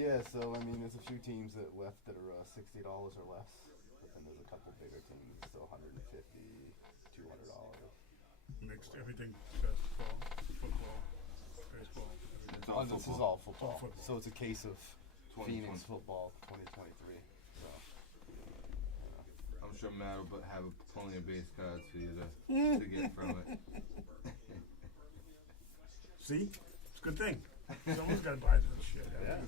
Yeah, so I mean, there's a few teams that left that are $60 or less, but then there's a couple bigger teams still $150, $200. Mixed everything. Basketball, football, baseball. Everything. Oh, this is all football. All football. So it's a case of Phoenix football 2023. So I'm sure Matt will have plenty of base cards for you to get from it. See? It's a good thing. Someone's got to buy this shit. Yeah.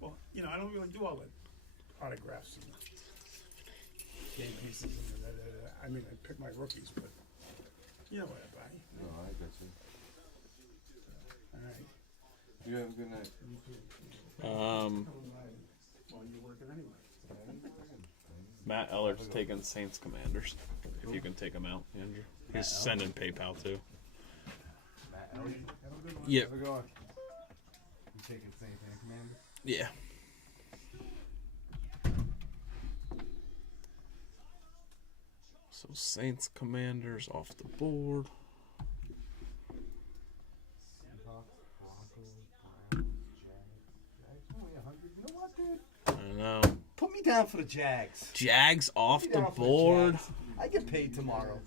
Well, you know, I don't really do all the autographs and game pieces. And I mean, I pick my rookies, but you know what I buy. No, I got you. All right. You have a good night. Well, you're working anyway. Matt Eller's taking Saints Commanders. If you can take him out, Andrew. He's sending PayPal too. Matt Elliott. Yep. Have a good one. You taking Saints and Commanders? Yeah. So Saints Commanders off the board. Seahawks, Broncos, Browns, Jags. Only 100. You know what, dude? I know. Put me down for the Jags. Jags off Put me the down for board. Jags. I get paid tomorrow.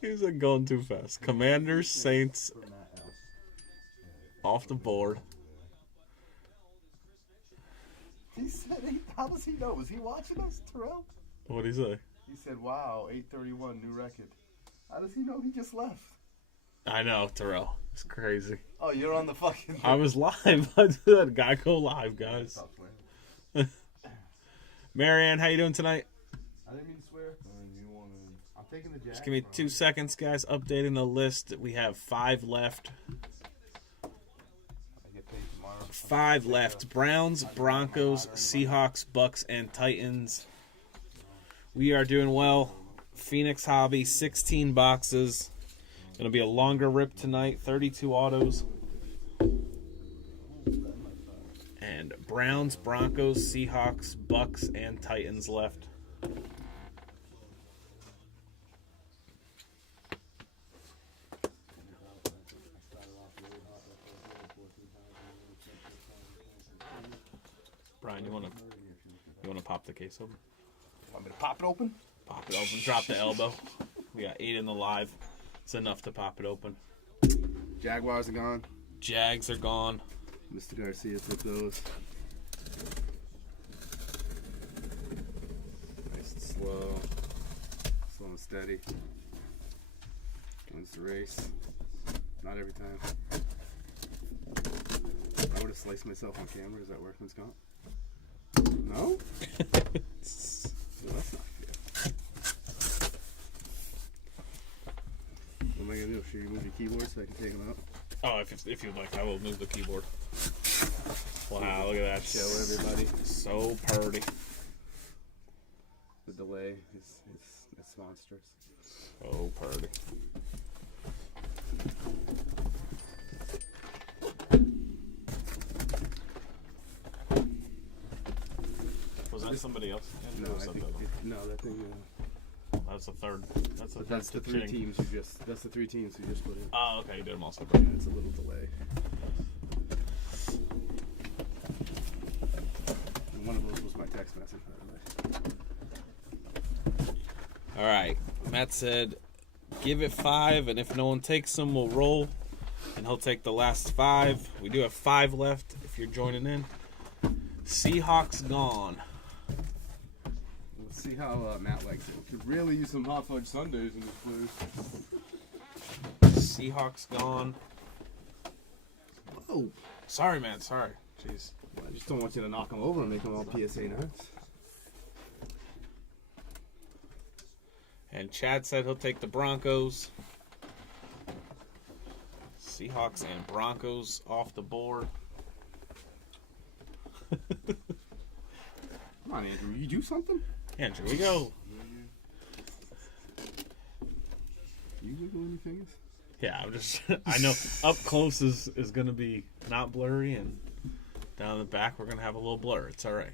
He's like going too fast. Commanders, Saints off the board. He said, how does he know? Was he watching us, Terrell? What'd he say? He said, wow, 831, new record. How does he know he just left? I know, Terrell. It's crazy. Oh, you're on the fucking... I was live. I did that guy go live, guys. Marianne, how you doing tonight? I didn't mean to swear. I'm taking the Jags. Just give me 2 seconds, guys. Updating the list. We have 5 left. I get paid tomorrow. 5 left. Browns, Broncos, Seahawks, Bucks, and Titans. We are doing well. Phoenix Hobby, 16 boxes. Going to be a longer rip tonight. 32 autos. And Browns, Broncos, Seahawks, Bucks, and Titans left. Brian, you wanna pop the case open? Want me to pop it open? Pop it open. Drop the elbow. We got 8 in the live. It's enough to pop it open. Jaguars are gone. Jags are gone. Mr. Garcia took those. Nice and slow. Slow and steady. Wins the race. Not every time. I would have sliced myself on camera. Is that workman's comp? No? No, that's not fair. What am I going to do? Should you move your keyboard so I can take them out? Oh, if you'd like, I will move the keyboard. Wow, look at that. Show everybody. So purty. The delay is monstrous. So purty. Was that somebody else? No, I think that thing. That's the third. That's the But third. that's the three teams who just. That's the 3 teams who just put in. Oh, okay, you did them all Yeah, separate. it's a little delay. And one of those was my text message, by the way. All right. Matt said, give it 5, and if no one takes them, we'll roll. And he'll take the last 5. We do have 5 left if you're joining in. Seahawks gone. Let's see how Matt likes it. Could really use some hot fudge sundaes in this place. Seahawks gone. Oh, Sorry, man. Sorry. Jeez. I just don't want you to knock them over and make them all PSA nerds. And Chad said he'll take the Broncos. Seahawks and Broncos off the board. Come on, Andrew. You do something? Andrew, we go. You wiggle any fingers? Yeah, I'm just. I know up close is going to be not blurry, and down the back we're going to have a little blur. It's all right.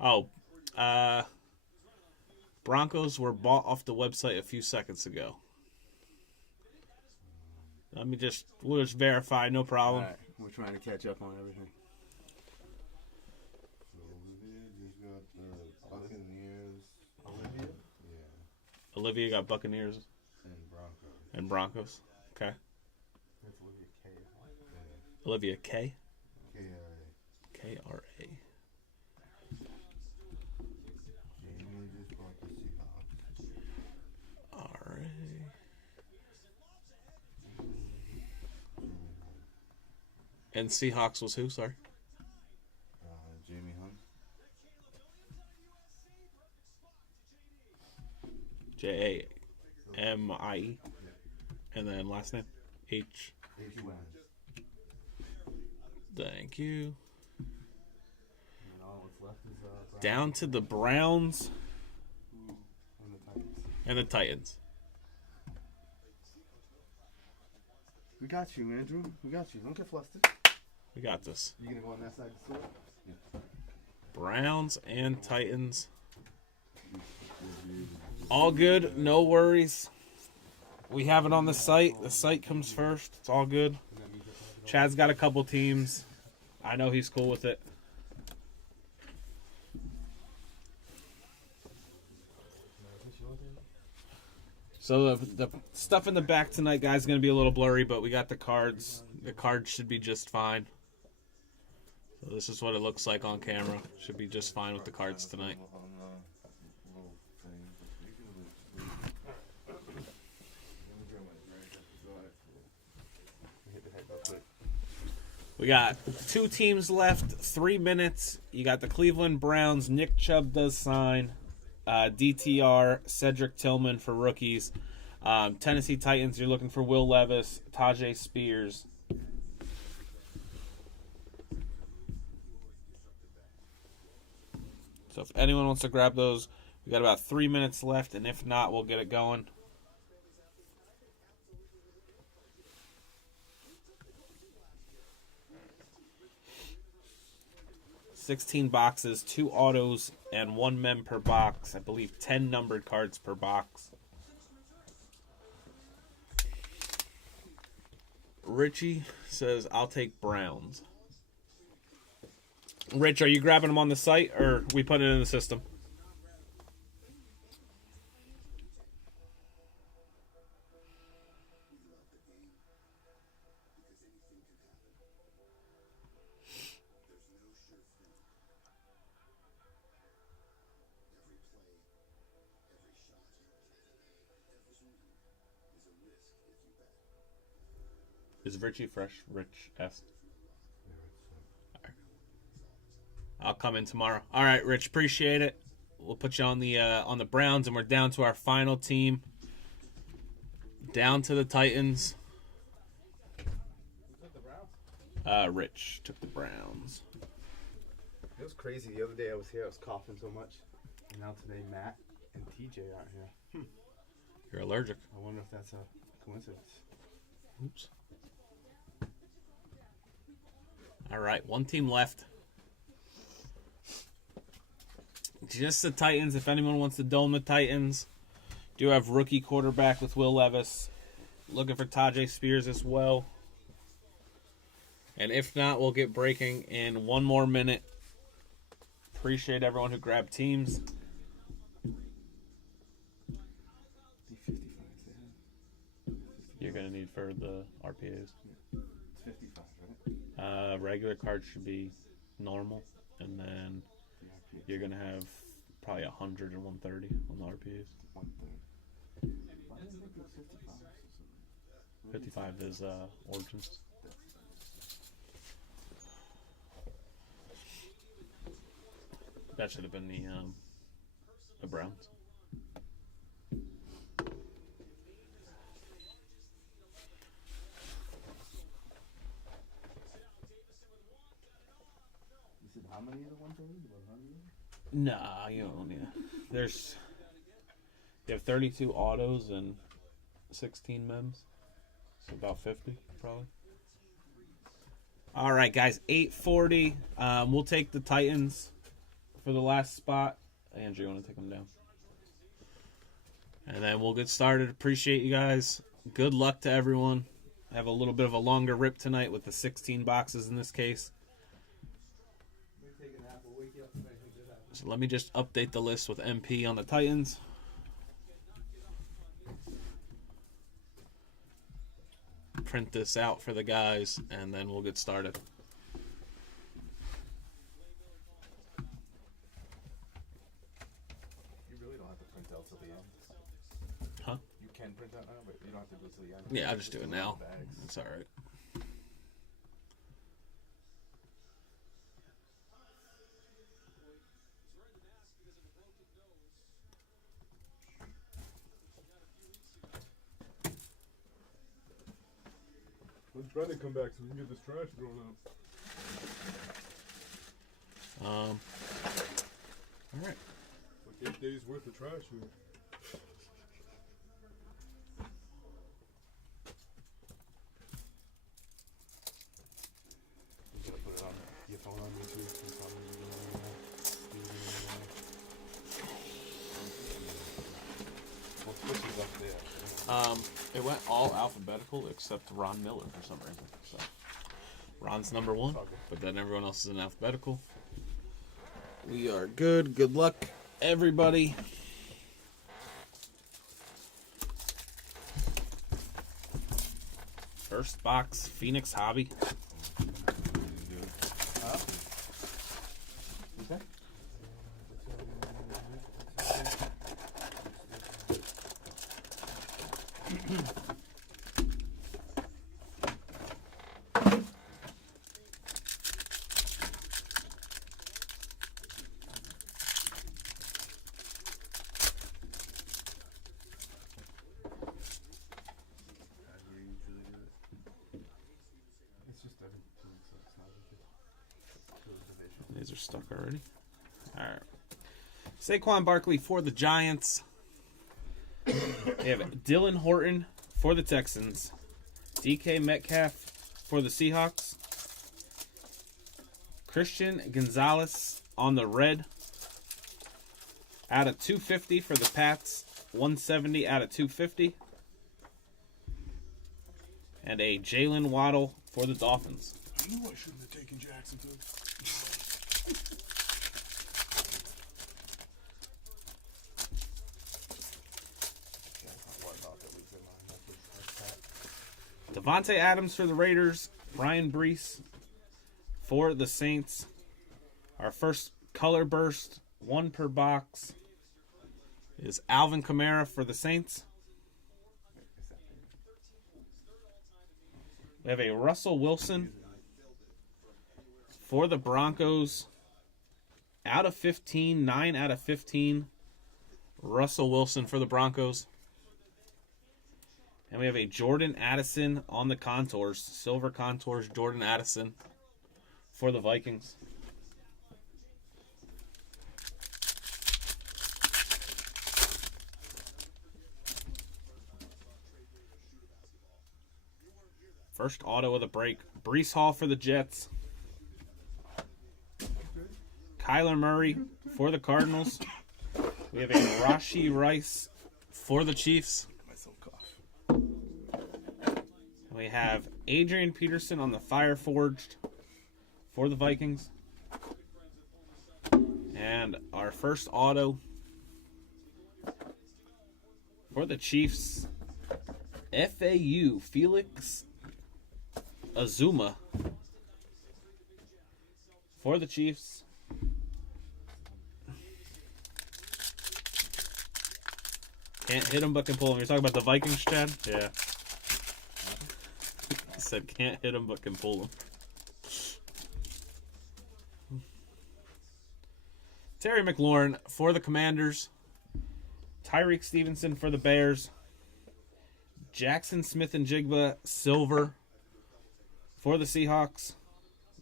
Oh, Broncos were bought off the website a few seconds ago. We'll just verify, no problem. Alright, we're trying to catch up on everything. So over there, just got the Buccaneers. Olivia? Yeah. Olivia got Buccaneers And Broncos. and Broncos. Okay. That's Olivia K. Yeah. Olivia K. KRA. K-R-A. Jamie just bought the Seahawks. R-A. And Seahawks was who? Sorry. Jamie Hunt. J-A-M-I-E. And then last name? H. H1. Thank you. And all what's left is Browns Down to the Browns and the Titans. and the Titans. We got you, Andrew. We got you. Don't get flustered. We got this. You gonna go on that side to sort? Browns and Titans. All good. No worries. We have it on the site. The site comes first. It's all good. Chad's got a couple teams. I know he's cool with it. So the stuff in the back tonight, guys, is going to be a little blurry, but we got the cards. The cards should be just fine. So this is what it looks like on camera. Should be just fine with the cards tonight. On the little thing. You can leave. Let me grab my drink. Go ahead. Hit the head real quick. We got 2 teams left, 3 minutes. You got the Cleveland Browns. Nick Chubb does sign. DTR, Cedric Tillman for rookies. Tennessee Titans, you're looking for Will Levis, Tajay Spears. So if anyone wants to grab those, we got about 3 minutes left, and if not, we'll get it going. $16 boxes, 2 autos, and 1 mem per box. I believe 10 numbered cards per box. Richie says, I'll take Browns. Rich, are you grabbing them on the site, or we put it in the system? Is Richie fresh? Rich S. I'll come in tomorrow. All right, Rich, appreciate it. We'll put you on the Browns, and we're down to our final team. Down to the Titans. Rich took the Browns. It was crazy. The other day I was here, I was coughing so much. And now today Matt and TJ aren't here. You're allergic. I wonder if that's a coincidence. Oops. All right, 1 team left. Just the Titans. If anyone wants to dome the Titans, do have rookie quarterback with Will Levis. Looking for Tajay Spears as well. And if not, we'll get breaking in 1 more minute. Appreciate everyone who grabbed teams. You're going to need for the RPAs. It's 55, right? Regular cards should be normal. And then you're going to have probably 100 and 130 on the RPAs. 130. Why didn't they do 55? 55 is Origins. That should have been the Browns. You said how many of the 130? About 100? Nah, you don't need it. They have 32 autos and 16 mems. So about 50, probably. All right, guys, 8:40. We'll take the Titans for the last spot. Andrew, you want to take them down? And then we'll get started. Appreciate you guys. Good luck to everyone. I have a little bit of a longer rip tonight with the 16 boxes in this case. So let me just update the list with MP on the Titans. Print this out for the guys, and then we'll get started. You really don't have to print out till the end. Huh? You can print out now, but you don't have to do it till the end. Yeah, I'll just do it now. Bags. It's all right. When's Brendan come back so we can get this trash thrown out? All right. Like 8 days worth of trash here. You gotta put it on your phone on YouTube. It's on Well, Twitch is up there. It went all alphabetical except Ron Miller for some reason. So Ron's number 1, but then everyone else is in alphabetical. We are good. Good luck, everybody. First box, Phoenix Hobby. Okay. It's just every 2 weeks, so it's not like it's division. These are stuck already. All right. Saquon Barkley for the Giants. We have Dylan Horton for the Texans. DK Metcalf for the Seahawks. Christian Gonzalez on the red. Out of 250 for the Pats. 170 out of 250. And a Jalen Waddle for the Dolphins. I knew I shouldn't have taken Jacksonville. Yeah, it's not worried about that week's in line. That's that. Devontae Adams for the Raiders. Brian Brees for the Saints. Our first color burst, 1 per box, is Alvin Kamara for the Saints. We have a Russell Wilson for the Broncos. Out of 15, 9 out of 15. Russell Wilson for the Broncos. And we have a Jordan Addison on the contours. Silver contours, Jordan Addison for the Vikings. First auto of the break. Brees Hall for the Jets. Kyler Murray for the Cardinals. We have a Rashee Rice for the Chiefs. Myself cough. We have Adrian Peterson on the Fire Forged for the Vikings. And our first auto for the Chiefs, FAU, Felix Azuma for the Chiefs. Can't hit him but can pull him. You're talking about the Vikings, Chad? Yeah. I said can't hit him but can pull him. Terry McLaurin for the Commanders. Tyreek Stevenson for the Bears. Jackson Smith and Jigba silver for the Seahawks.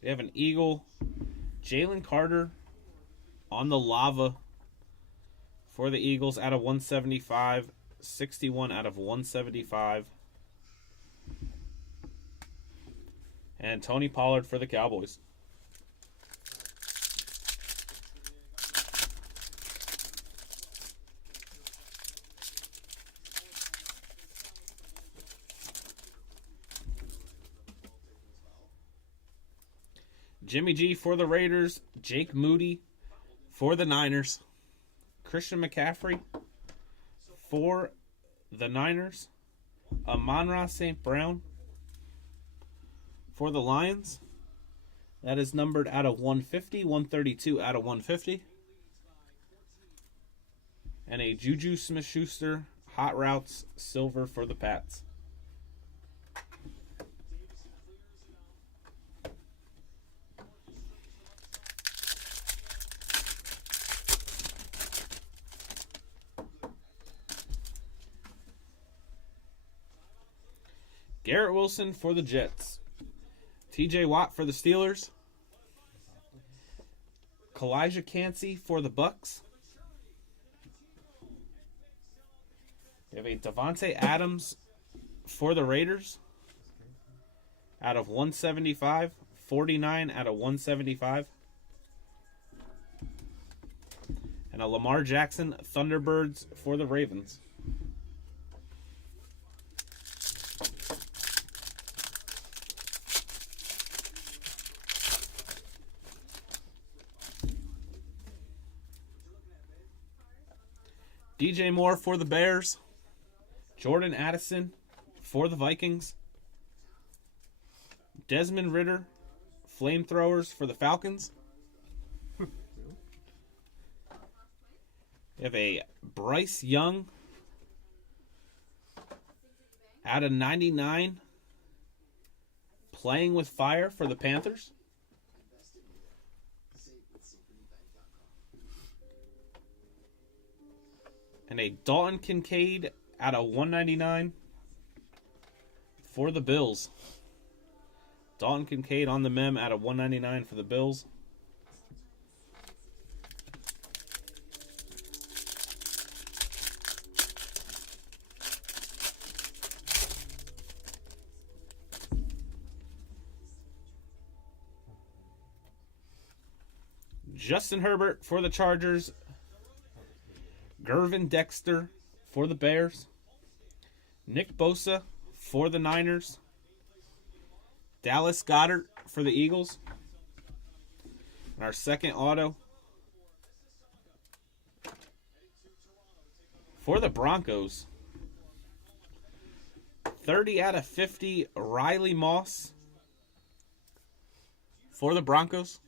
We have an Eagle. Jalen Carter on the lava for the Eagles out of 175. 61 out of 175. And Tony Pollard for the Cowboys. Jimmy G for the Raiders. Jake Moody for the Niners. Christian McCaffrey for the Niners. Amon-Ra St. Brown for the Lions. That is numbered out of 150. 132 out of 150. And a Juju Smith-Schuster Hot Routes silver for the Pats. Garrett Wilson for the Jets. TJ Watt for the Steelers. Kalijah Cansey for the Bucks. We have a Devontae Adams for the Raiders. Out of 175. 49 out of 175. And a Lamar Jackson Thunderbirds for the Ravens. DJ Moore for the Bears. Jordan Addison for the Vikings. Desmond Ridder, Flamethrowers for the Falcons. We have a Bryce Young out of 99 playing with fire for the Panthers. And a Dalton Kincaid out of 199 for the Bills. Dalton Kincaid on the mem out of 199 for the Bills. Justin Herbert for the Chargers. Gervin Dexter for the Bears. Nick Bosa for the Niners. Dallas Goedert for the Eagles. And our second auto for the Broncos. 30 out of 50, Riley Moss for the Broncos.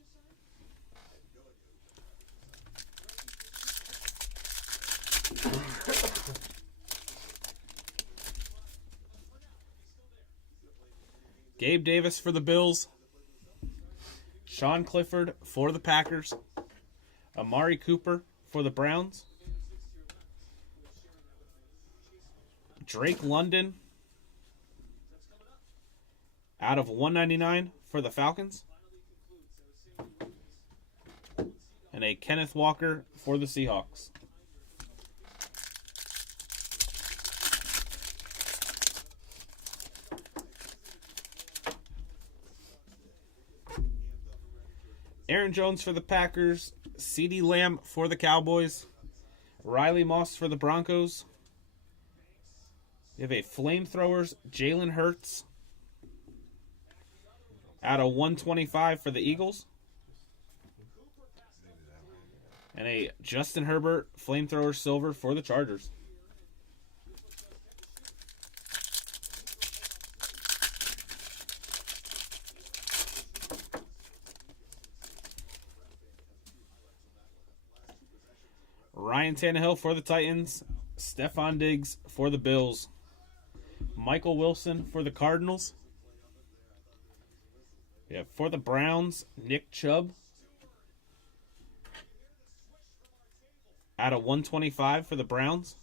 Gabe Davis for the Bills. Sean Clifford for the Packers. Amari Cooper for the Browns. Drake London out of 199 for the Falcons. And a Kenneth Walker for the Seahawks. Aaron Jones for the Packers. CeeDee Lamb for the Cowboys. Riley Moss for the Broncos. We have a Flamethrowers Jalen Hurts out of 125 for the Eagles. And a Justin Herbert Flamethrower Silver for the Chargers. Ryan Tannehill for the Titans. Stephon Diggs for the Bills. Michael Wilson for the Cardinals. We have for the Browns, Nick Chubb out of 125 for the Browns.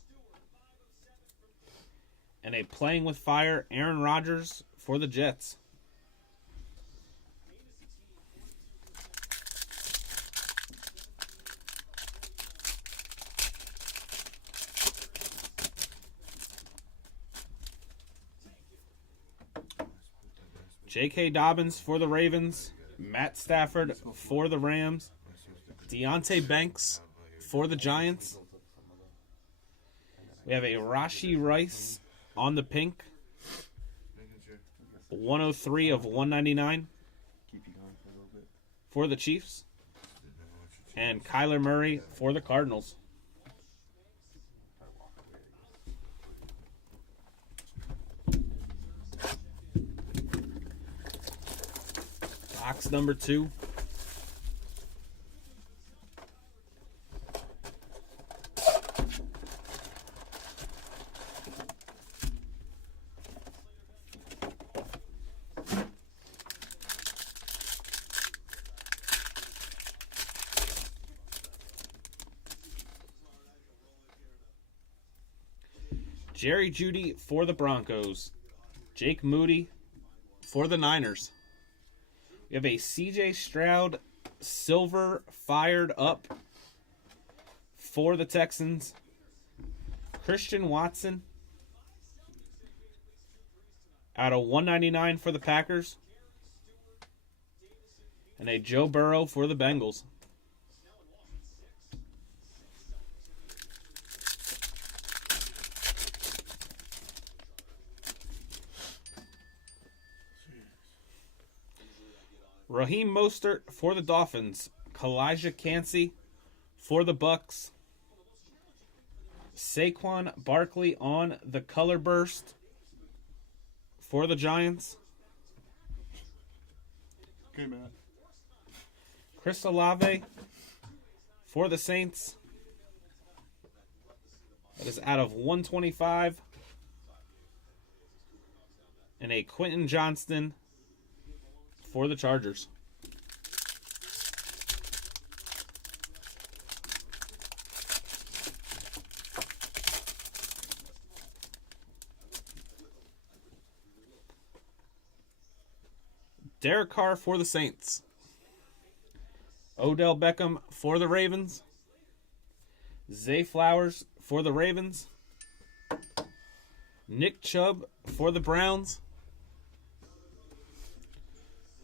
And a Playing with Fire, Aaron Rodgers for the Jets. J.K. Dobbins for the Ravens. Matt Stafford for the Rams. Deonte Banks for the Giants. We have a Rashee Rice on the pink. 103 of 199. Keep you going for a little bit. for the Chiefs. And Kyler Murray for the Cardinals. Box number 2. Jerry Jeudy for the Broncos. Jake Moody for the Niners. We have a CJ Stroud silver fired up for the Texans. Christian Watson out of 199 for the Packers. And a Joe Burrow for the Bengals. Raheem Mostert for the Dolphins. Kalijah Cansey for the Bucks. Saquon Barkley on the color burst for the Giants. Okay, Matt. Chris Olave for the Saints. That is out of 125. And a Quentin Johnston for the Chargers. Derek Carr for the Saints. Odell Beckham for the Ravens. Zay Flowers for the Ravens. Nick Chubb for the Browns.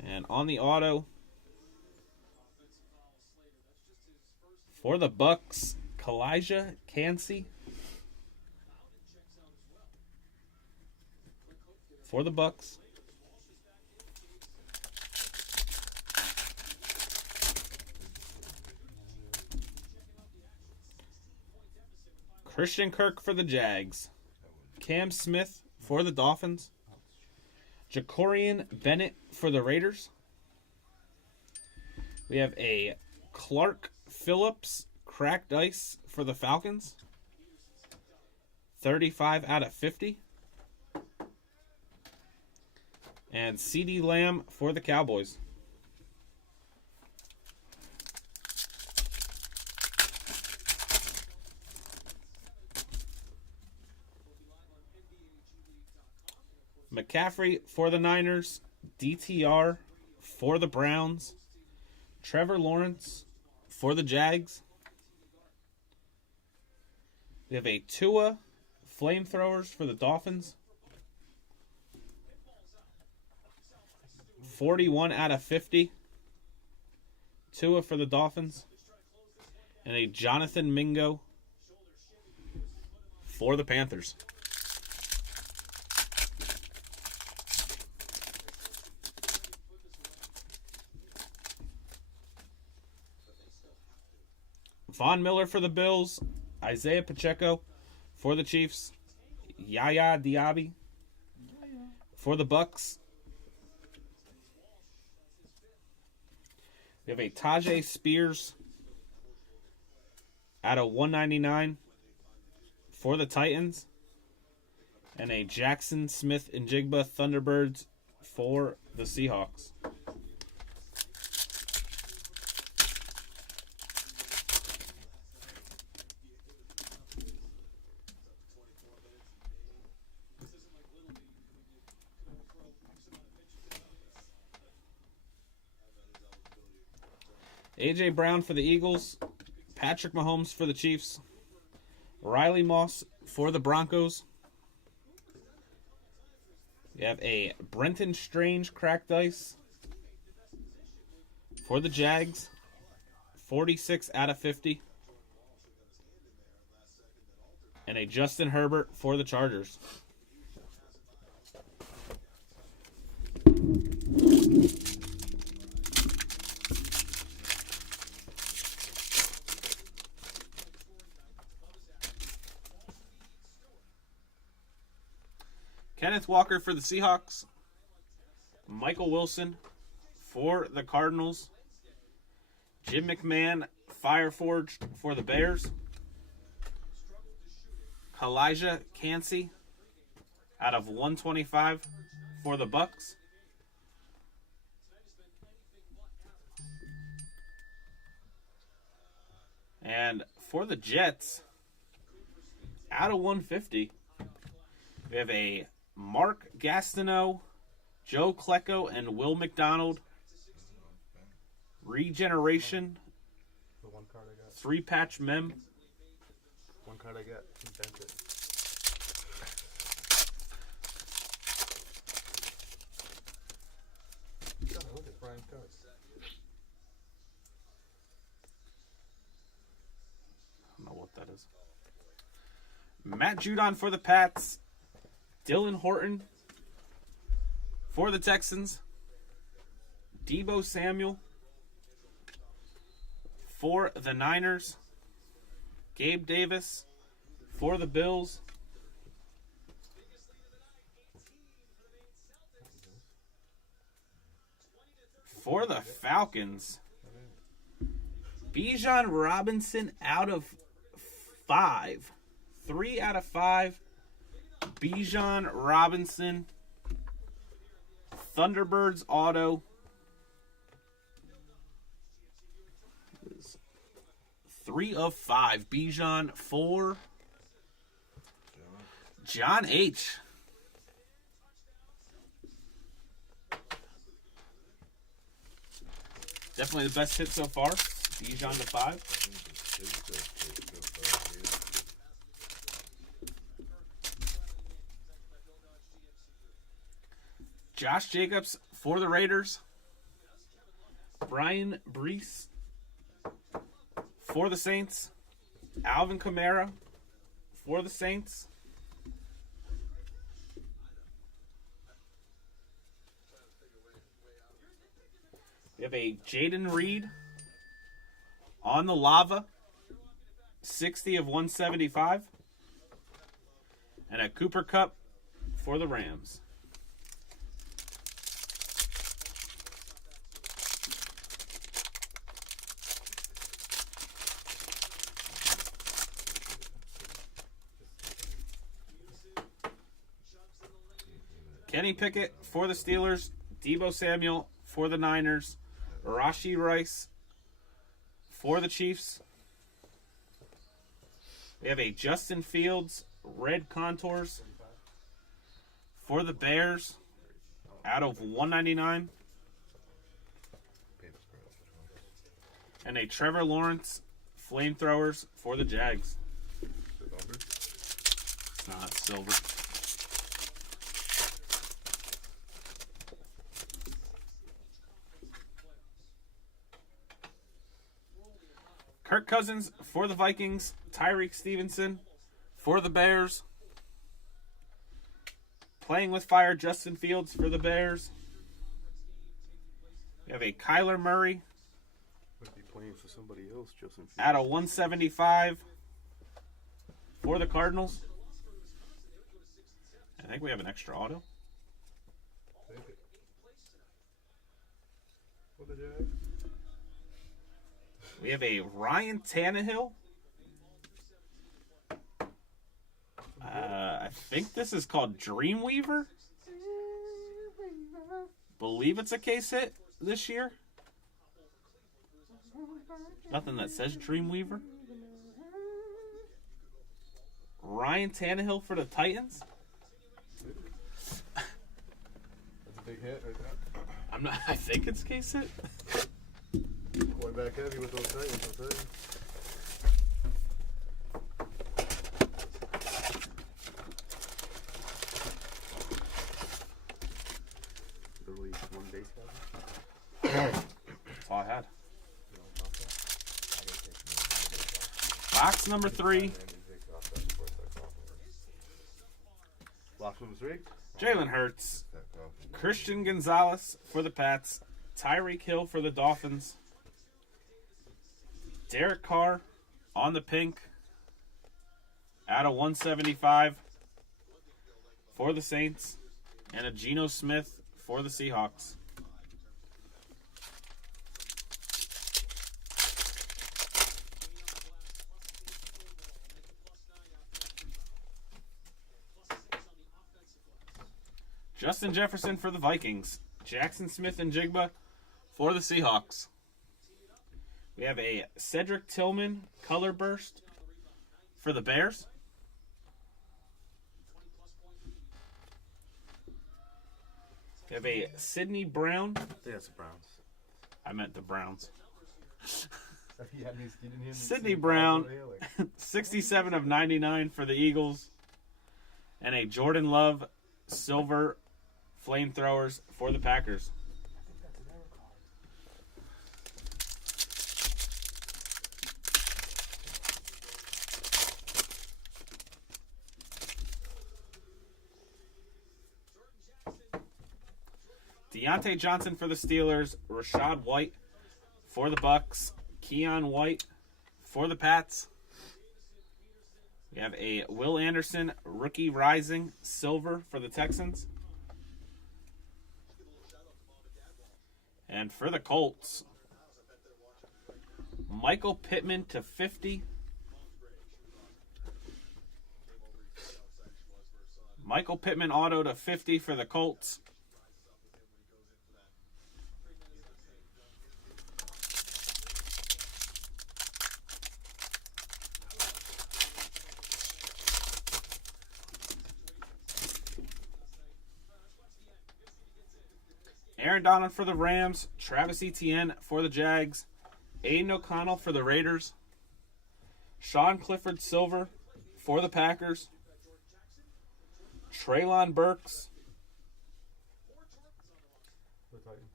And on the auto for the Bucks, Kalijah Cansey for the Bucks. Christian Kirk for the Jags. Cam Smith for the Dolphins. Jacorian Bennett for the Raiders. We have a Clark Phillips cracked ice for the Falcons. 35 out of 50. And CeeDee Lamb for the Cowboys. McCaffrey for the Niners. DTR for the Browns. Trevor Lawrence for the Jags. We have a Tua Flamethrowers for the Dolphins. 41 out of 50. Tua for the Dolphins. And a Jonathan Mingo for the Panthers. Von Miller for the Bills. Isaiah Pacheco for the Chiefs. Yaya Diaby for the Bucks. We have a Tajay Spears out of 199 for the Titans. And a Jackson Smith and Jigba Thunderbirds for the Seahawks. A.J. Brown for the Eagles. Patrick Mahomes for the Chiefs. Riley Moss for the Broncos. We have a Brenton Strange cracked ice for the Jags. 46 out of 50. And a Justin Herbert for the Chargers. Kenneth Walker for the Seahawks. Michael Wilson for the Cardinals. Jim McMahon, Fireforge for the Bears. Kalijah Cansey out of 125 for the Bucks. And for the Jets, out of 150, we have a Mark Gastineau, Joe Klecko, and Will McDonald. Regeneration, The one card I got. 3-patch mem. One card I got. He bent it. God, look at Brian's cards. I don't know what that is. Matt Judon for the Pats. Dylan Horton for the Texans. Deebo Samuel for the Niners. Gabe Davis for the Bills. For the Falcons, Bijan Robinson out of 5. 3 out of 5. Bijan Robinson. Thunderbirds auto. 3 of 5. Bijan for John H. Definitely the best hit so far. Bijan to 5. Josh Jacobs for the Raiders. Brian Brees for the Saints. Alvin Kamara for the Saints. We have a Jaden Reed on the lava. 60 of 175. And a Cooper Kupp for the Rams. Kenny Pickett for the Steelers. Deebo Samuel for the Niners. Rashee Rice for the Chiefs. We have a Justin Fields red contours for the Bears out of 199. And a Trevor Lawrence flamethrowers for the Jags. Not silver. Kirk Cousins for the Vikings. Tyreek Stevenson for the Bears. Playing with fire, Justin Fields for the Bears. We have a Kyler Murray Would be playing for somebody else, Justin. out of 175 for the Cardinals. I think we have an extra auto. Take it. For the Jags. We have a Ryan Tannehill. I think this is called Dreamweaver. Believe it's a case hit this year. Nothing that says Dreamweaver. Ryan Tannehill for the Titans. That's a big hit right there. I'm not. I think it's case hit. Going back heavy with those Titans, I'll tell you. Literally one base card. That's all I had. Box number 3. Box number 3. Jalen Hurts. Christian Gonzalez for the Pats. Tyreek Hill for the Dolphins. Derek Carr on the pink. Out of 175 for the Saints, and a Geno Smith for the Seahawks. Justin Jefferson for the Vikings. Jackson Smith and Jigba for the Seahawks. We have a Cedric Tillman color burst for the Bears. We have a Sidney Brown. I think that's the Browns. I meant the Browns. He had me, you didn't hear me Sidney say Brown, Browns over there, like, 67 of 99 for the Eagles. And a Jordan Love silver flamethrowers for the Packers. Deontay Johnson for the Steelers. Rashad White for the Bucks. Keon White for the Pats. We have a Will Anderson rookie rising silver for the Texans. And for the Colts, Michael Pittman to 50. Michael Pittman auto to 50 for the Colts. Aaron Donald for the Rams. Travis Etienne for the Jags. Aiden O'Connell for the Raiders. Sean Clifford silver for the Packers. Treylon Burks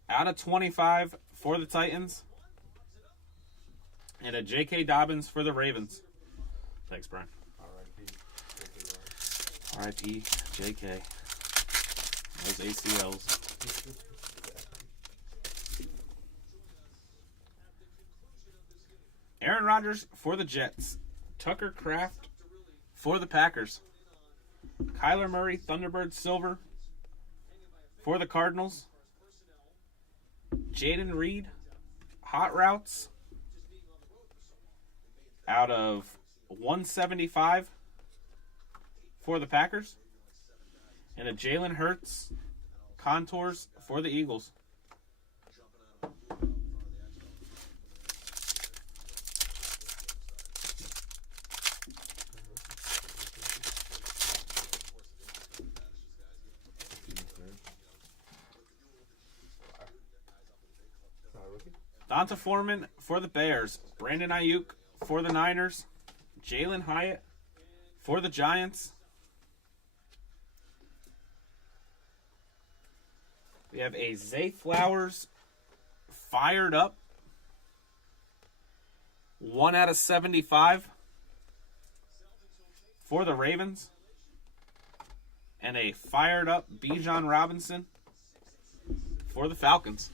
out of 25 for the Titans. And a J.K. Dobbins for the Ravens. Thanks, Brian. R.I.P. J.K. Those ACLs. Aaron Rodgers for the Jets. Tucker Kraft for the Packers. Kyler Murray, Thunderbird Silver for the Cardinals. Jaden Reed, Hot Routes out of 175 for the Packers. And a Jalen Hurts, Contours for the Eagles. Donta Foreman for the Bears. Brandon Ayuk for the Niners. Jalen Hyatt for the Giants. We have a Zay Flowers fired up. 1 out of 75 for the Ravens. And a fired up Bijan Robinson for the Falcons.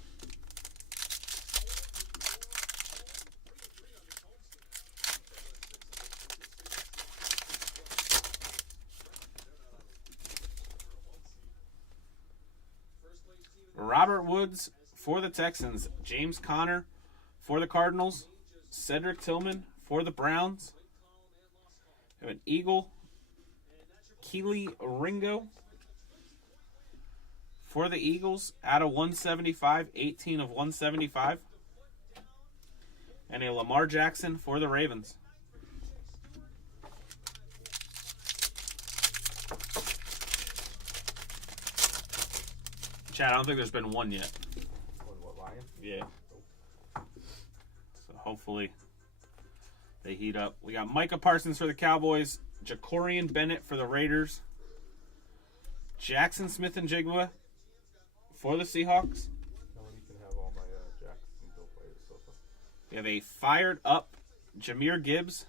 Robert Woods for the Texans. James Conner for the Cardinals. Cedric Tillman for the Browns. We have an Eagle. Keely Ringo for the Eagles out of 175. 18 of 175. And a Lamar Jackson for the Ravens. Chad, I don't think there's been one yet. What Lion? Yeah. So hopefully they heat up. We got Micah Parsons for the Cowboys. Jacorian Bennett for the Raiders. Jackson Smith and Jigba for the Seahawks. You can have all my Jacksonville players so far. We have a fired up Jahmyr Gibbs.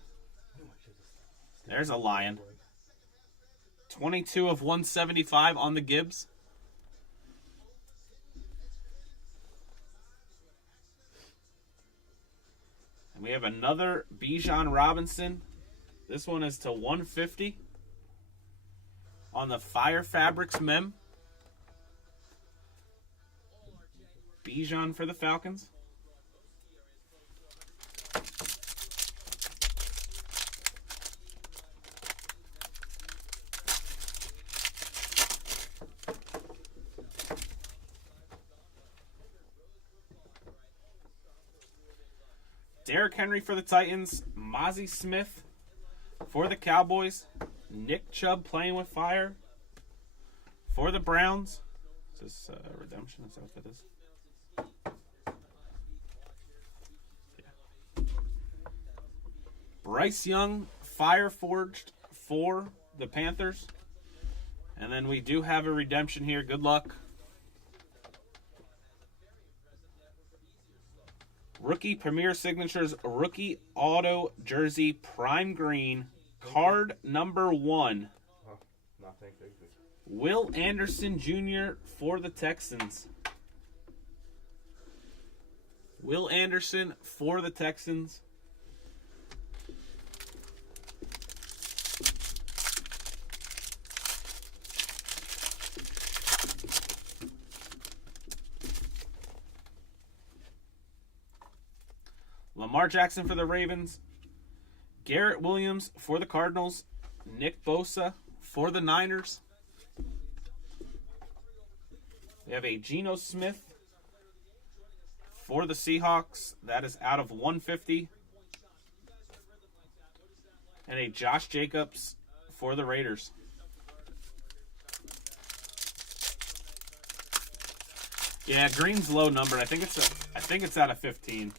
There's a Lion. 22 of 175 on the Gibbs. And we have another Bijan Robinson. This one is to 150 on on the Fire Fabrics Mem. Bijan for the Falcons. Derrick Henry for the Titans. Mozzie Smith for the Cowboys. Nick Chubb playing with fire for the Browns. Is this redemption? Is that what that is? Yeah. Bryce Young, Fire Forged for the Panthers. And then we do have a redemption here. Good luck. Rookie Premier Signatures, rookie auto jersey, prime green, card number 1. Oh, nothing. Thank you. Will Anderson Jr. for the Texans. Will Anderson for the Texans. Lamar Jackson for the Ravens. Garrett Williams for the Cardinals. Nick Bosa for the Niners. We have a Geno Smith for the Seahawks. That is out of 150. And a Josh Jacobs for the Raiders. Yeah, green's low numbered. I think it's out of 15.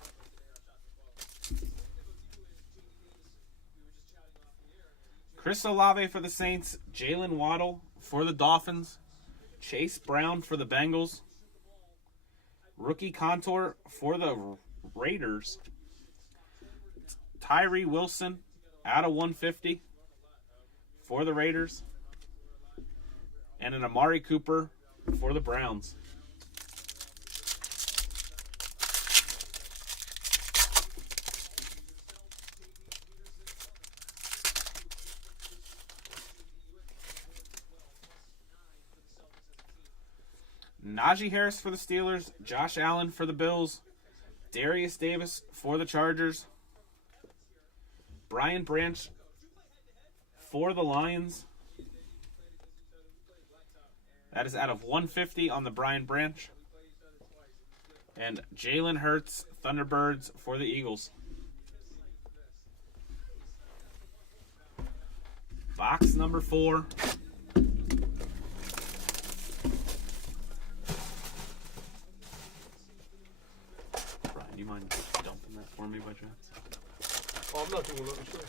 Chris Olave for the Saints, Jalen Waddle for the Dolphins, Chase Brown for the Bengals, rookie Contour for the Raiders, Tyree Wilson out of 150 for the Raiders, and an Amari Cooper for the Browns. Najee Harris for the Steelers, Josh Allen for the Bills, Darius Davis for the Chargers, Brian Branch for the Lions. That is out of 150 on the Brian Branch. And Jalen Hurts, Thunderbirds for the Eagles. Box number 4. Do you mind dumping that for me by chance? Oh, I'm not doing that, sure.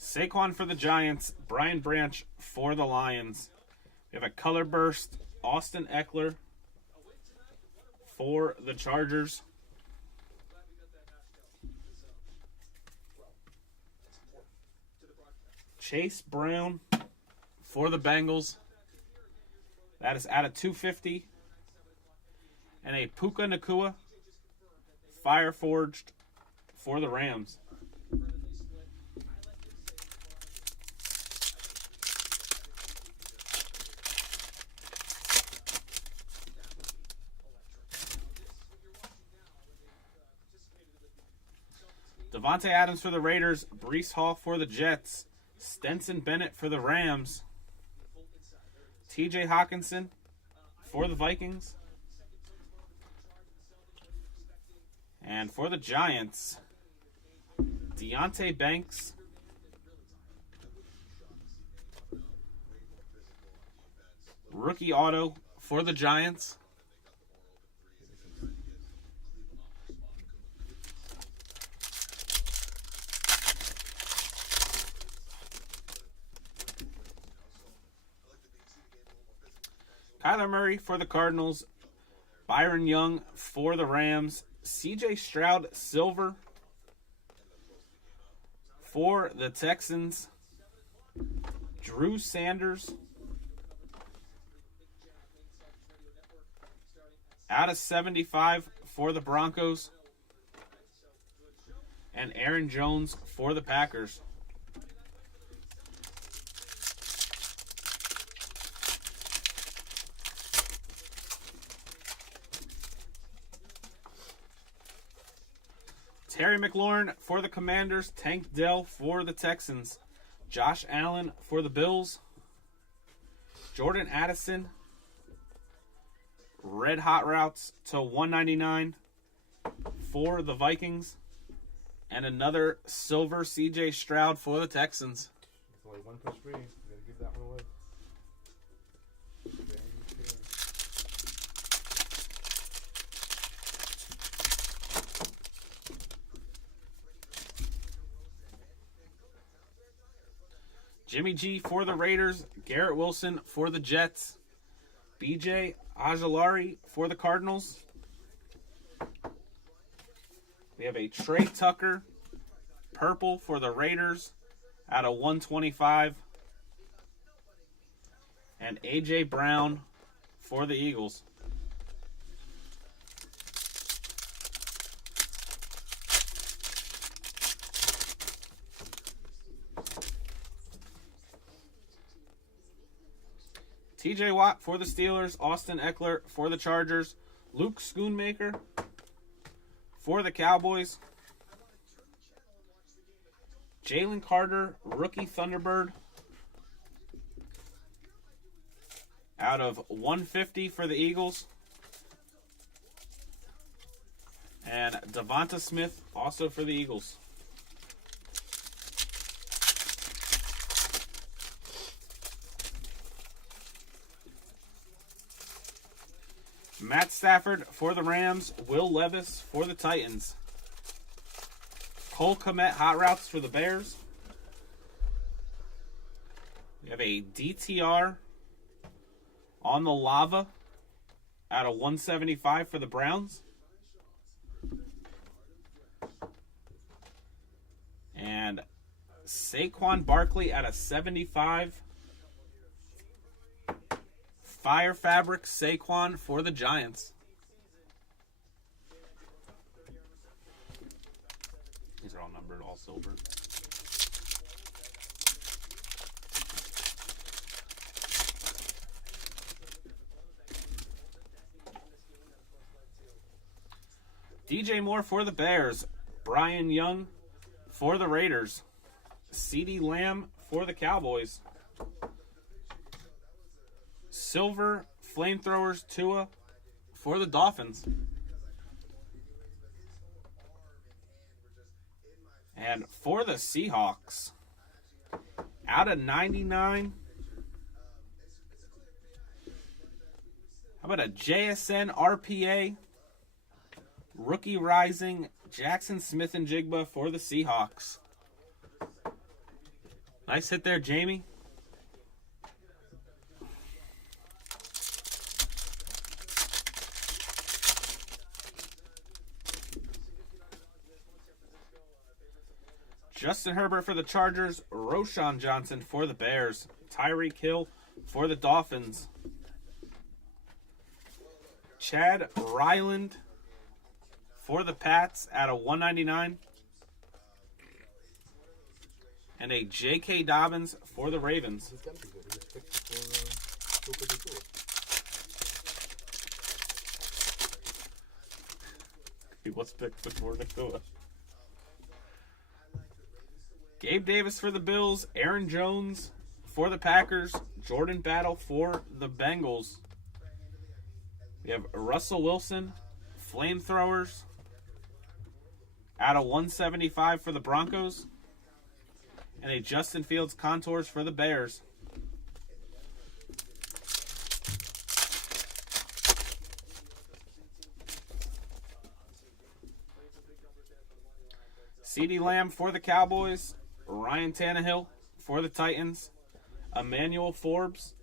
Saquon for the Giants, Brian Branch for the Lions. We have a color burst, Austin Eckler for the Chargers. Chase Brown for the Bengals. That is out of 250. And a Puka Nacua, Fire Forged for the Rams. Devontae Adams for the Raiders, Breece Hall for the Jets, Stenson Bennett for the Rams, TJ Hawkinson for the Vikings, and for the Giants, Deonte Banks, rookie auto for the Giants. Kyler Murray for the Cardinals, Byron Young for the Rams, C.J. Stroud silver for the Texans. Drew Sanders out of 75 for the Broncos. And Aaron Jones for the Packers. Terry McLaurin for the Commanders. Tank Dell for the Texans. Josh Allen for the Bills. Jordan Addison. Red Hot Routes to 199 for the Vikings. And another silver C.J. Stroud for the Texans. It's only one push free. You gotta give that one away. Jimmy G for the Raiders. Garrett Wilson for the Jets. B.J. Ojulari for the Cardinals. We have a Trey Tucker, purple for the Raiders, out of 125. And A.J. Brown for the Eagles. T.J. Watt for the Steelers. Austin Eckler for the Chargers. Luke Schoonmaker for the Cowboys. Jalen Carter, rookie Thunderbird, out of 150 for the Eagles. And Devonta Smith also for the Eagles. Matt Stafford for the Rams. Will Levis for the Titans. Cole Kmet Hot Routes for the Bears. We have a DTR on the lava out of 175 for the Browns. And Saquon Barkley out of 75. Fire Fabric Saquon for the Giants. These are all numbered, all silver. DJ Moore for the Bears. Brian Young for the Raiders. CeeDee Lamb for the Cowboys. Silver Flamethrowers Tua for the Dolphins. And for the Seahawks, out of 99, how about a JSN RPA, Rookie Rising, Jackson Smith and Jigba for the Seahawks. Nice hit there, Jamie. Justin Herbert for the Chargers. Roshan Johnson for the Bears. Tyreek Hill for the Dolphins. Chad Ryland for the Pats out of 199. And a J.K. Dobbins for the Ravens. He's got to be good. He was picked for Super Duper. He was picked before Nakua. Gabe Davis for the Bills. Aaron Jones for the Packers. Jordan Battle for the Bengals. We have Russell Wilson, Flamethrowers, out of 175 for the Broncos. And a Justin Fields Contours for the Bears. CeeDee Lamb for the Cowboys. Ryan Tannehill for the Titans. Emmanuel Forbes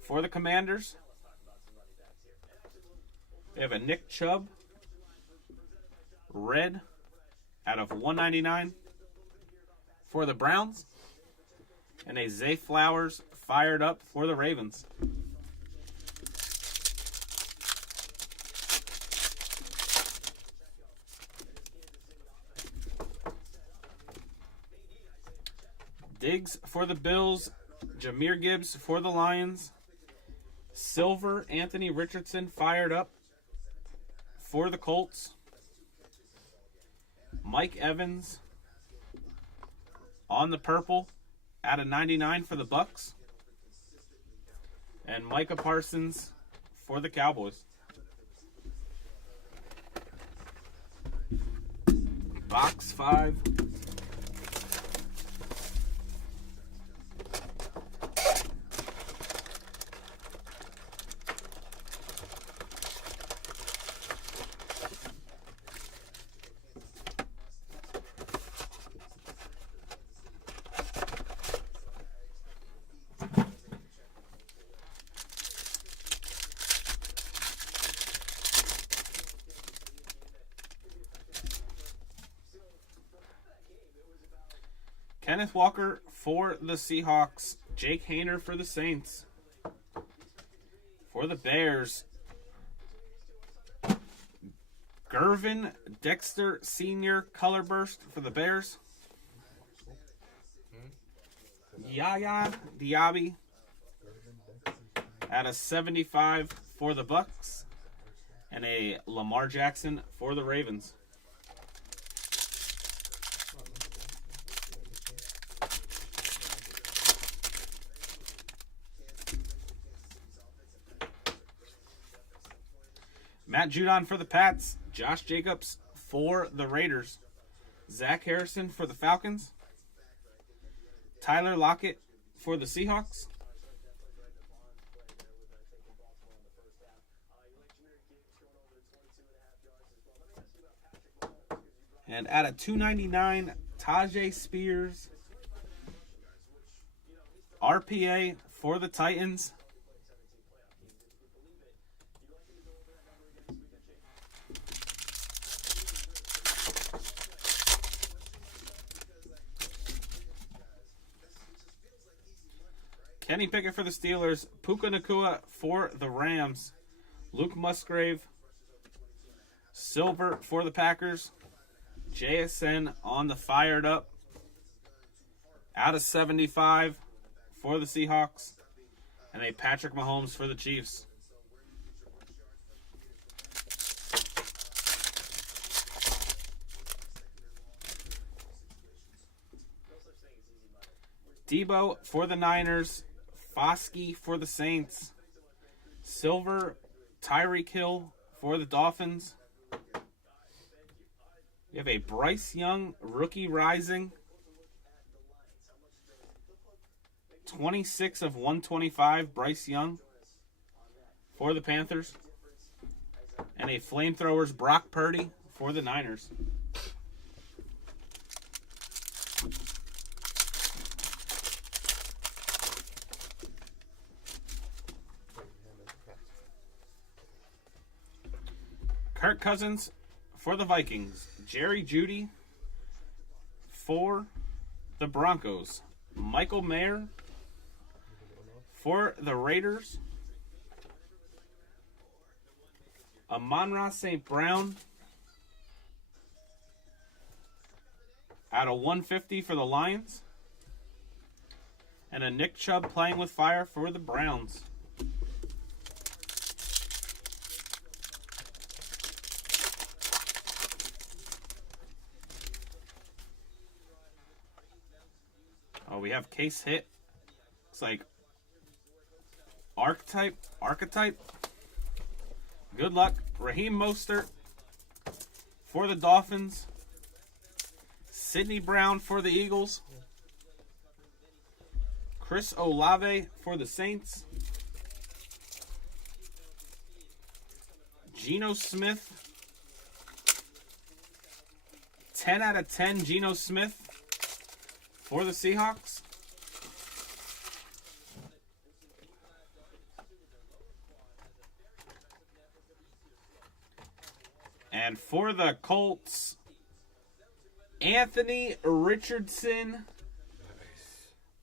for the Commanders. We have a Nick Chubb red out of 199 for the Browns. And a Zay Flowers fired up for the Ravens. Diggs for the Bills. Jahmyr Gibbs for the Lions. Silver Anthony Richardson fired up for the Colts. Mike Evans on the purple out of 99 for the Bucks. And Micah Parsons for the Cowboys. Box 5. Kenneth Walker for the Seahawks. Jake Haener for the Saints. For the Bears, Gervin Dexter Sr. Color Burst for the Bears. Yaya Diaby out of 75 for the Bucks. And a Lamar Jackson for the Ravens. Matt Judon for the Pats. Josh Jacobs for the Raiders. Zach Harrison for the Falcons. Tyler Lockett for the Seahawks. And at a $2.99, Tajay Spears. RPA for the Titans. Kenny Pickett for the Steelers. Puka Nacua for the Rams. Luke Musgrave. Silver for the Packers. JSN on the fired up. Out of 75 for the Seahawks. And a Patrick Mahomes for the Chiefs. Debo for the Niners. Foskey for the Saints. Silver Tyreek Hill for the Dolphins. We have a Bryce Young rookie rising. 26 of 125 Bryce Young for the Panthers. And a Flamethrowers Brock Purdy for the Niners. Kirk Cousins for the Vikings. Jerry Jeudy for the Broncos. Michael Mayer for the Raiders. Amon-Ra St. Brown out of 150 for the Lions. And a Nick Chubb playing with fire for the Browns. Oh, we have case hit. It's like archetype. Good luck. Raheem Mostert for the Dolphins. Sidney Brown for the Eagles. Chris Olave for the Saints. Geno Smith. 10 out of 10 Geno Smith for the Seahawks. And for the Colts, Anthony Richardson.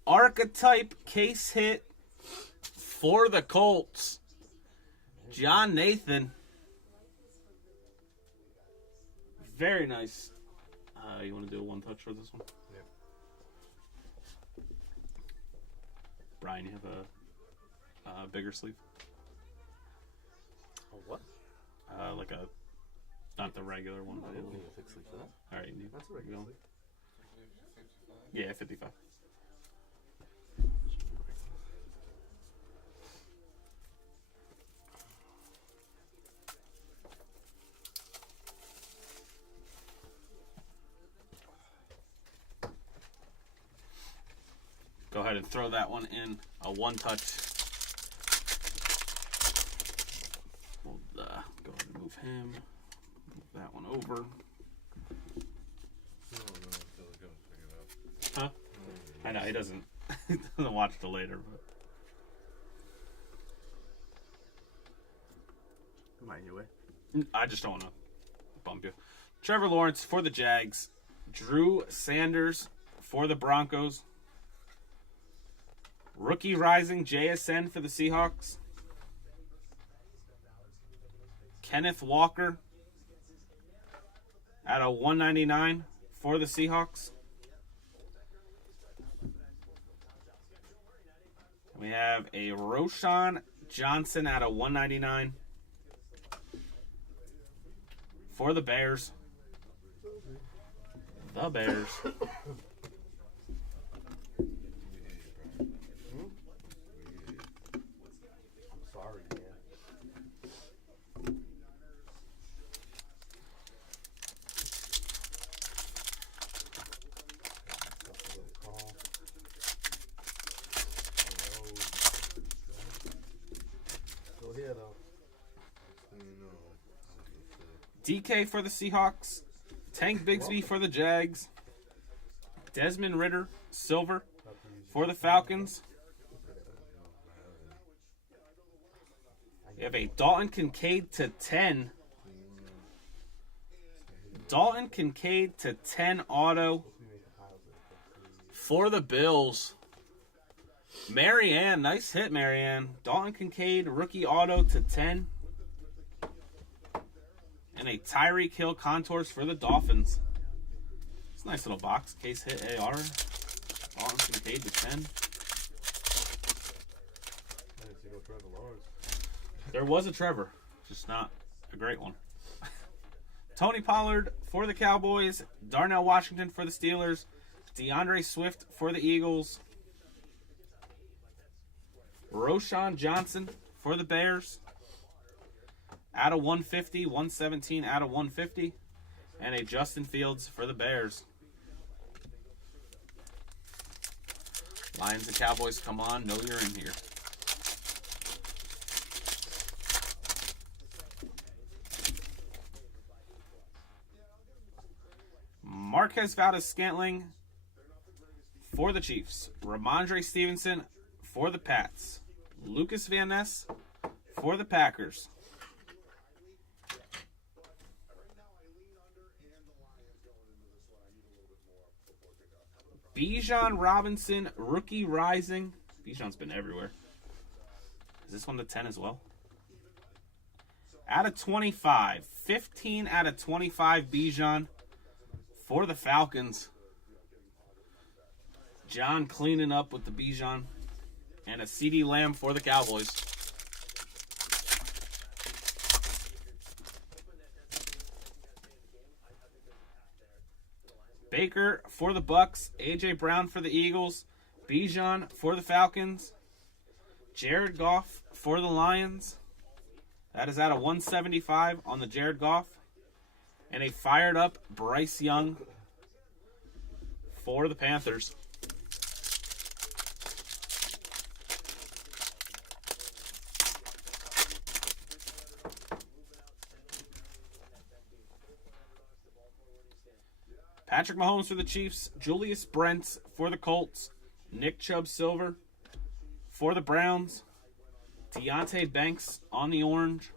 Archetype case hit for the Colts. John Nathan. Very nice. You want to do a one touch for this one? Yep. Brian, you have a bigger sleeve? Oh, what? Like a, not the regular one. I But didn't need a thick sleeve for that. all right, you That's a regular go. sleeve. Yeah, 55. Go ahead and throw that one in a one touch. We'll go ahead and move him. Move that one over. You don't know until he comes pick it up. Huh? I know he doesn't. He doesn't watch till later, but Come on, you way. I just don't want to bump you. Trevor Lawrence for the Jags. Drew Sanders for the Broncos. Rookie Rising JSN for the Seahawks. Kenneth Walker at a 199 for the Seahawks. We have a Roshan Johnson at a 199 for the Bears. The Bears. Sorry, man. Still here though. DK for the Seahawks. Tank Bigsby for the Jags. Desmond Ridder, silver, for the Falcons. We have a Dalton Kincaid to 10. Dalton Kincaid to 10 auto for the Bills. Marianne, nice hit, Marianne. Dalton Kincaid, rookie auto to 10. And a Tyreek Hill contours for the Dolphins. It's a nice little box. Case hit AR. Dalton Kincaid to 10. I didn't see no Trevor Lawrence. There was a Trevor, just not a great one. Tony Pollard for the Cowboys. Darnell Washington for the Steelers. DeAndre Swift for the Eagles. Roshan Johnson for the Bears. Out of 150, 117 out of 150. And a Justin Fields for the Bears. Lions and Cowboys, come on, know you're in here. Marquez Valdez-Scantling for the Chiefs. Ramondre Stevenson for the Pats. Lucas Van Ness for the Packers. Bijan Robinson, rookie rising. Bijan's been everywhere. Is this one to 10 as well? Out of 25. 15 out of 25 Bijan for the Falcons. John cleaning up with the Bijan. And a CD Lamb for the Cowboys. Baker for the Bucks. AJ Brown for the Eagles. Bijan for the Falcons. Jared Goff for the Lions. That is out of 175 on the Jared Goff. And a fired up Bryce Young for the Panthers. Patrick Mahomes for the Chiefs. Julius Brents for the Colts. Nick Chubb silver for the Browns. Deontay Banks on the orange.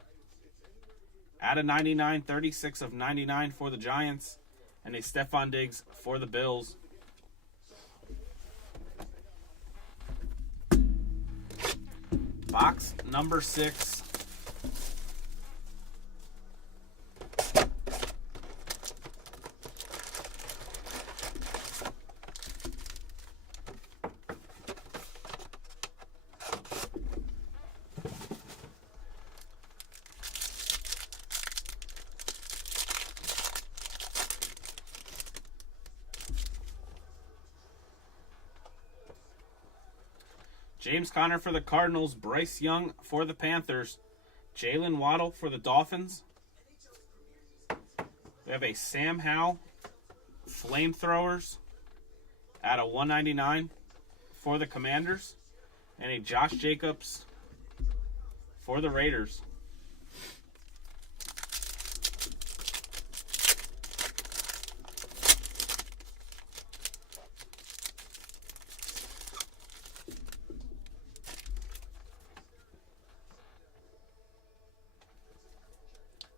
Out of 99, 36 of 99 for the Giants. and a Stephon Diggs for the Bills. Box number 6. James Conner for the Cardinals, Bryce Young for the Panthers, Jalen Waddle for the Dolphins. We have a Sam Howell, Flamethrowers, at a 199 for the Commanders, and a Josh Jacobs for the Raiders.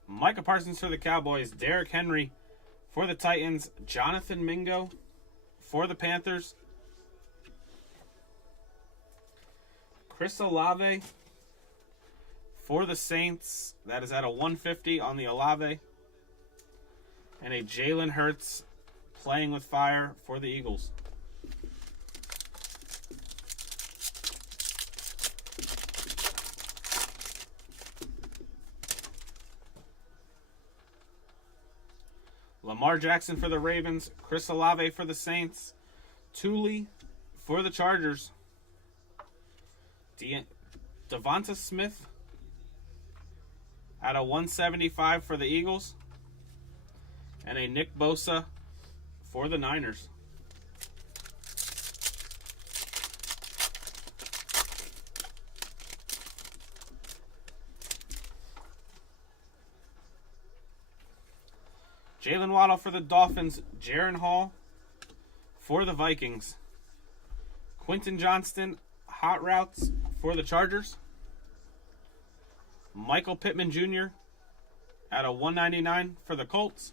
Micah Parsons for the Cowboys, Derrick Henry for the Titans, Jonathan Mingo for the Panthers, Chris Olave for the Saints. That is at a 150 on the Olave. And a Jalen Hurts playing with fire for the Eagles. Lamar Jackson for the Ravens, Chris Olave for the Saints, Thule for the Chargers, Devonta Smith at a 175 for the Eagles, and a Nick Bosa for the Niners. Jalen Waddle for the Dolphins, Jaron Hall for the Vikings, Quentin Johnston, Hot Routes for the Chargers, Michael Pittman Jr. at a 199 for the Colts,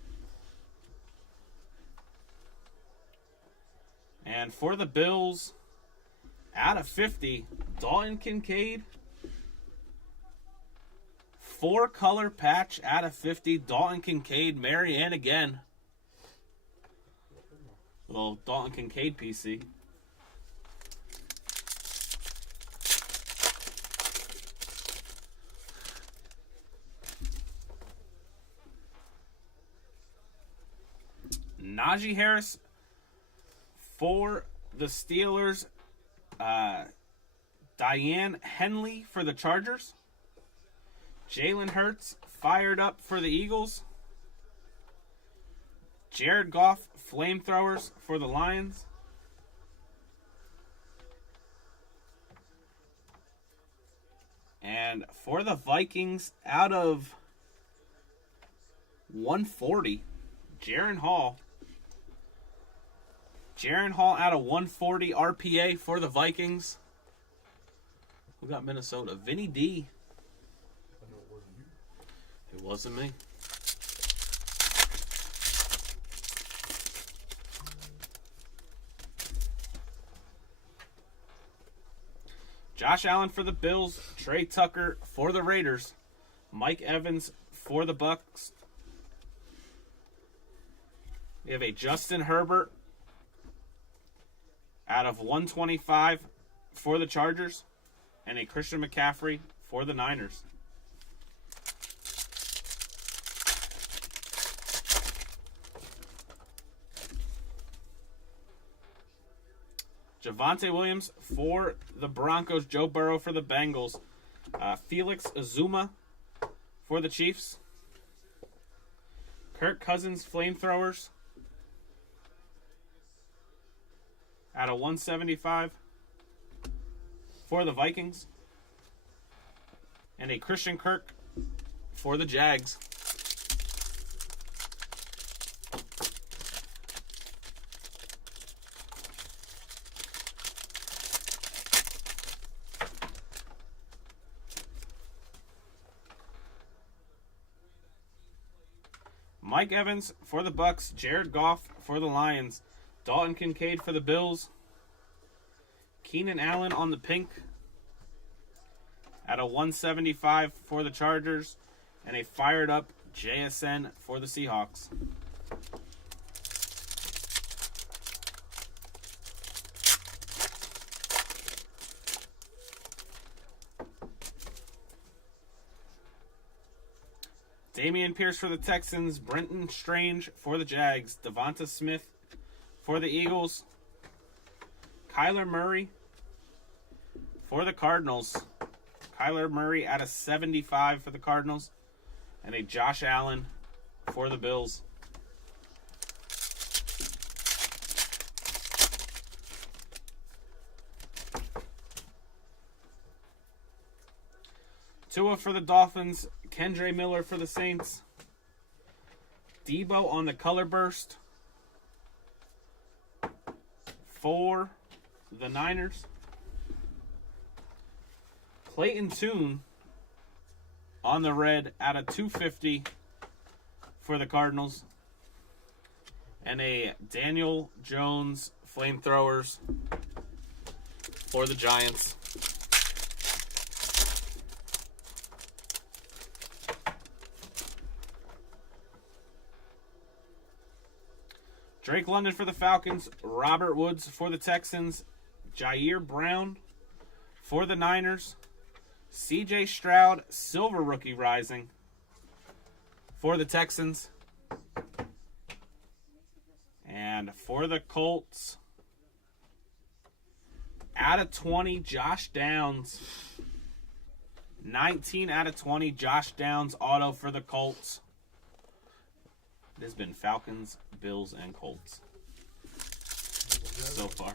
and for the Bills, out of 50, Dalton Kincaid. 4-color patch out of 50. Dalton Kincaid, Marianne again. Little Dalton Kincaid PC. Najee Harris for the Steelers. Diane Henley for the Chargers. Jalen Hurts fired up for the Eagles. Jared Goff, Flamethrowers for the Lions. And for the Vikings, out of 140, Jaron Hall. Jaron Hall out of 140 RPA for the Vikings. Who got Minnesota? Vinny D. It wasn't me. Josh Allen for the Bills, Trey Tucker for the Raiders, Mike Evans for the Bucks. We have a Justin Herbert out of 125 for the Chargers, and a Christian McCaffrey for the Niners. Javonte Williams for the Broncos. Joe Burrow for the Bengals. Felix Azuma for the Chiefs. Kirk Cousins Flamethrowers at a 175 for the Vikings. And a Christian Kirk for the Jags. Mike Evans for the Bucks, Jared Goff for the Lions, Dalton Kincaid for the Bills, Keenan Allen on the pink at a 175 for the Chargers, and a fired up JSN for the Seahawks. Damian Pierce for the Texans, Brenton Strange for the Jags, Devonta Smith for the Eagles, Kyler Murray for the Cardinals. Kyler Murray at a 75 for the Cardinals, and a Josh Allen for the Bills. Tua for the Dolphins, Kendre Miller for the Saints, Debo on the color burst for the Niners, Clayton Tune on the red at a 250 for the Cardinals, and a Daniel Jones flamethrowers for the Giants. Drake London for the Falcons, Robert Woods for the Texans, Jair Brown for the Niners, CJ Stroud, silver rookie rising for the Texans, and for the Colts, out of 20, Josh Downs. 19 out of 20, Josh Downs auto for the Colts. It has been Falcons, Bills, and Colts so far.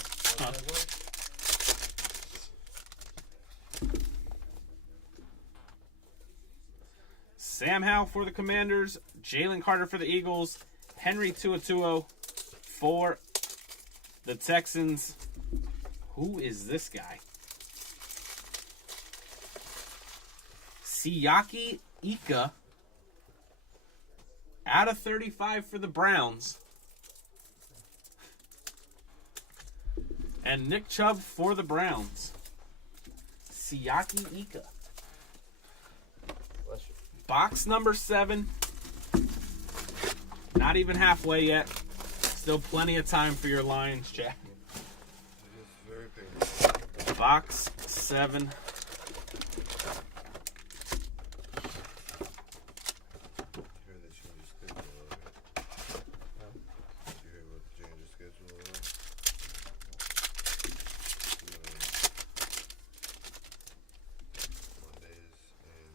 Sam Howell for the Commanders, Jalen Carter for the Eagles, Henry TuaTuo for the Texans. Who is this guy? Siaki Ika out of 35 for the Browns. And Nick Chubb for the Browns. Siaki Ika. Box number 7. Not even halfway yet. Still plenty of time for your Lions, Jack. It is very big. Box 7. Hear they changed the schedule already. Did you hear about the change of schedule already? Mondays and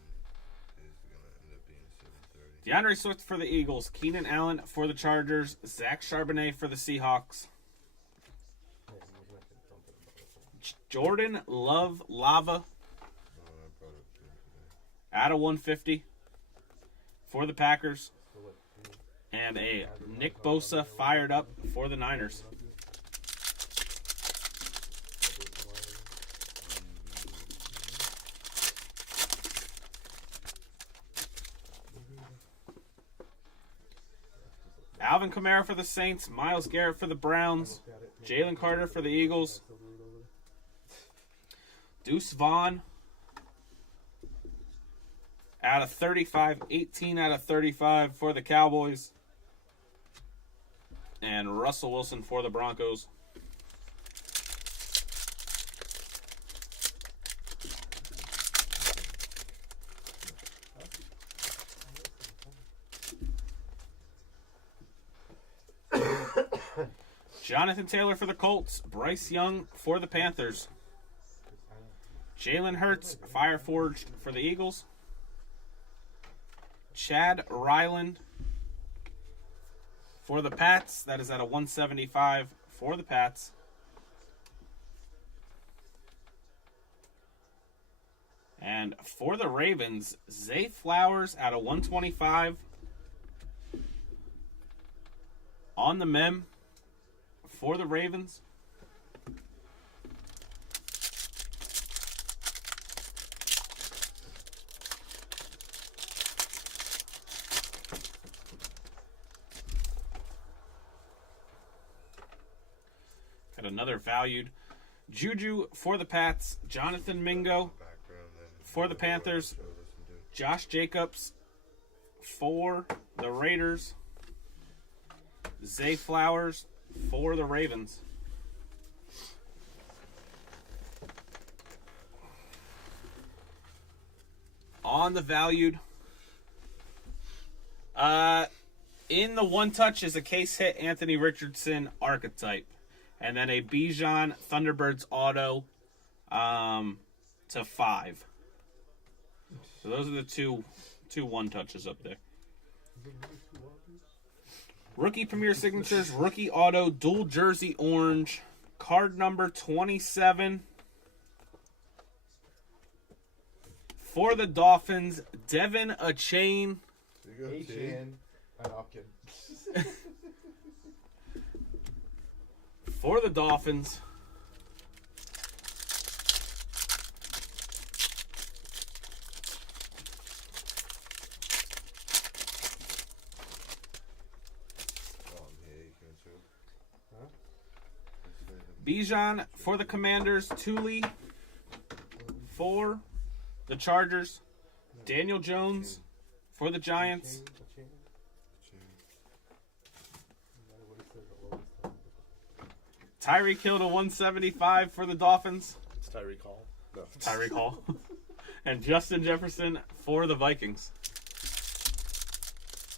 is gonna end up being 7:30. DeAndre Swift for the Eagles, Keenan Allen for the Chargers, Zach Charbonnet for the Seahawks, Jordan Love Lava Oh, I brought it to today. out of 150 for the Packers, and a Nick Bosa fired up for the Niners. Alvin Kamara for the Saints, Myles Garrett for the Browns, Jalen Carter for the Eagles, Deuce Vaughn out of 35, 18 out of 35 for the Cowboys, and Russell Wilson for the Broncos. Jonathan Taylor for the Colts, Bryce Young for the Panthers, Jalen Hurts, Fire Forged for the Eagles, Chad Ryland for the Pats. That is at a 175 for the Pats. And for the Ravens, Zay Flowers at a 125 on the mem for the Ravens. Got another valued Juju for the Pats. Jonathan Mingo Background then. for the Panthers. Show listen to. Josh Jacobs for the Raiders. Zay Flowers for the Ravens. On the valued. In the one touch is a case hit Anthony Richardson archetype. And then a Bijan Thunderbirds auto to 5. So those are the two one touches up there. Rookie Premier Signatures, rookie auto, dual jersey orange, card number 27. For the Dolphins, Devin Achane. There you go, T. H-N. I'm not kidding. For the Dolphins. Yeah, you can show. Huh? Bijan for the Commanders, Thule for the Chargers, Daniel Jones for the Giants, A chain? No matter what he says, I'll always tell him. Tyreek Hill to 175 for the Dolphins, It's Tyreek Hall. No. Tyreek Hall, and Justin Jefferson for the Vikings.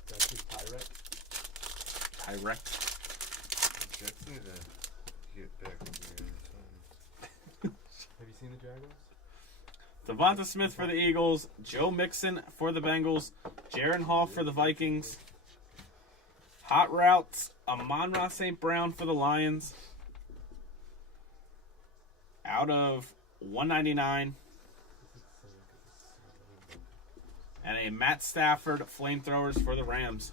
That's his Tyrek. Tyreek. Jets need to get back on the other side. Have you seen the Jaguars? Devonta Smith for the Eagles, Joe Mixon for the Bengals, Jaron Hall for the Vikings, Hot Routes, Amon-Ra St. Brown for the Lions, out of 199, and a Matt Stafford Flamethrowers for the Rams.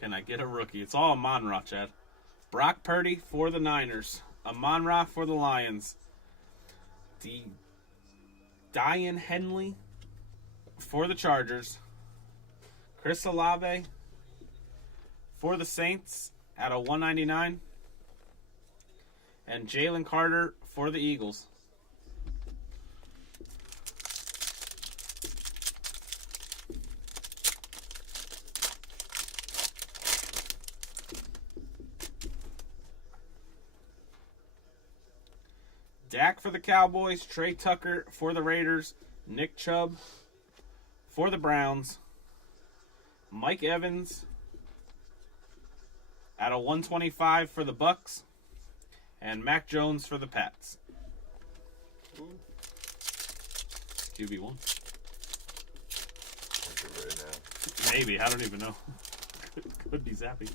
Can I get a rookie? It's all Amon-Ra, Chad. Brock Purdy for the Niners. Amon-Ra for the Lions. Diane Henley for the Chargers. Chris Olave for the Saints at a 199. And Jalen Carter for the Eagles. Dak for the Cowboys, Trey Tucker for the Raiders, Nick Chubb for the Browns, Mike Evans at a 125 for the Bucks, and Mac Jones for the Pats. QB1. Right now. Maybe, I don't even know. Could be Zappy.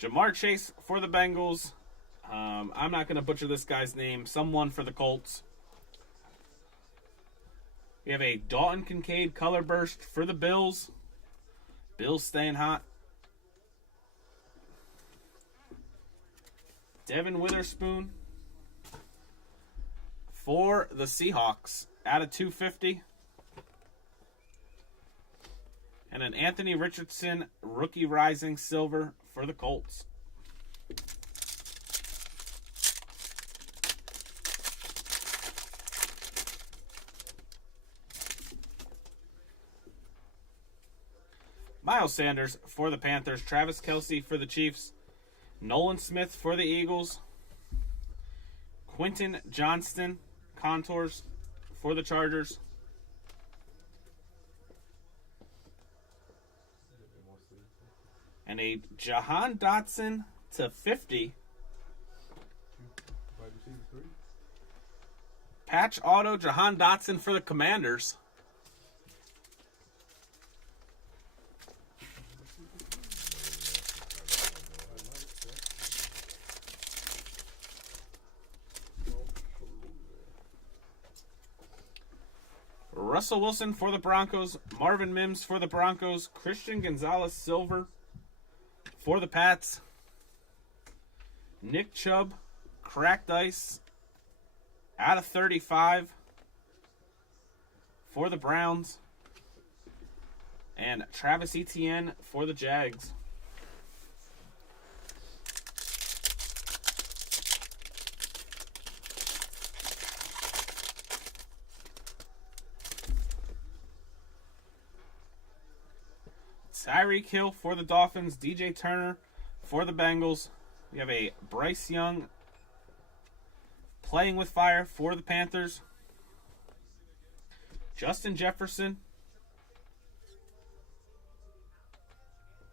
Jamar Chase for the Bengals. I'm not going to butcher this guy's name. Someone for the Colts. We have a Dalton Kincaid color burst for the Bills. Bills staying hot. Devin Witherspoon for the Seahawks out of 250. And an Anthony Richardson rookie rising silver for the Colts. Miles Sanders for the Panthers. Travis Kelce for the Chiefs. Nolan Smith for the Eagles. Quentin Johnston contours for the Chargers. And a Jahan Dotson to 50. Wide receiver 3. Patch auto Jahan Dotson for the Commanders. Russell Wilson for the Broncos. Marvin Mims for the Broncos. Christian Gonzalez silver for the Pats. Nick Chubb, cracked ice, out of 35 for the Browns. And Travis Etienne for the Jags. Tyreek Hill for the Dolphins. DJ Turner for the Bengals. We have a Bryce Young playing with fire for the Panthers. Justin Jefferson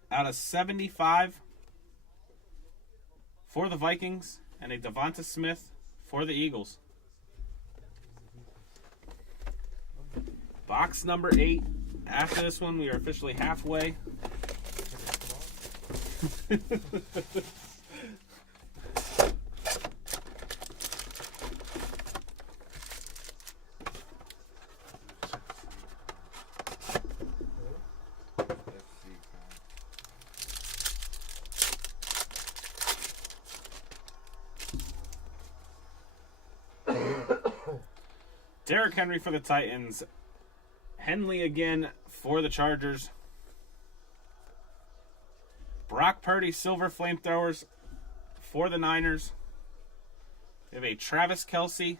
out of 75 for the Vikings. And a Devonta Smith for the Eagles. Box number 8. After this one, we are officially halfway. Derrick Henry for the Titans. Henley again for the Chargers. Brock Purdy, silver flamethrowers for the Niners. We have a Travis Kelce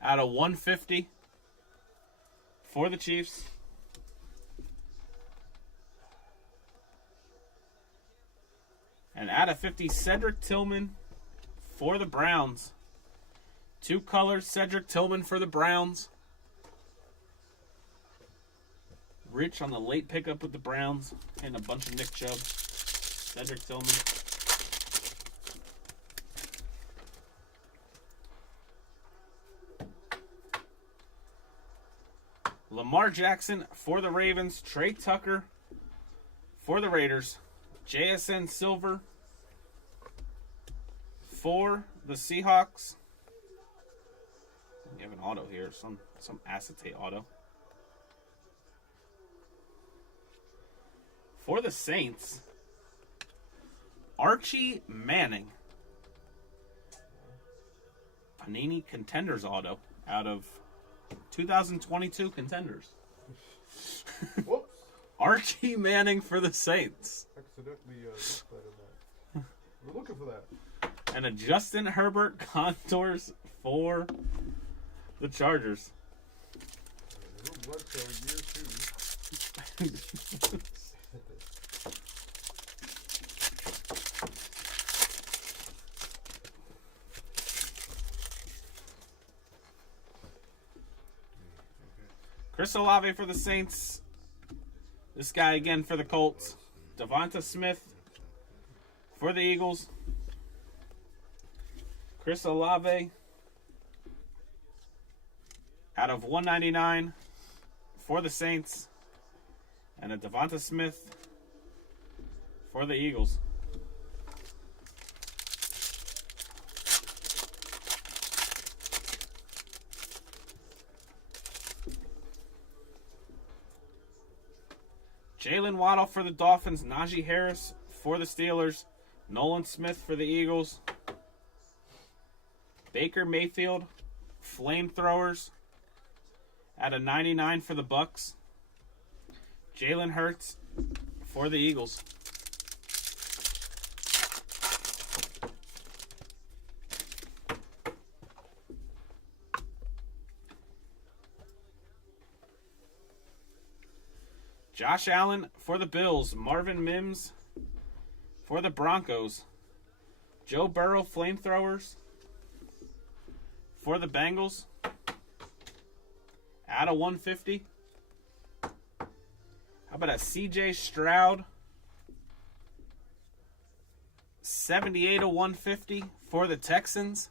out of 150 for the Chiefs. And out of 50, Cedric Tillman for the Browns. 2 colors, Cedric Tillman for the Browns. Rich on the late pickup with the Browns. And a bunch of Nick Chubb. Cedric Tillman. Lamar Jackson for the Ravens. Trey Tucker for the Raiders. JSN Silver for the Seahawks. You have an auto here. Some acetate auto. For the Saints, Archie Manning. Panini Contenders auto out of 2022 Contenders. Whoops. Archie Manning for the Saints. Accidentally looked that in that. We're looking for that. And a Justin Herbert Contours for the Chargers. Little blood cell year 2. Chris Olave for the Saints. This guy again for the Colts. Devonta Smith for the Eagles. Chris Olave out of 199 for the Saints. And a Devonta Smith for the Eagles. Jalen Waddle for the Dolphins. Najee Harris for the Steelers. Nolan Smith for the Eagles. Baker Mayfield, flamethrowers, at a 99 for the Bucks. Jalen Hurts for the Eagles. Josh Allen for the Bills. Marvin Mims for the Broncos. Joe Burrow, flamethrowers for the Bengals. Out of 150. How about a CJ Stroud? 78 of 150 for the Texans.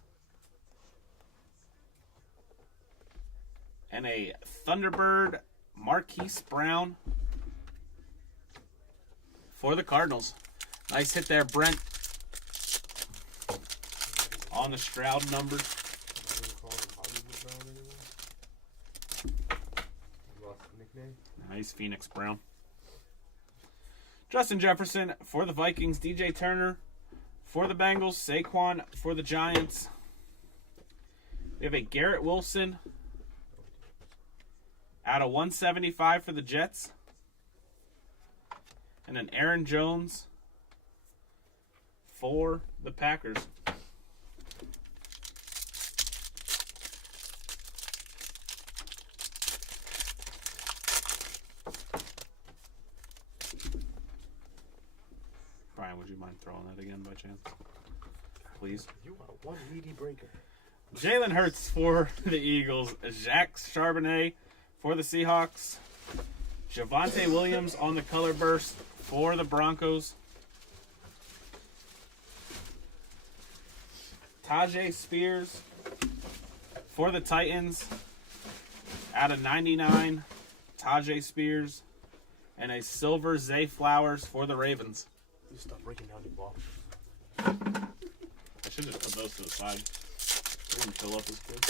And a Thunderbird Marquise Brown for the Cardinals. Nice hit there, Brent. On the Stroud numbers. Nice Phoenix Brown. Justin Jefferson for the Vikings. DJ Turner for the Bengals. Saquon for the Giants. We have a Garrett Wilson out of 175 for the Jets. And an Aaron Jones for the Packers. Brian, would you mind throwing that again by chance? Please. You are one meaty breaker. Jalen Hurts for the Eagles. Jacques Charbonnet for the Seahawks. Javonte Williams on the color burst for the Broncos. Tajay Spears for the Titans. Out of 99, Tajay Spears. And a silver Zay Flowers for the Ravens. You stop breaking down your ball. I should just put those to the side. They wouldn't fill up as good.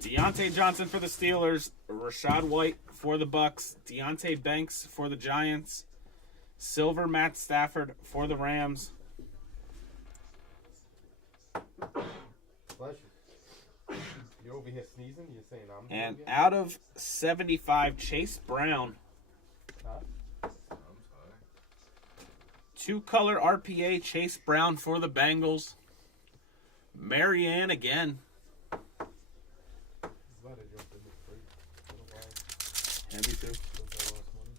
Deontay Johnson for the Steelers. Rashad White for the Bucks. Deontay Banks for the Giants. Silver Matt Stafford for the Rams. Bless you. You're over here sneezing? You're saying I'm doing And it? out of 75, Chase Brown. Huh? I'm sorry. Two-color RPA, Chase Brown for the Bengals. Marianne again. Glad I jumped in this break. I don't know why. And me too. Look, I lost money.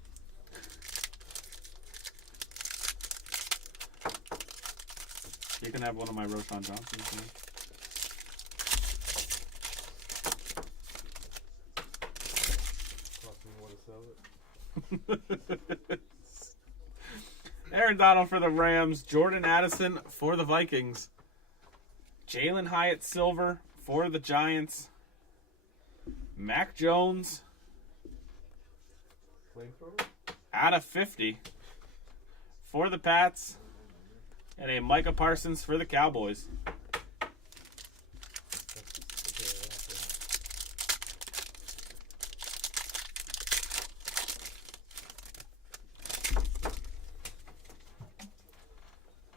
You can have one of my Roshan Johnsons. Man. Cost me more to sell it. Aaron Donald for the Rams. Jordan Addison for the Vikings. Jalen Hyatt Silver for the Giants. Mac Jones Flamethrower? out of 50 for the Pats. And a Micah Parsons for the Cowboys.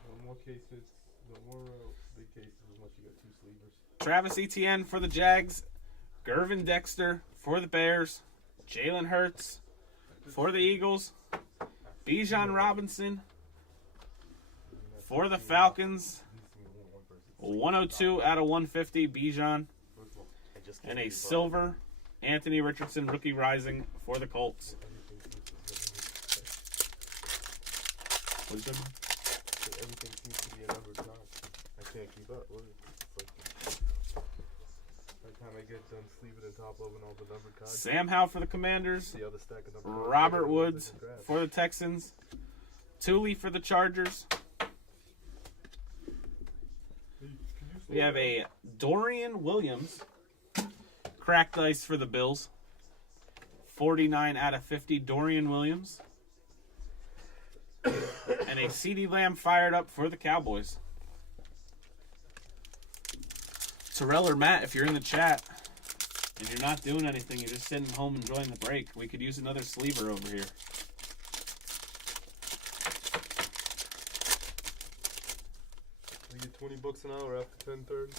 No more cases. No more big cases unless you got two sleevers. Travis Etienne for the Jags. Gervin Dexter for the Bears. Jalen Hurts for the Eagles. Bijan Robinson for the Falcons. 102 out of 150, Bijan. And a silver Anthony Richardson rookie rising for the Colts. What is it? Everything seems to be a numbered card. I can't keep up. What is it? It's like, by the time I get done sleeving and top loading all the numbered cards, Sam Howell for the Commanders. the other stack of numbered cards. Robert Woods for the Texans. Thule for the Chargers. We have a Dorian Williams. Cracked ice for the Bills. 49 out of 50, Dorian Williams. And a CeeDee Lamb fired up for the Cowboys. Terrell or Matt, if you're in the chat and you're not doing anything, you're just sitting home enjoying the break, we could use another sleever over here. We get $20 an hour after 10:30.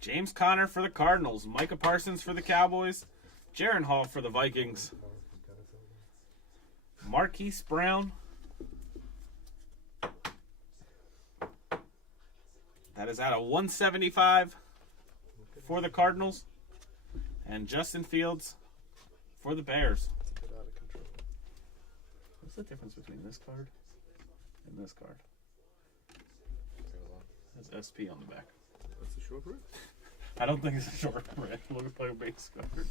James Conner for the Cardinals. Micah Parsons for the Cowboys. Jaron Hall for the Vikings. Marquise Brown. That is out of 175 for the Cardinals. And Justin Fields for the Bears. It's a bit out of control. What's the difference between this card and this card? There's SP on the back. That's a short rip. I don't think it's a short print. It looks like a base card.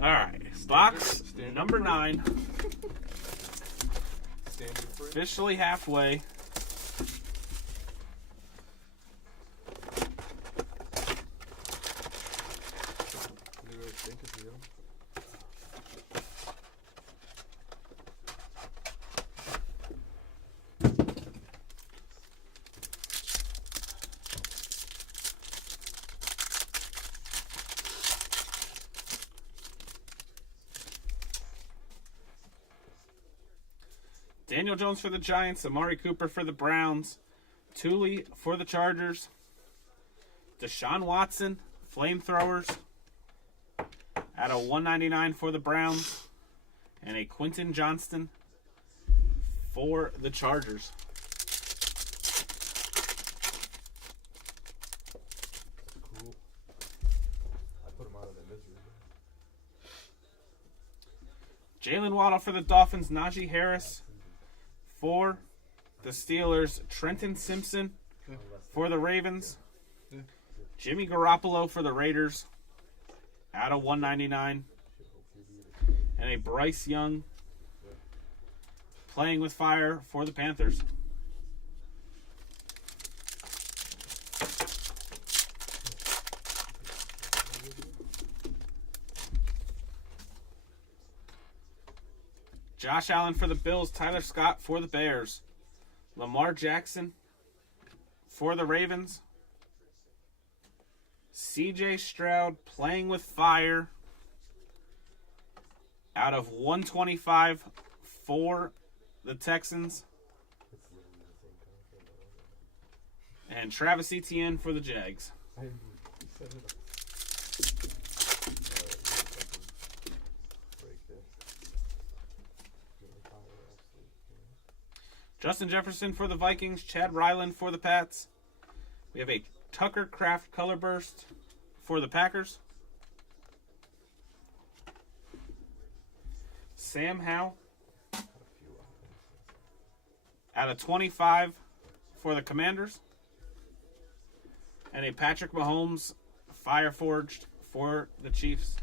Alright, box number 9. Standard print. Officially halfway. What do you guys think of you? Daniel Jones for the Giants. Amari Cooper for the Browns. Thule for the Chargers. Deshaun Watson, Flamethrowers. Out of 199 for the Browns. And a Quentin Johnston for the Chargers. That's cool. I put him out of their misery. Jalen Waddle for the Dolphins. Najee Harris for the Steelers. Trenton Simpson for the Ravens. Jimmy Garoppolo for the Raiders. Out of 199. And a Bryce Young playing with fire for the Panthers. Josh Allen for the Bills. Tyler Scott for the Bears. Lamar Jackson for the Ravens. CJ Stroud playing with fire. Out of 125 for the Texans. And Travis Etienne for the Jags. Set it up. Break this. Justin Jefferson for the Vikings. Chad Ryland for the Pats. We have a Tucker Craft Color Burst for the Packers. Sam Howell out of 25 for the Commanders. And a Patrick Mahomes Fire Forged for the Chiefs.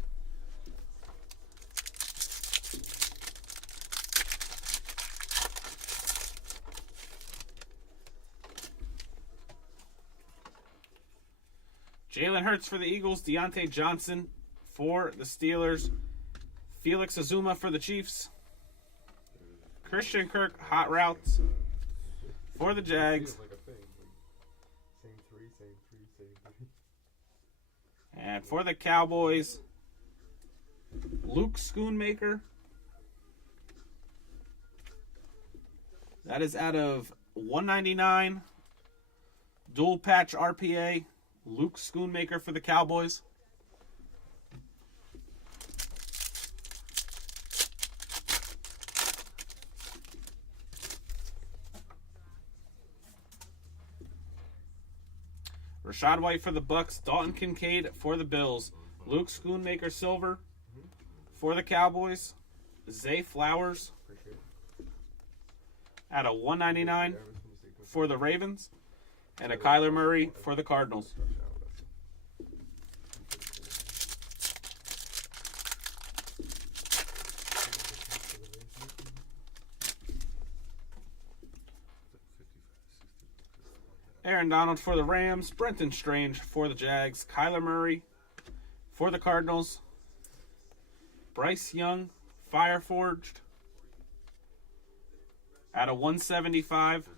Jalen Hurts for the Eagles. Deontay Johnson for the Steelers. Felix Azuma for the Chiefs. Christian Kirk Hot Routes for the Jags. Feels like a thing. Same three. And for the Cowboys, Luke Schoonmaker. That is out of 199. Dual patch RPA. Luke Schoonmaker for the Cowboys. Rashad White for the Bucks. Dalton Kincaid for the Bills. Luke Schoonmaker Silver for the Cowboys. Zay Flowers at a 199 for the Ravens. And a Kyler Murray for the Cardinals. Aaron Donald for the Rams. Brenton Strange for the Jags. Kyler Murray for the Cardinals. Bryce Young, Fire Forged at a 175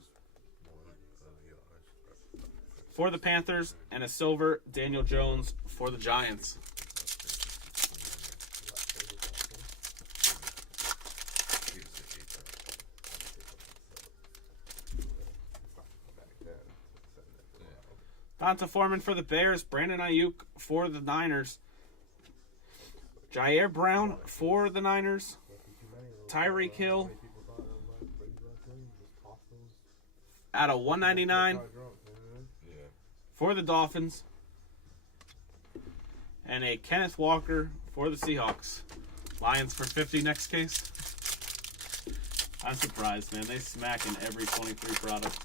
for the Panthers. And a silver Daniel Jones for the Giants. Donta Foreman for the Bears. Brandon Ayuk for the Niners. Jair Brown for the Niners. Tyreek Hill out of 199 for the Dolphins. And a Kenneth Walker for the Seahawks. Lions for 50 next case. I'm surprised, man. They smack in every 23 product.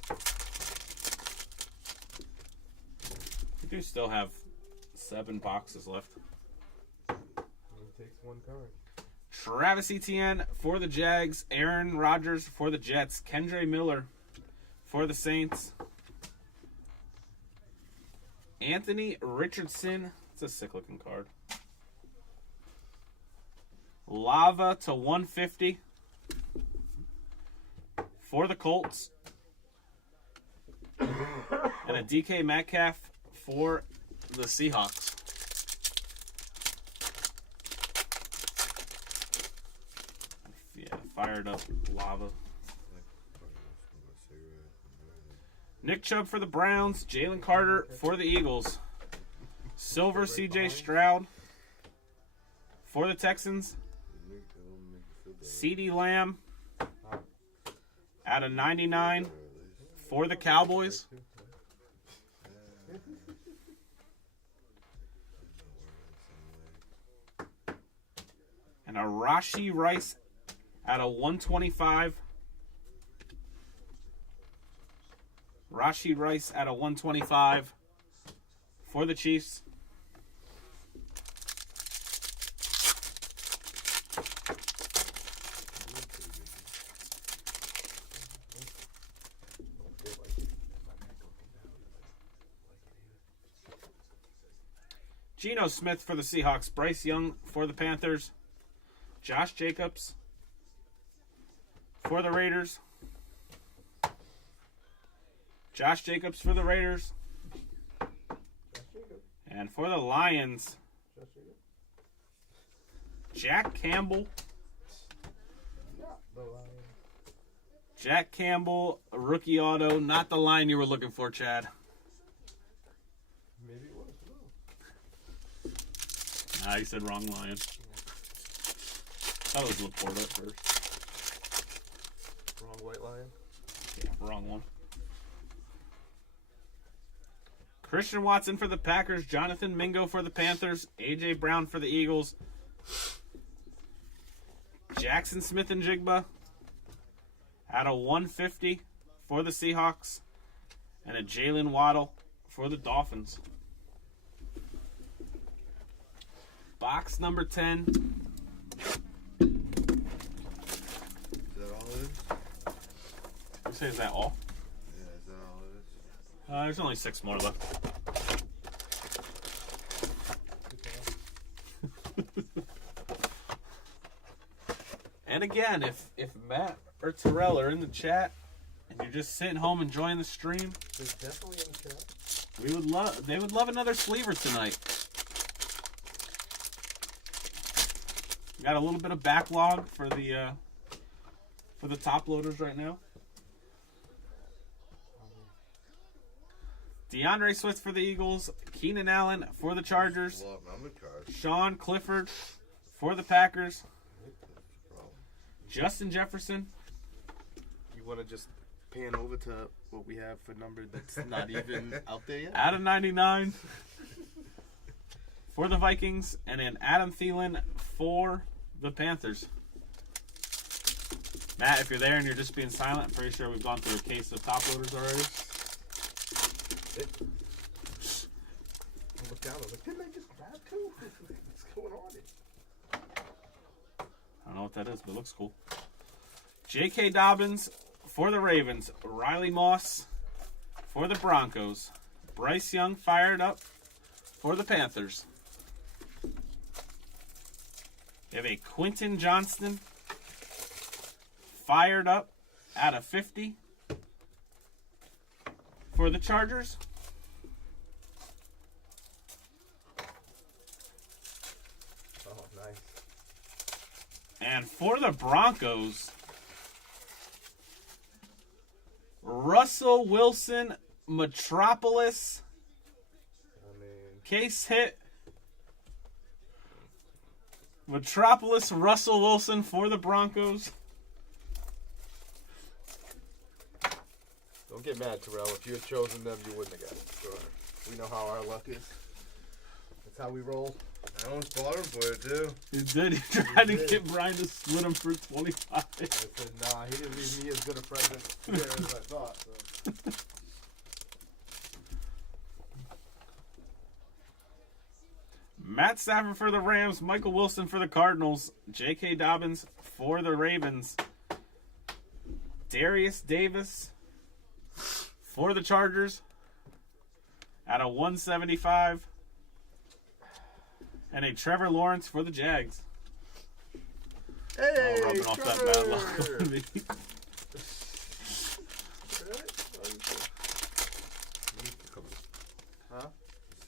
We do still have 7 boxes left. It takes one card. Travis Etienne for the Jags. Aaron Rodgers for the Jets. Kendre Miller for the Saints. Anthony Richardson. It's a sick looking card. Lava to 150 for the Colts. And a DK Metcalf for the Seahawks. Yeah, fired up lava. Nick Chubb for the Browns. Jalen Carter for the Eagles. Silver C.J. Stroud for the Texans. C.D. Lamb out of 99 for the Cowboys. And a Rashee Rice out of 125. Rashee Rice out of 125 for the Chiefs. Geno Smith for the Seahawks. Bryce Young for the Panthers. Josh Jacobs for the Raiders. Josh Jacobs for the Raiders. And for the Lions, Jack Campbell. Jack Campbell, a rookie auto. Not the line you were looking for, Chad. Maybe it was. Nah, you said wrong Lion. That was Laporta at first. Wrong white lion. Yeah, wrong one. Christian Watson for the Packers. Jonathan Mingo for the Panthers. A.J. Brown for the Eagles. Jackson Smith and Jigba out of 150 for the Seahawks. And a Jalen Waddle for the Dolphins. Box number 10. Is that all it is? You say, is that all? Yeah, is that all it is? There's only 6 more left. And again, if Matt or Terrell are in the chat and you're just sitting home enjoying the stream, They're definitely in the chat. they would love another sleever tonight. Got a little bit of backlog for the top loaders right now. DeAndre Swift for the Eagles. Keenan Allen for the Chargers. A lot of numbered cards. Sean Clifford for the Packers. That's the problem. Justin Jefferson. You want to just pan over to what we have for number that's not even out there yet? Out of 99 for the Vikings. And then Adam Thielen for the Panthers. Matt, if you're there and you're just being silent, I'm pretty sure we've gone through a case of top loaders already. I looked down. I was like, didn't I just grab two? What's going on? I don't know what that is, but it looks cool. J.K. Dobbins for the Ravens. Riley Moss for the Broncos. Bryce Young fired up for the Panthers. We have a Quentin Johnston fired up out of 50 for the Chargers. Oh, nice. And for the Broncos, Russell Wilson, Metropolis, I mean, case hit. Metropolis, Russell Wilson for the Broncos. don't get mad, Terrell. If you had chosen them, you wouldn't have got it. Sure. We know how our luck is. That's how we roll. I almost bought him for it too. He did. He tried to did. get Brian to split him for 25. I said, nah, he didn't leave me as good a present there as I thought. So. Matt Stafford for the Rams. Michael Wilson for the Cardinals. J.K. Dobbins for the Ravens. Darius Davis for the Chargers at a 175. And a Trevor Lawrence for the Jags. Hey, Rubbing off that bad luck on me. Huh?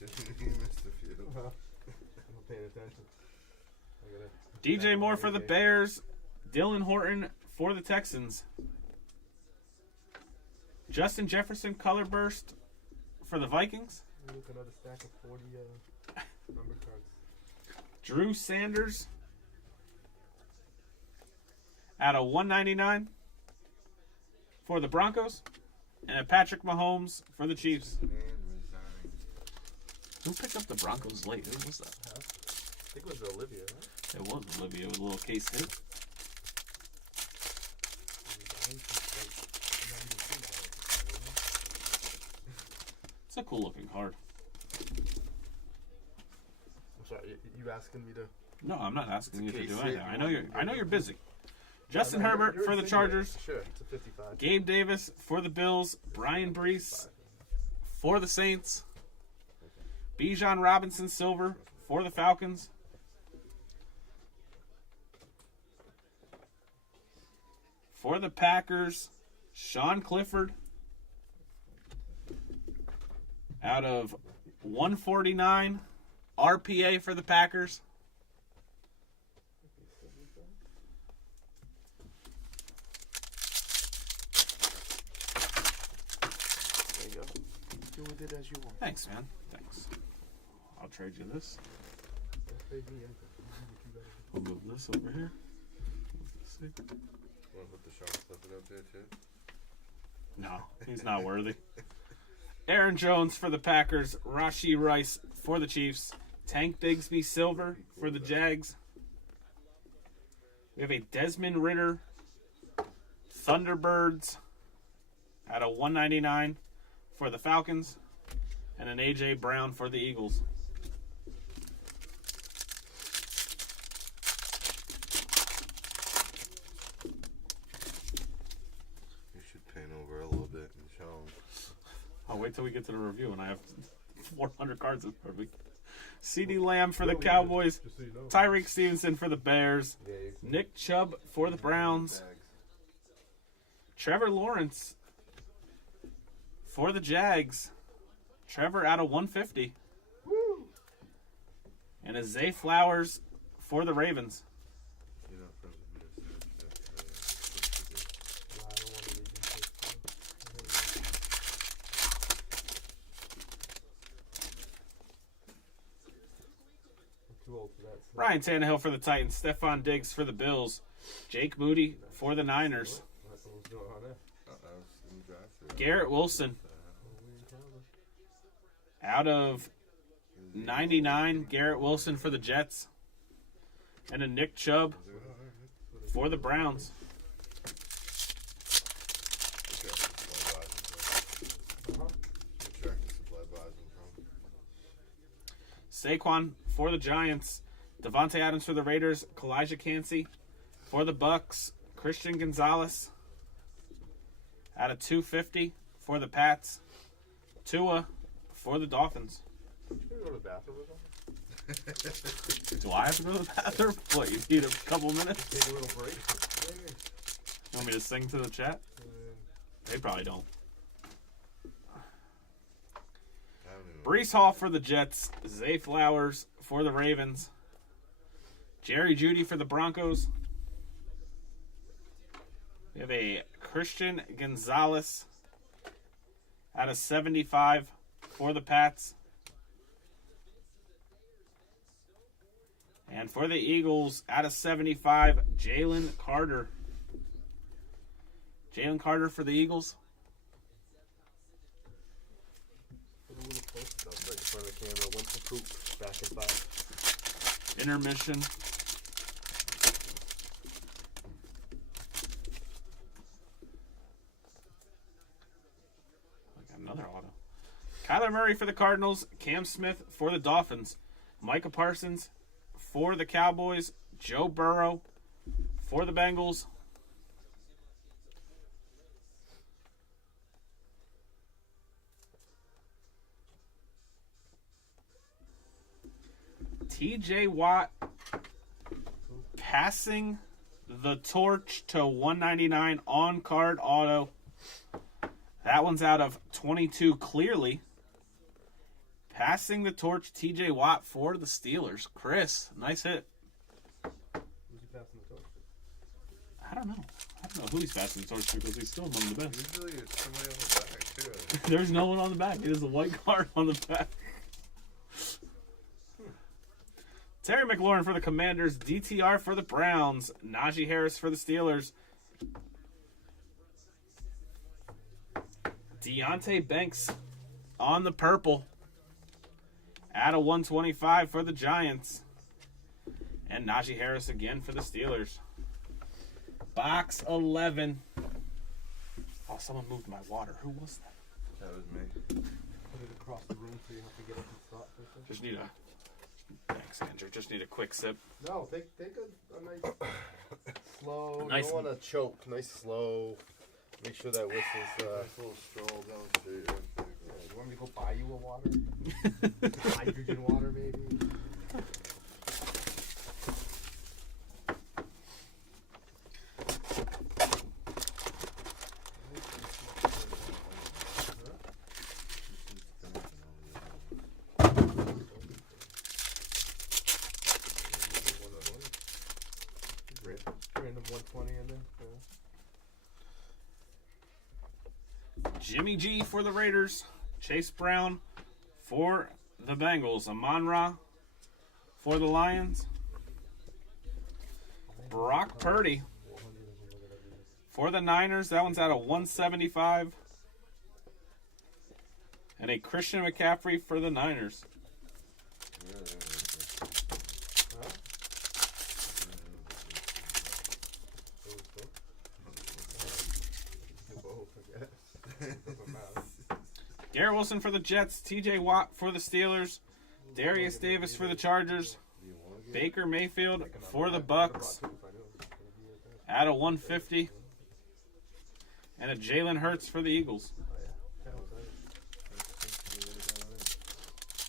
You missed a few. I'm not paying attention. I gotta DJ Moore for the Bears. Dylan Horton for the Texans. Justin Jefferson color burst for the Vikings. Look, another stack of 40 numbered cards. Drew Sanders out of 199 for the Broncos. And a Patrick Mahomes for the Chiefs. And resign. Who picked up the Broncos late? Who was that? I think it was Olivia, right? It was Olivia with a little case hit. It's a cool looking card. I'm sorry, you asking me to? No, I'm not asking you to case do hit. anything. I know you're busy. Justin No, Herbert you're for the insinuating. Chargers. Sure, it's a 55. Gabe Davis for the Bills. Brian Brees for the Saints. Bijan Robinson Silver for the Falcons. For the Packers, Sean Clifford out of 149. RPA for the Packers. There you go. Do with it as you want. Thanks, man. Thanks. I'll trade you this. Don't trade me anything. You do what you gotta do. We'll move this over here. Let's see. Want to put the sharp stuff up there too? No, he's not worthy. Aaron Jones for the Packers. Rashee Rice for the Chiefs. Tank Bigsby Silver for the Jags. We have a Desmond Ridder Thunderbirds out of 199 for the Falcons. And an A.J. Brown for the Eagles. You should paint over a little bit and show them. I'll wait till we get to the review and I have 400 cards in front of me. CeeDee Lamb for the Cowboys. Just so you know. Tyreek Stevenson for the Bears. Yeah, you can- Nick Chubb for the Browns. Bags. Trevor Lawrence for the Jags. Trevor out of 150. And a Zay Flowers for the Ravens. You know, from the Nah, I don't want to read these shit. I'm too old for that. So. Ryan Tannehill for the Titans. Stephon Diggs for the Bills. Jake Moody for the Niners. What's going on there? I was in the drive-thru. Garrett Wilson out of 99. Garrett Wilson for the Jets. And a Nick Chubb for the Browns. Saquon for the Giants. Devontae Adams for the Raiders. Kalijah Cansey for the Bucks. Christian Gonzalez out of 250 for the Pats. Tua for the Dolphins. Did you go to the bathroom or something? Do I have to go to the bathroom? What, you need a couple minutes? Take a little break. You want me to sing to the chat? They probably don't. Brees Hall for the Jets. Zay Flowers for the Ravens. Jerry Jeudy for the Broncos. We have a Christian Gonzalez out of 75 for the Pats. And for the Eagles, out of 75, Jalen Carter. Jalen Carter for the Eagles. Put a little post up right in front of the camera. Went to poop. Back in 5. Intermission. I got another auto. Kyler Murray for the Cardinals. Cam Smith for the Dolphins. Micah Parsons for the Cowboys. Joe Burrow for the Bengals. TJ Watt passing the torch to 199 on card auto. That one's out of 22 clearly. Passing the torch, TJ Watt for the Steelers. Chris, nice hit. Who's he passing the torch to? I don't know. I know who he's passing the torch to because he's still among the best. Usually it's somebody on the back too. There's no one on the back. It is a white card on the back. Terry McLaurin for the Commanders. DTR for the Browns. Najee Harris for the Steelers. Deontay Banks on the purple. At a 125 for the Giants. And Najee Harris again for the Steelers. Box 11. Oh, someone moved my water. Who was that? That was me. Put it across the room so you have to get up and stop. Just need a... Thanks, Andrew. Just need a quick sip. No, take a nice slow. Nice You don't want to choke. Nice slow. Make sure that whistle's. Nice little stroll down the street. You want me to go buy you a water? Hydrogen water, maybe. Random 120 in there. Jimmy G for the Raiders. Chase Brown for the Bengals. Amon-Ra for the Lions. Brock Purdy for the Niners. That one's at a 175. And a Christian McCaffrey for the Niners. Garrett Wilson for the Jets. TJ Watt for the Steelers. Darius Davis for the Chargers. Baker Mayfield for the Bucks. At a 150. And a Jalen Hurts for the Eagles.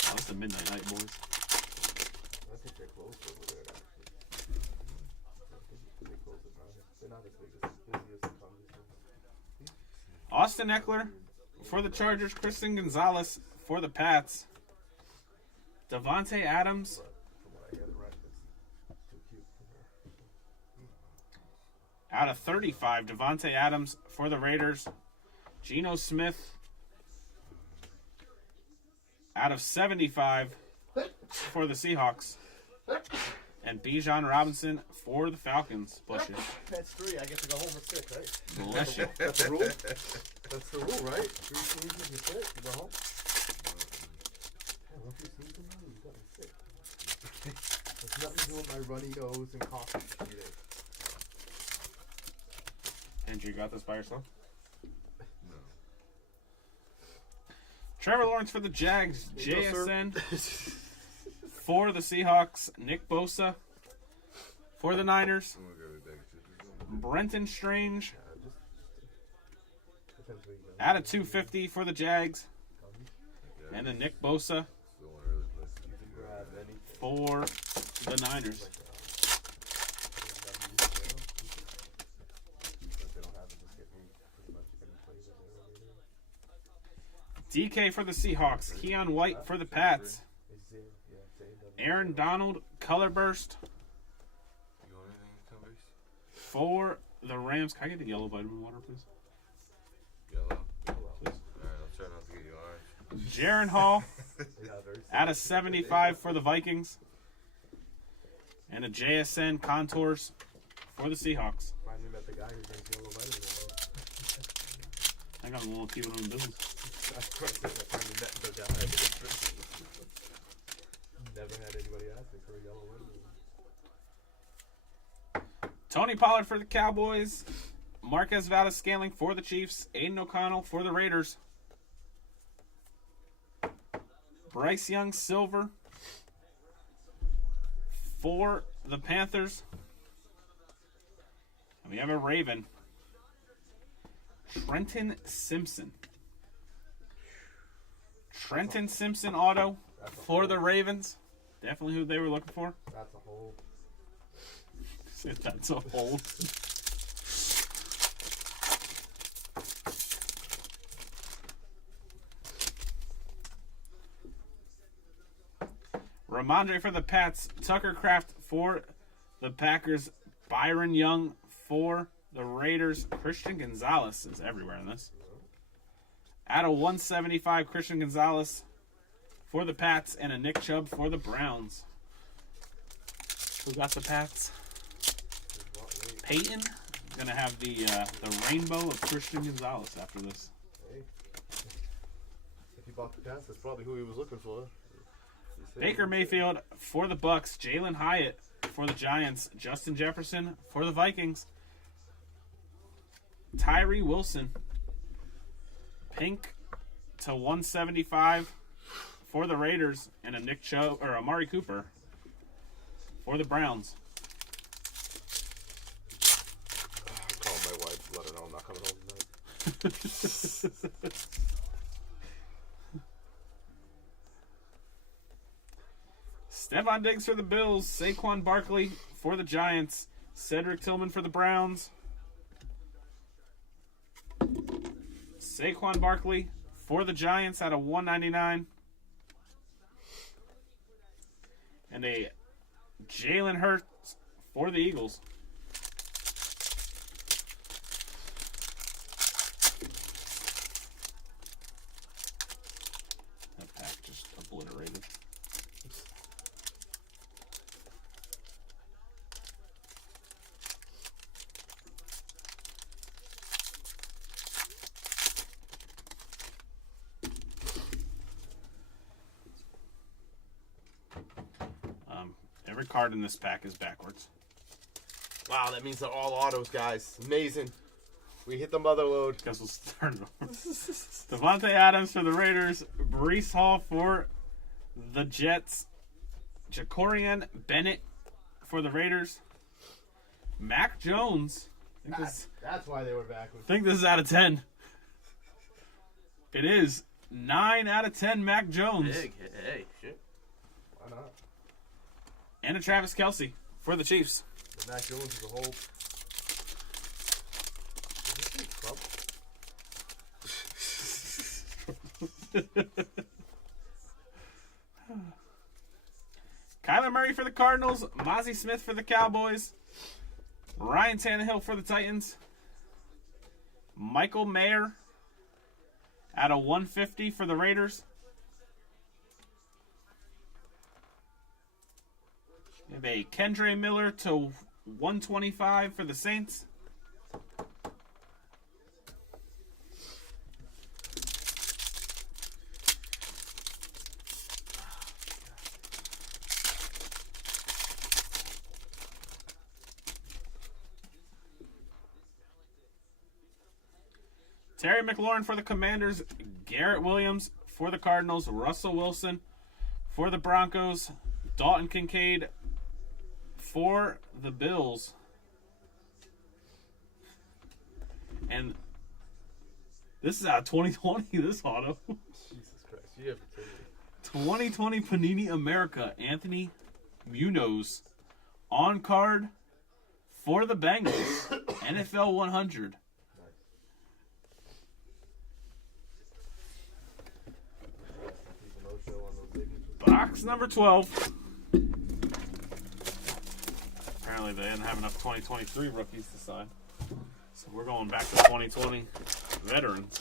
Oh, it's the midnight night, boys. I think they're closed over there, actually. I think they close it now. They're not as busy as the Congress. Austin Eckler for the Chargers. Kristen Gonzalez for the Pats. Devontae Adams From what I get, right, it's too cute for her. out of 35. Devontae Adams for the Raiders. Geno Smith out of 75 for the Seahawks. And Bijan Robinson for the Falcons. Bless you. That's 3. I get to go home with 6, right? Bless you. That's the rule? That's the rule, right? 3 teams, you sit, you go home. Yeah, once you see somebody, you got to sit. There's nothing to do with my runny nose and coffee every day. Andrew, you got this by yourself? No. Trevor Lawrence for the Jags. There you go, sir. JSN for the Seahawks. Nick Bosa for the Niners. I'm gonna go to Dexter or something. Brenton Strange Depends where you go. out of 250 for the Jags. Yeah, And then Nick Bosa still want to really place You can grab anything. for the Niners. If they don't have it, just get me pretty much any plays that they're already DK doing. for the Seahawks. Keon White for the Pats. It's zero. Yeah, it's A&W. Aaron Donald, color burst You want anything to come base? for the Rams. Can I get the yellow vitamin water, please? Yellow? Please. Alright, I'll try not to get you orange. Jaron Hall Yeah, very out of 75 for the Vikings. And a JSN Contours for the Seahawks. Finally met the guy who drinks yellow vitamin. I got a little keep it in business. That's right. I finally met the guy. Never had anybody ask me for a yellow vitamin. Tony Pollard for the Cowboys. Marquez Valdes-Scantling for the Chiefs. Aiden O'Connell for the Raiders. Bryce Young Silver for the Panthers. And we have a Raven. Trenton Simpson. Trenton Simpson auto for the Ravens. Definitely who they were looking for. That's a whole. That's a hold. Ramondre for the Pats. Tucker Kraft for the Packers. Byron Young for the Raiders, Christian Gonzalez is everywhere in this. Out of 175, Christian Gonzalez for the Pats, and a Nick Chubb for the Browns. Who got the Pats? Peyton. Gonna have the rainbow of Christian Gonzalez after this. Hey. If he bought the pass, that's probably who he was looking for. Baker Mayfield for the Bucks, Jalen Hyatt for the Giants, Justin Jefferson for the Vikings, Tyree Wilson, pink to 175 for the Raiders, and a Nick Chubb or Amari Cooper for the Browns. Call my wife, let her know I'm not coming home tonight. Stephon Diggs for the Bills, Saquon Barkley for the Giants, Cedric Tillman for the Browns, Saquon Barkley for the Giants out of 199, and a Jalen Hurts for the Eagles. That pack just obliterated. Every card in this pack is backwards. Wow, that means they're all autos, guys. Amazing. We hit the mother load. Guess we'll start it over. Devontae Adams for the Raiders, Breece Hall for the Jets, Jacorian Bennett for the Raiders, Mac Jones. That's why they were backwards. I think this is out of 10. It is 9 out of 10 Mac Jones. Big. Hey, shit. Why not? And a Travis Kelce for the Chiefs. The Mac Jones is a whole. Kyler Murray for the Cardinals, Mozzie Smith for the Cowboys, Ryan Tannehill for the Titans, Michael Mayer out of 150 for the Raiders. We have a Kendre Miller to 125 for the Saints. Terry McLaurin for the Commanders, Garrett Williams for the Cardinals, Russell Wilson for the Broncos, Dalton Kincaid for the Bills. And this is out of 2020, this auto. Jesus Christ, you have to take it. 2020 Panini America, Anthony Munoz on card for the Bengals, NFL 100. Box number 12. Apparently they didn't have enough 2023 rookies to sign. So we're going back to 2020 veterans.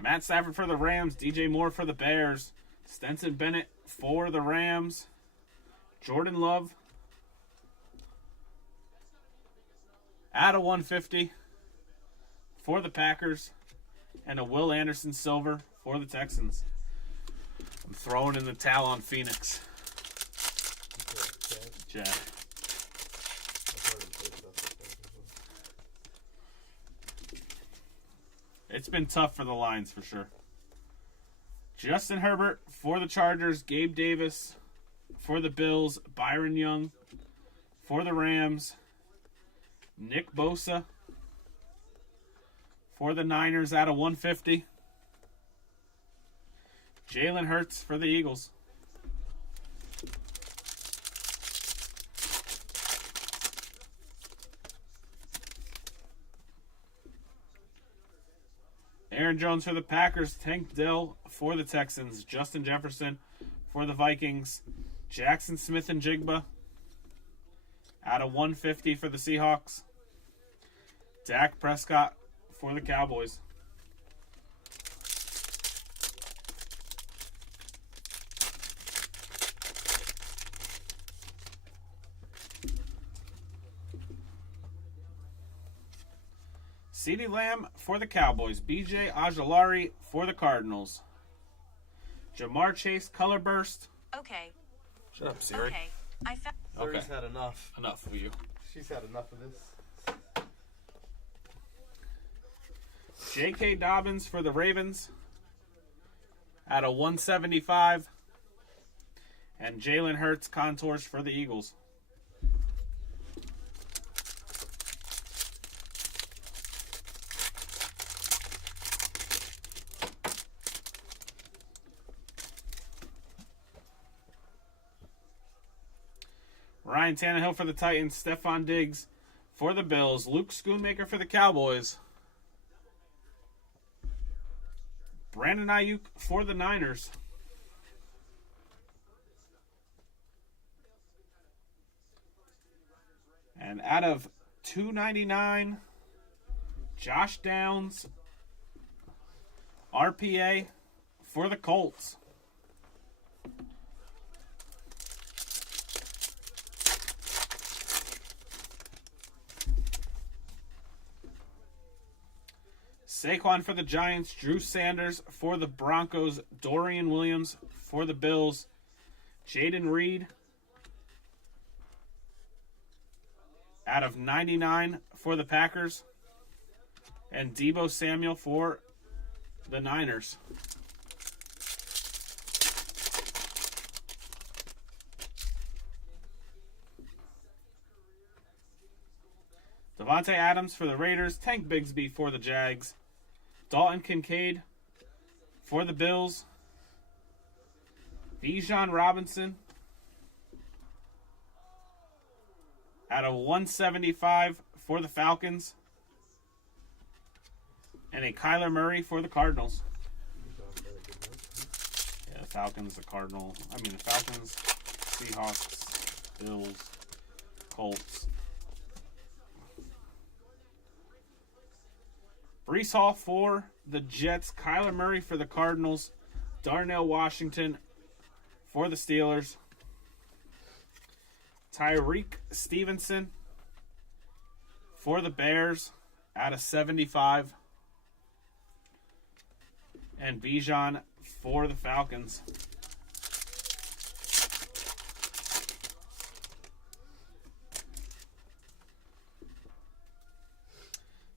Matt Stafford for the Rams, DJ Moore for the Bears, Stenson Bennett for the Rams, Jordan Love out of 150 for the Packers, and a Will Anderson silver for the Texans. I'm throwing in the towel on Phoenix. Jack. It's been tough for the Lions for sure. Justin Herbert for the Chargers, Gabe Davis for the Bills, Byron Young for the Rams, Nick Bosa for the Niners out of 150, Jalen Hurts for the Eagles. Aaron Jones for the Packers. Tank Dell for the Texans. Justin Jefferson for the Vikings. Jackson Smith and Jigba out of 150 for the Seahawks. Dak Prescott for the Cowboys. CeeDee Lamb for the Cowboys. BJ Ojolari for the Cardinals. Jamar Chase Color Burst. Okay. Shut up, Siri. Okay. I found. Siri's Okay. had enough. Enough of you. She's had enough of this. J.K. Dobbins for the Ravens out of 175. And Jalen Hurts contours for the Eagles. Ryan Tannehill for the Titans. Stephon Diggs for the Bills. Luke Schoonmaker for the Cowboys. Brandon Ayuk for the Niners. And out of 299, Josh Downs, RPA for the Colts. Saquon for the Giants, Drew Sanders for the Broncos, Dorian Williams for the Bills, Jaden Reed out of 99 for the Packers, and Deebo Samuel for the Niners. Devontae Adams for the Raiders, Tank Bigsby for the Jags, Dalton Kincaid for the Bills, Bijan Robinson out of 175 for the Falcons, and a Kyler Murray for the Cardinals. Yeah, the Falcons, the Cardinals. The Falcons, Seahawks, Bills, Colts. Breece Hall for the Jets, Kyler Murray for the Cardinals, Darnell Washington for the Steelers, Tyreek Stevenson for the Bears out of 75, and Bijan for the Falcons.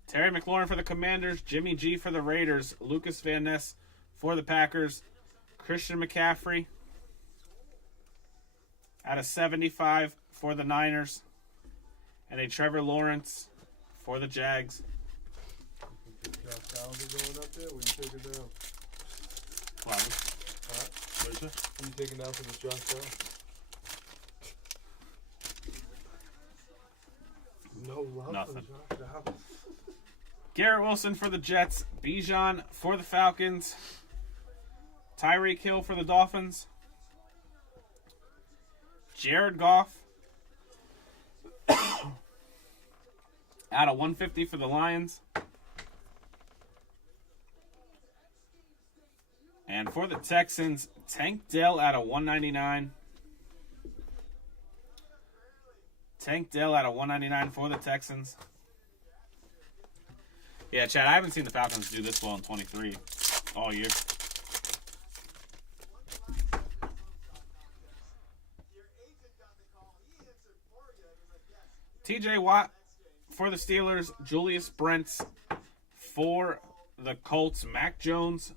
Terry McLaurin for the Commanders, Jimmy G for the Raiders, Lucas Van Ness for the Packers, Christian McCaffrey out of 75 for the Niners, and a Trevor Lawrence for the Jags. Josh Downs is going up there. What are you taking down? Wow. Huh? What is it? What are you taking down for this Josh Downs? No love Nothing. for Josh Downs. Garrett Wilson for the Jets, Bijan for the Falcons, Tyreek Hill for the Dolphins, Jared Goff out of 150 for the Lions, and for the Texans, Tank Dell out of 199. Tank Dell out of 199 for the Texans. Yeah, Chad, I haven't seen the Falcons do this well in 23 all year. TJ Watt for the Steelers, Julius Brents for the Colts, Mac Jones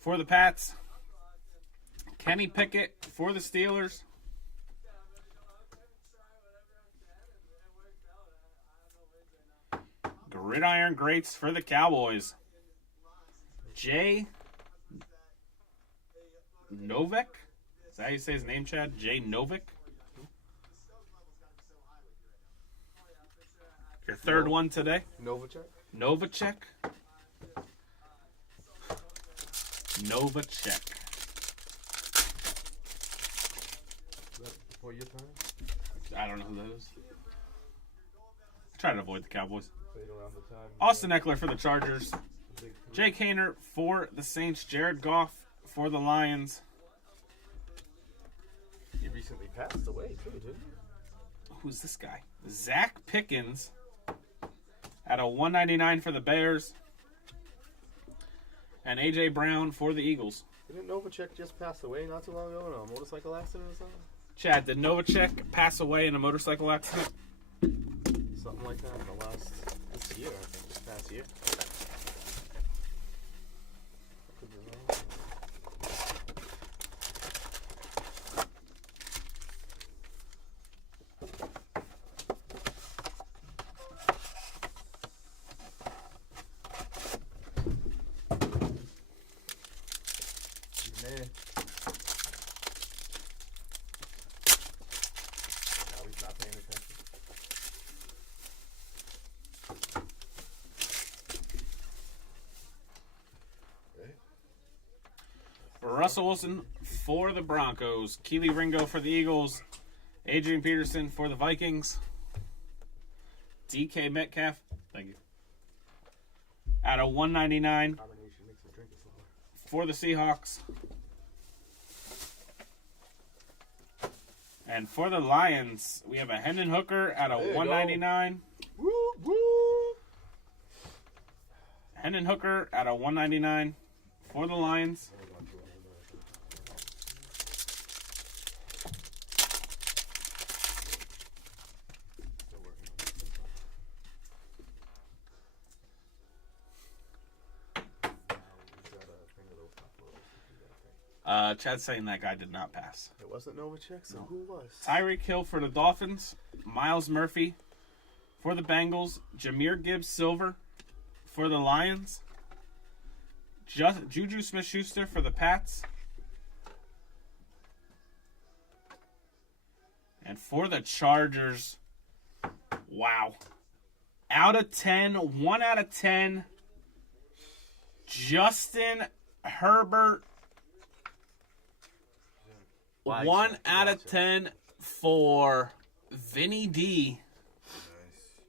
for the Pats, Kenny Pickett for the Steelers, Gridiron Greats for the Cowboys, Jay Novak. Is that how you say his name, Chad? Jay Novak? Your third one today? Novacek? Novacek Novacek. Is that before your time? I don't know who that is. I try to avoid the Cowboys. Right around the time. Austin Eckler for the Chargers. the big three. Jake Haener for the Saints. Jared Goff for the Lions. He recently passed away too, didn't he? Who's this guy? Zach Pickens at a 199 for the Bears. And A.J. Brown for the Eagles. Didn't Novacek just pass away not too long ago in a motorcycle accident or something? Chad, did Novacek pass away in a motorcycle accident? Something like that in the last this year, I think, this past year. I could be wrong. Man. Now he's not paying attention. Russell Wilson for the Broncos. Keely Ringo for the Eagles. Adrian Peterson for the Vikings. DK Metcalf. Thank you. At a 199 Combination makes me drink this water. for the Seahawks. And for the Lions, we have a Hendon Hooker at a There you go. 199. Woo woo! Hendon Hooker at a 199 for the Lions. Chad's saying that guy did not pass. It wasn't Novacek, so who was? Tyreek Hill for the Dolphins. Miles Murphy for the Bengals. Jahmyr Gibbs Silver for the Lions. Juju Smith-Schuster for the Pats. And for the Chargers, wow. Out of 10, 1 out of 10. Justin Herbert. 1 out of 10 for Vinny D. Nice.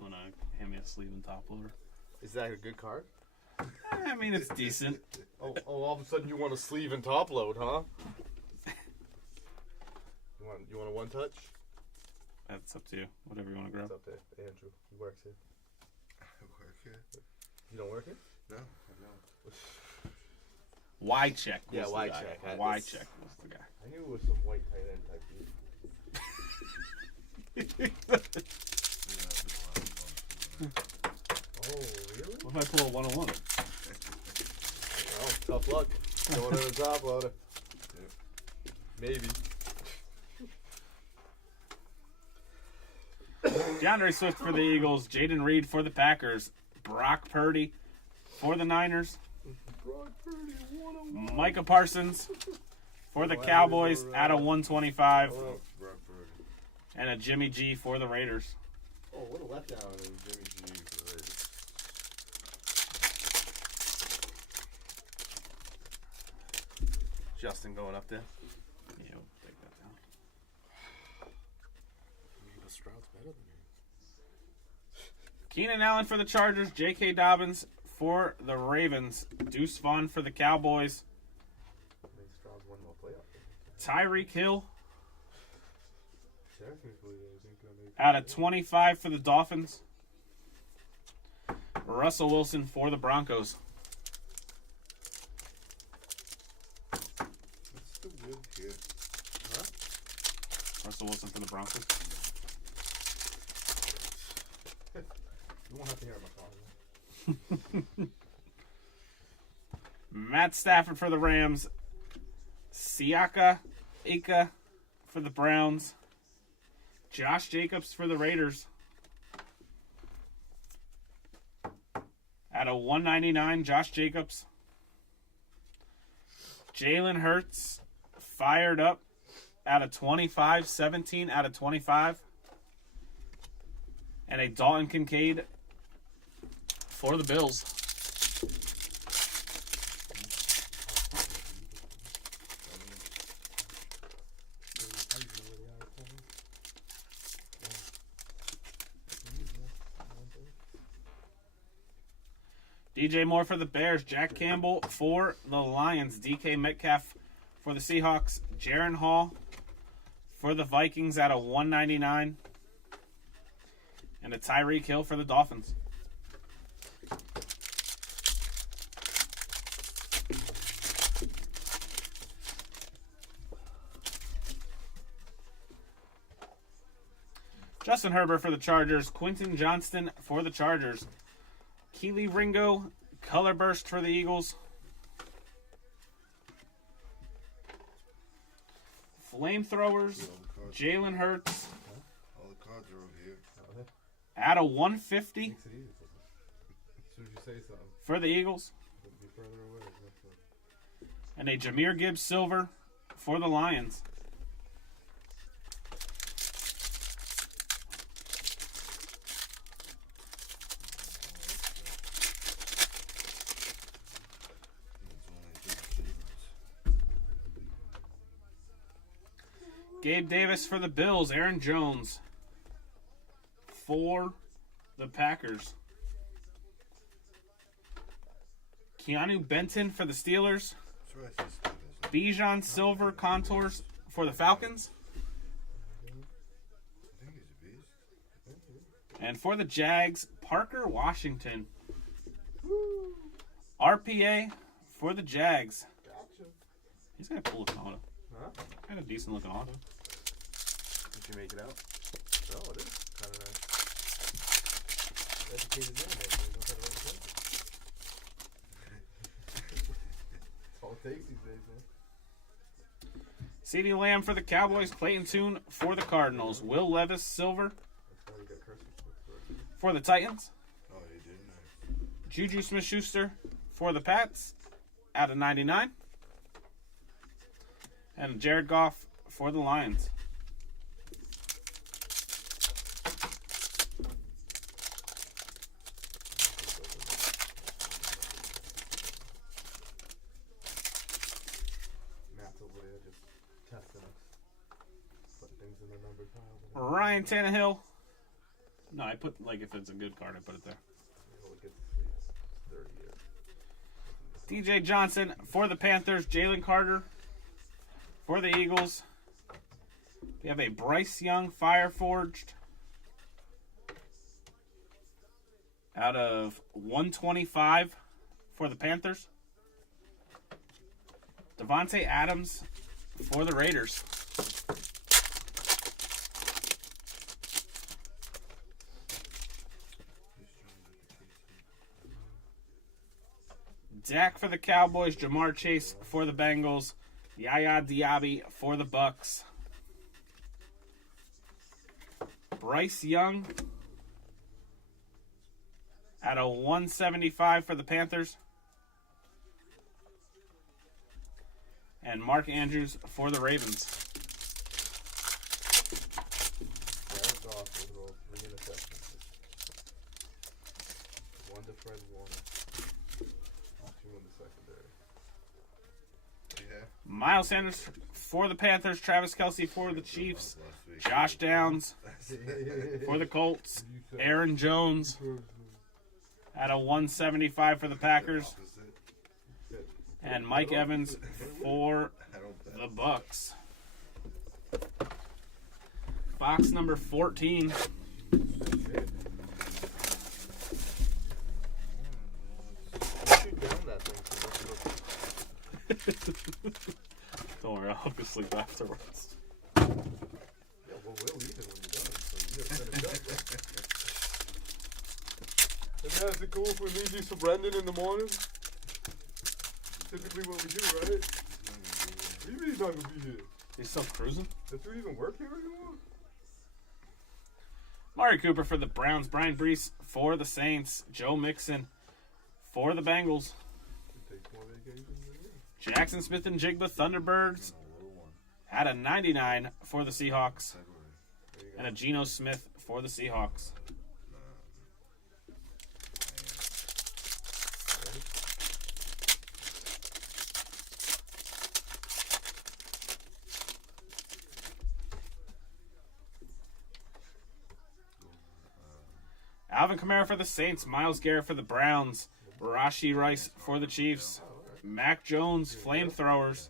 Wanna hand me a sleeve and top loader? Is that a good card? I mean, it's decent. Oh, all of a sudden you want a sleeve and top load, huh? You want a one touch? That's up to you. Whatever you want to grab. It's up to Andrew. He works here. Work here? You don't work here? No, I don't. Wycheck was Yeah, the Wycheck. guy. That's- Wycheck was the guy. I knew it was some white tight end type dude. Oh, really? What if I pull a 101? Oh, tough luck. Going in the top loader. Maybe. DeAndre Swift for the Eagles. Jaden Reed for the Packers. Brock Purdy for the Niners. Brock Purdy, 101. Micah Parsons for the Cowboys at a 125. Oh, Brock Purdy. And a Jimmy G for the Raiders. oh, what a letdown in Jimmy G. for the Raiders. Justin going up there. Yeah, we'll take that down. But Stroud's better than him. Keenan Allen for the Chargers. J.K. Dobbins for the Ravens. Deuce Vaughn for the Cowboys. I think Stroud's one more playoff game. Tyreek Hill Technically, I think I make out of 25 for the Dolphins. Russell Wilson for the Broncos. What's the wood here? Russell Wilson for the Broncos. You won't have to hear my call. Matt Stafford for the Rams. Siaka Ika for the Browns. Josh Jacobs for the Raiders. At a 199, Josh Jacobs. Jalen Hurts fired up out of 25, 17 out of 25. And a Dalton Kincaid for the Bills. DJ Moore for the Bears. Jack Campbell for the Lions. DK Metcalf for the Seahawks. Jaron Hall for the Vikings at a 199. And a Tyreek Hill for the Dolphins. Justin Herbert for the Chargers. Quentin Johnston for the Chargers. Keely Ringo, color burst for the Eagles. Flamethrowers, Jalen Hurts All the cards are over here. at a 150 Makes it easy. As soon as you say something, for the Eagles. it'll be further away. That's what. And a Jahmyr Gibbs silver for the Lions. Gabe Davis for the Bills. Aaron Jones for the Packers. Keanu Benton for the Steelers. Bijan Silver contours for the Falcons. I think he's a beast. And for the Jags, Parker Washington. RPA for the Jags. Gotcha. He's got a cool looking auto. Huh? Got a decent looking auto. Did you make it out? Oh, it is kind of nice. Educated man, man. Knows how to write checks. That's all it takes these days, man. CeeDee Lamb for the Cowboys. Clayton Tune for the Cardinals. Will Levis silver That's why you got curses for it. for the Titans. Oh, he didn't. Juju Smith-Schuster for the Pats out of 99. And Jared Goff for the Lions. Matt's over there just testing us. Putting things in the numbered pile. Ryan Tannehill. No, I put, like, if it's a good card, I put it there. Well, it gets it's 30 years. DJ Johnson for the Panthers. Jalen Carter for the Eagles. We have a Bryce Young Fireforged out of 125 for the Panthers. Devontae Adams for the Raiders. Dak for the Cowboys. Jamar Chase for the Bengals. Yaya Diaby for the Bucks. Bryce Young at a 175 for the Panthers. And Mark Andrews for the Ravens. Jared Goff will throw 3 interceptions. 1 to Fred Warner. 2 in the secondary. Yeah. Miles Sanders for the Panthers. Travis Kelce for the Chiefs. Josh Downs for the Colts. Aaron Jones at a 175 for the Packers. And Mike Evans for the Bucks. Box number 14. Shoot down that thing. Don't worry, I'll go sleep afterwards. Yeah, well, we'll eat it when you're done. So you gotta finish up, right? And that's it cool if we leave these for Brendan in the morning? Typically what we do, right? What do you mean he's not gonna be here? He's still cruising. Does he even work here anymore? Mari Cooper for the Browns. Brian Brees for the Saints. Joe Mixon for the Bengals. He takes more vacations than me. Jackson Smith and Jigba Thunderbirds at a 99 for the Seahawks. There you go. And a Geno Smith for the Seahawks. Alvin Kamara for the Saints. Miles Garrett for the Browns. Rashi Rice for the Chiefs. Mac Jones, Flamethrowers,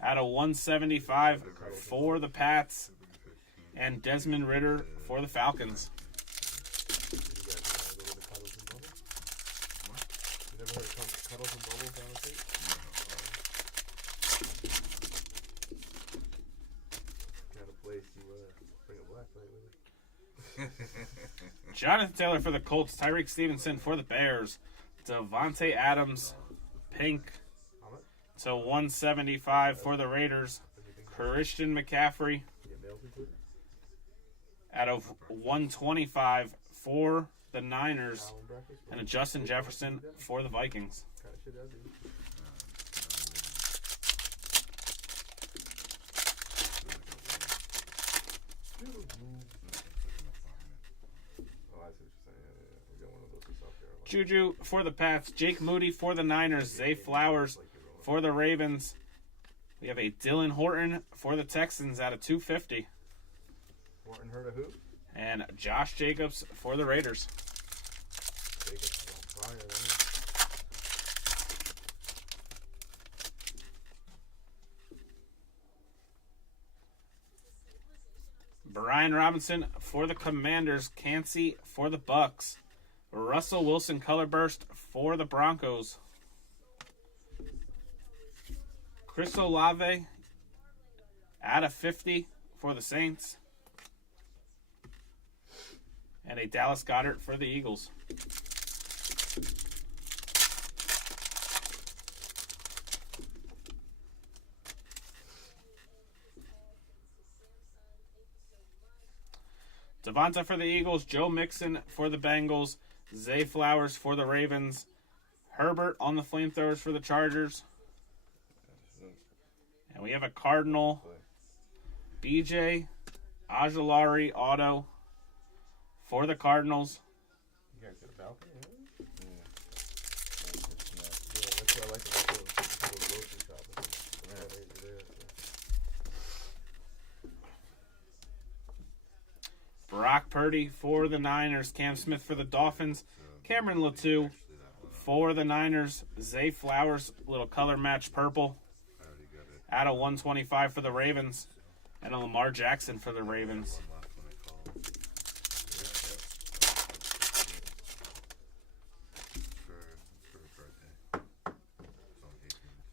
out of 175 for the Pats. And Desmond Ritter for the Falcons. You never heard of Cuddles and Bubbles down the street? Kind of place you bring a black light with it. Jonathan Taylor for the Colts. Tyreek Stevenson for the Bears. Devontae Adams, pink, to 175 for the Raiders. Christian McCaffrey, out of 125 for the Niners. And a Justin Jefferson for the Vikings. Kind of shit I do. Oh, I see what you're saying. Yeah. We got one of those in South Carolina. Juju for the Pats. Jake Moody for the Niners. Zay Flowers for the Ravens. We have a Dylan Horton for the Texans out of 250. Horton heard of who? And Josh Jacobs for the Raiders. Jacobs on fire. Brian Robinson for the Commanders. Cansey for the Bucks. Russell Wilson color burst for the Broncos. Chris Olave out of 50 for the Saints. And a Dallas Goedert for the Eagles. Devonta for the Eagles. Joe Mixon for the Bengals. Zay Flowers for the Ravens. Herbert on the Flamethrowers for the Chargers. And we have a Cardinal. BJ Ojulari auto for the Cardinals. You guys got a balcony? Yeah, that's what I like about the grocery shop. Brock Purdy for the Niners. Cam Smith for the Dolphins. Cameron Latou for the Niners. Zay Flowers, little color match purple. Out of 125 for the Ravens. And a Lamar Jackson for the Ravens.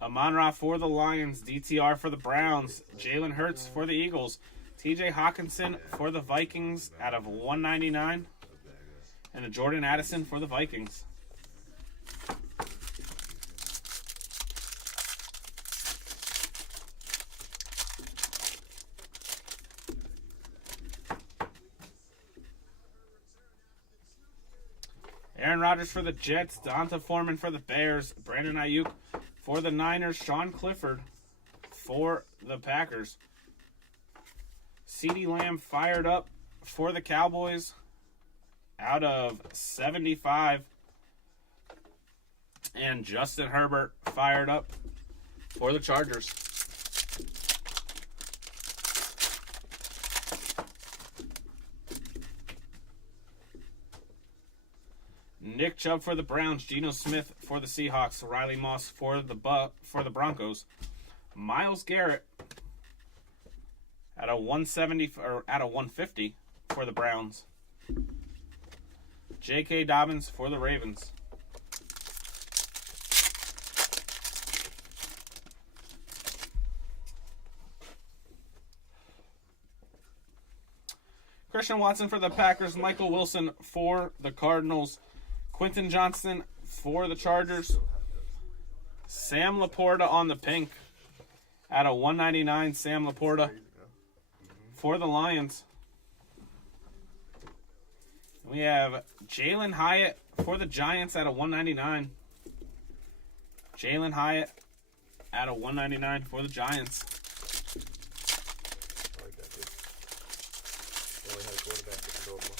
Amon-Ra for the Lions. DTR for the Browns. Jalen Hurts for the Eagles. TJ Hawkinson for the Vikings out of 199. And a Jordan Addison for the Vikings. Aaron Rodgers for the Jets. Donta Foreman for the Bears. Brandon Ayuk for the Niners. Sean Clifford for the Packers. CeeDee Lamb fired up for the Cowboys out of 75. And Justin Herbert fired up for the Chargers. Nick Chubb for the Browns. Geno Smith for the Seahawks. Riley Moss for the Broncos. Myles Garrett at a 170 or at a 150 for the Browns. J.K. Dobbins for the Ravens. Christian Watson for the Packers. Michael Wilson for the Cardinals. Quentin Johnston for the Chargers. Sam Laporta on the pink. At a 199, Sam Laporta for the Lions. We have Jalen Hyatt for the Giants at a 199. Jalen Hyatt at a 199 for the Giants. I like that kid. They only had a quarterback that could go up more.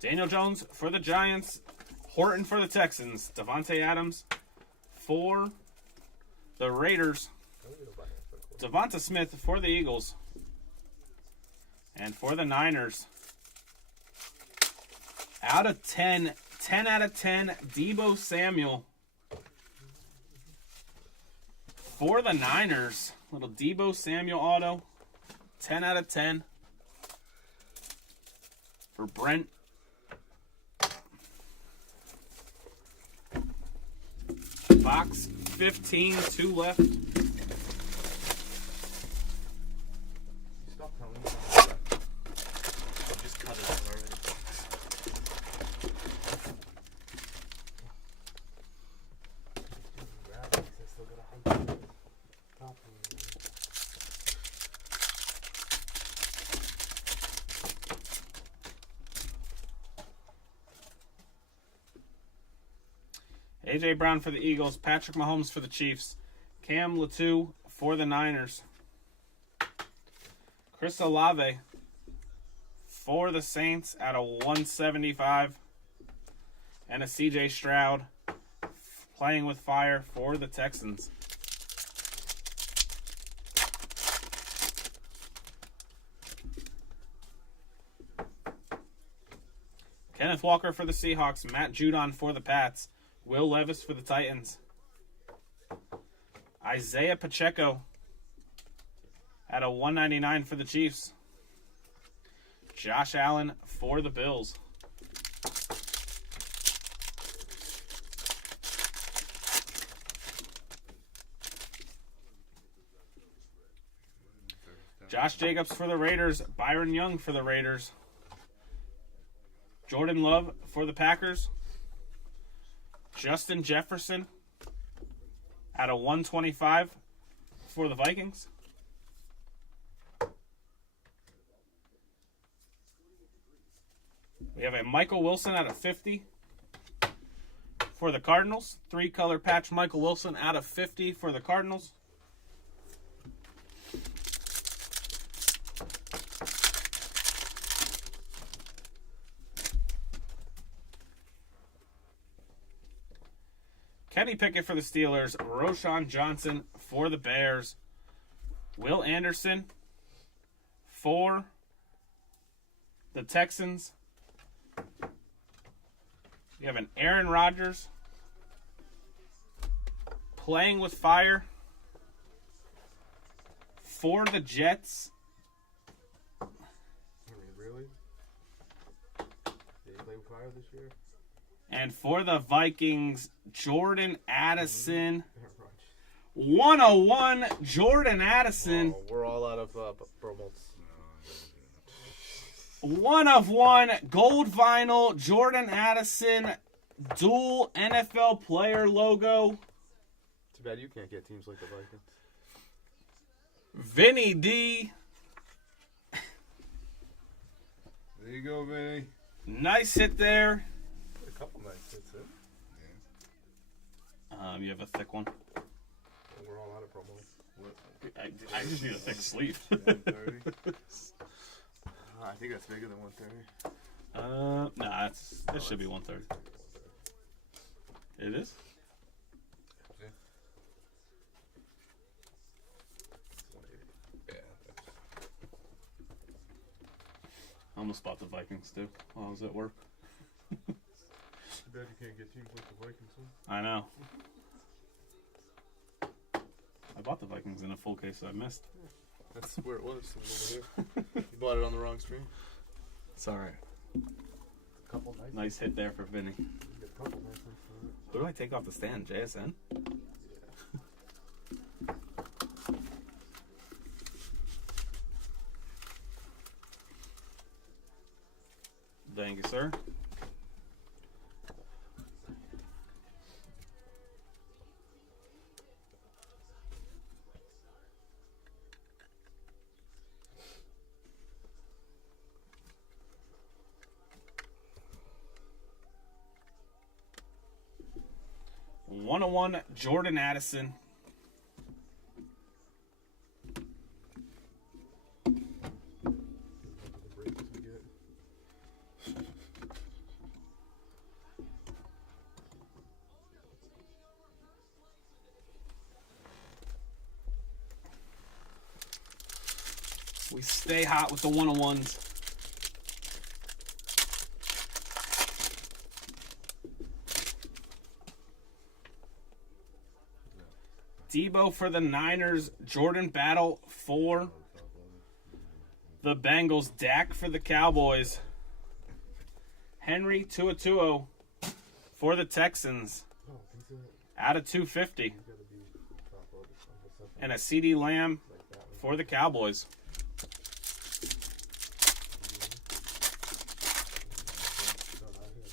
Daniel Jones for the Giants. Horton for the Texans. Devontae Adams for the Raiders. Devonta Smith for the Eagles. And for the Niners, out of 10, 10 out of 10, Deebo Samuel. For the Niners, little Deebo Samuel auto, 10 out of 10. For Brent. Box 15, 2 left. Stop telling me that. I just cut it out already. Grab these, I still got 100. Top one. A.J. Brown for the Eagles. Patrick Mahomes for the Chiefs. Cam Latu for the Niners. Chris Olave for the Saints at a 175. And a C.J. Stroud playing with fire for the Texans. Kenneth Walker for the Seahawks. Matt Judon for the Pats. Will Levis for the Titans. Isaiah Pacheco at a 199 for the Chiefs. Josh Allen for the Bills. Josh Jacobs for the Raiders. Byron Young for the Raiders. Jordan Love for the Packers. Justin Jefferson at a 125 for the Vikings. We have a Michael Wilson out of 50 for the Cardinals. 3-color patch Michael Wilson out of 50 for the Cardinals. Kenny Pickett for the Steelers. Roshan Johnson for the Bears. Will Anderson for the Texans. We have an Aaron Rodgers playing with fire for the Jets. I mean, really? Did he play with fire this year? And for the Vikings, Jordan Addison. 101, Jordan Addison. Oh, we're all out of promos. 1/1, gold vinyl, Jordan Addison, dual NFL player logo. Too bad you can't get teams like the Vikings. Vinny D. There you go, Vinny. Nice hit there. A couple nights, that's it. You have a thick one. We're all out of promos. I just need a thick sleeve. 130. I think that's bigger than 130. Nah, this should be 130. It is? Yeah. I almost bought the Vikings too while I was at work. Too bad you can't get teams like the Vikings. Huh? I know. I bought the Vikings in a full case that I missed. That's where it was. Over here. You bought it on the wrong stream. It's alright. Couple nights. Nice hit there for Vinny. You get a couple nights for it. Who do I take off the stand? JSN? Thank you, sir. One Jordan Addison. The breaks we get. We stay hot with the 101s. Debo for the Niners. Jordan Battle for the Bengals. Dak for the Cowboys. Henry Tuatuo for the Texans. Oh, he's Out of 250. gotta be top loaded. Something And a CD Lamb like that one. for the Cowboys. No, not him.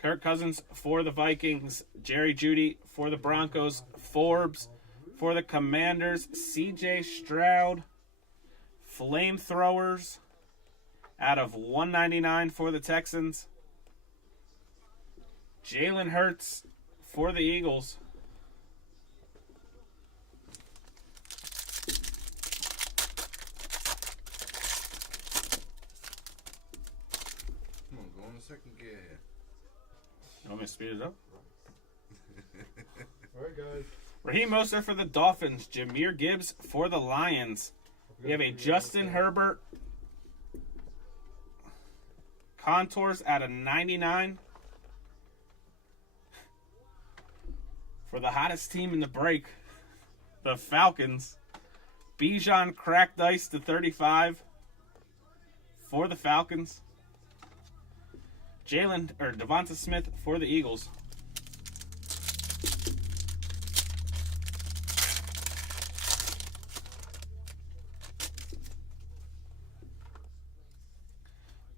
Kirk Cousins for the Vikings. Jerry Jeudy for the Broncos. Forbes for the Commanders. CJ Stroud. Flamethrowers out of 199 for the Texans. Jalen Hurts for the Eagles. Come on, go on the second gear here. You want me to speed it up? Alright, guys. Raheem Mostert for the Dolphins. Jahmyr Gibbs for the Lions. We have a Justin Herbert contours out of 99 for the hottest team in the break, the Falcons. Bijan cracked ice to 35 for the Falcons. Devonta Smith for the Eagles.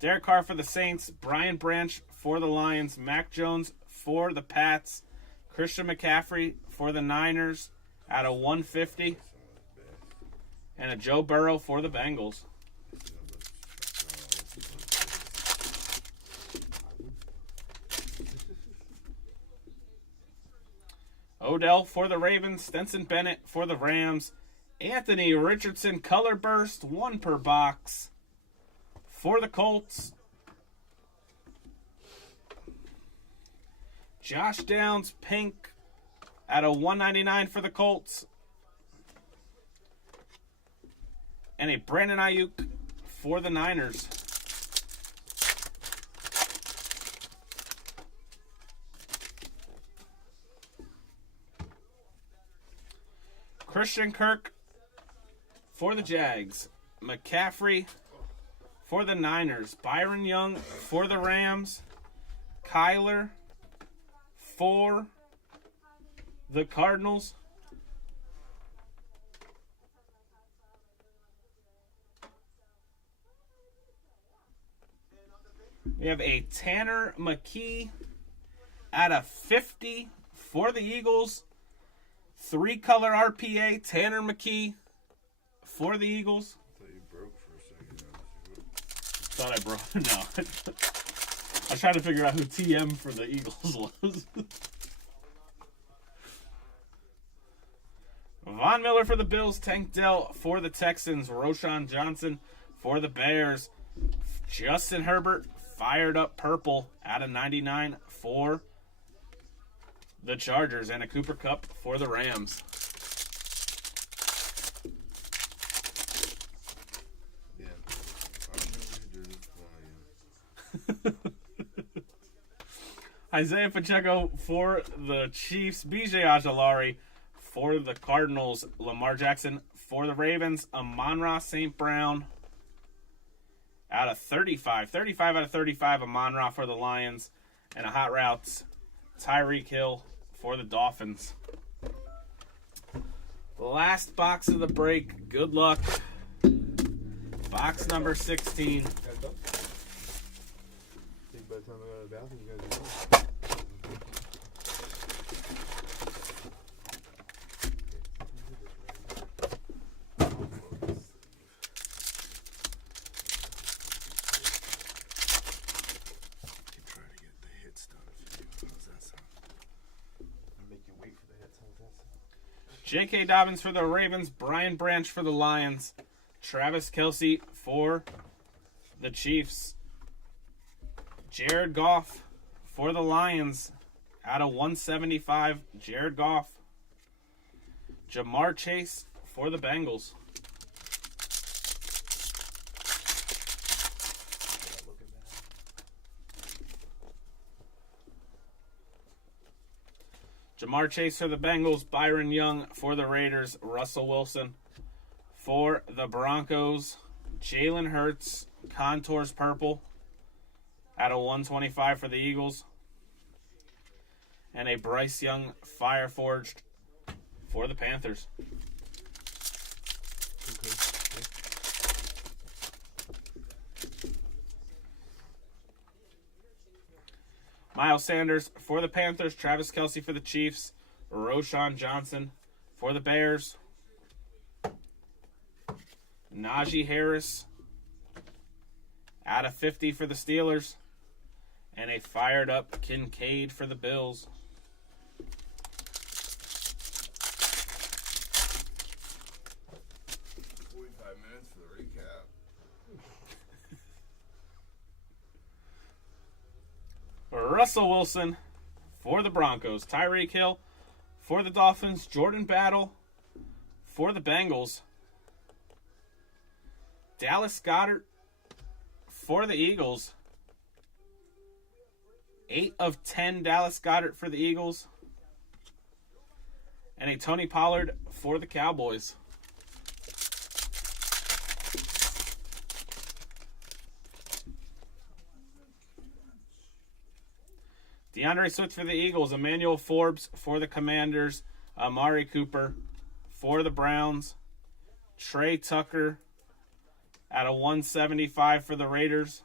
Derek Carr for the Saints. Brian Branch for the Lions. Mac Jones for the Pats. Christian McCaffrey for the Niners out of 150. And a Joe Burrow for the Bengals. Odell for the Ravens. Stetson Bennett for the Rams. Anthony Richardson color burst, 1 per box. For the Colts, Josh Downs, pink, out of 199 for the Colts. And a Brandon Ayuk for the Niners. Christian Kirk for the Jags. McCaffrey for the Niners. Byron Young for the Rams. Kyler for the Cardinals. We have a Tanner McKee out of 50 for the Eagles. 3-color RPA, Tanner McKee for the Eagles. I thought you broke for a second. Thought I broke. No. I was trying to figure out who TM for the Eagles was. Von Miller for the Bills. Tank Dell for the Texans. Roshan Johnson for the Bears. Justin Herbert fired up purple out of 99 for the Chargers. And a Cooper Kupp for the Rams. Yeah. I'm gonna redo this volume. Isaiah Pacheco for the Chiefs. BJ Ajalari for the Cardinals. Lamar Jackson for the Ravens. Amon-Ra St. Brown out of 35. 35 out of 35. Amon-Ra for the Lions. And a Hot Routes, Tyreek Hill for the Dolphins. Last box of the break. Good luck. Box number 16. Guys done? Think by the time I go to the bathroom, you guys are done. Keep trying to get the hits done for you. How's that sound? Make you wait for the hits. How's that sound? J.K. Dobbins for the Ravens. Brian Branch for the Lions. Travis Kelce for the Chiefs. Jared Goff for the Lions. Out of 175, Jared Goff. Jamar Chase for the Bengals. Jamar Chase for the Bengals. Byron Young for the Raiders. Russell Wilson for the Broncos. Jalen Hurts, contours purple, out of 125 for the Eagles. And a Bryce Young Fire Forged for the Panthers. Miles Sanders for the Panthers. Travis Kelce for the Chiefs. Roshan Johnson for the Bears. Najee Harris out of 50 for the Steelers. And a fired up Kincaid for the Bills. Russell Wilson for the Broncos. Tyreek Hill for the Dolphins. Jordan Battle for the Bengals. Dallas Goedert for the Eagles. 8 of 10 Dallas Goedert for the Eagles. And a Tony Pollard for the Cowboys. DeAndre Swift for the Eagles. Emmanuel Forbes for the Commanders. Amari Cooper for the Browns. Trey Tucker out of 175 for the Raiders.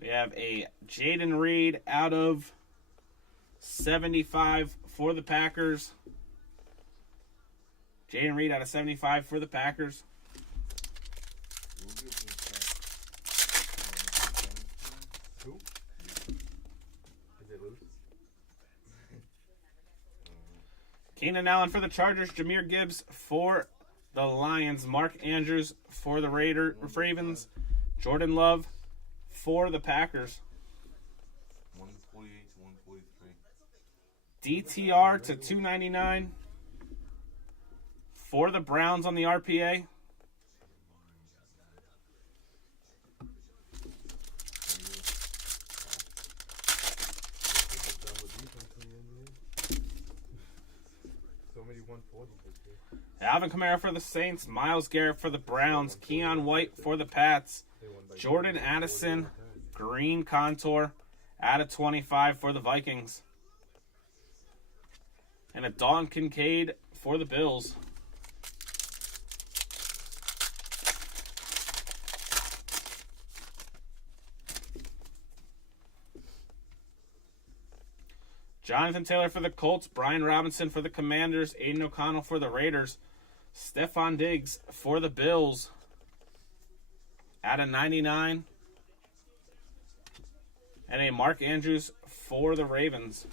We have a Jaden Reed out of 75 for the Packers. Jaden Reed out of 75 for the Packers. Who? Is it loose? Keenan Allen for the Chargers. Jahmyr Gibbs for the Lions. Mark Andrews for the Ravens. Jordan Love for the Packers. 148 to 143. DTR to 299 for the Browns on the RPA. So many 140s this year. Alvin Kamara for the Saints. Myles Garrett for the Browns. Keon White for the Pats. They won by Jordan 40 Addison, times. green contour, out of 25 for the Vikings. And a Dalton Kincaid for the Bills. Jonathan Taylor for the Colts. Brian Robinson for the Commanders. Aiden O'Connell for the Raiders. Stephon Diggs for the Bills. Out of 99. And a Mark Andrews for the Ravens.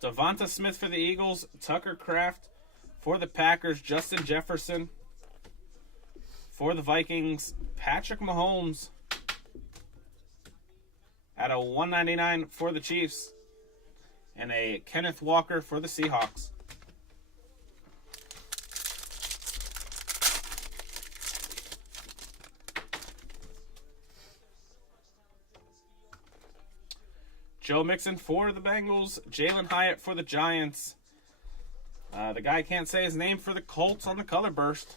Devonta Smith for the Eagles. Tucker Kraft for the Packers. Justin Jefferson for the Vikings. Patrick Mahomes at a 199 for the Chiefs. And a Kenneth Walker for the Seahawks. Joe Mixon for the Bengals. Jalen Hyatt for the Giants. The guy can't say his name for the Colts on the color burst.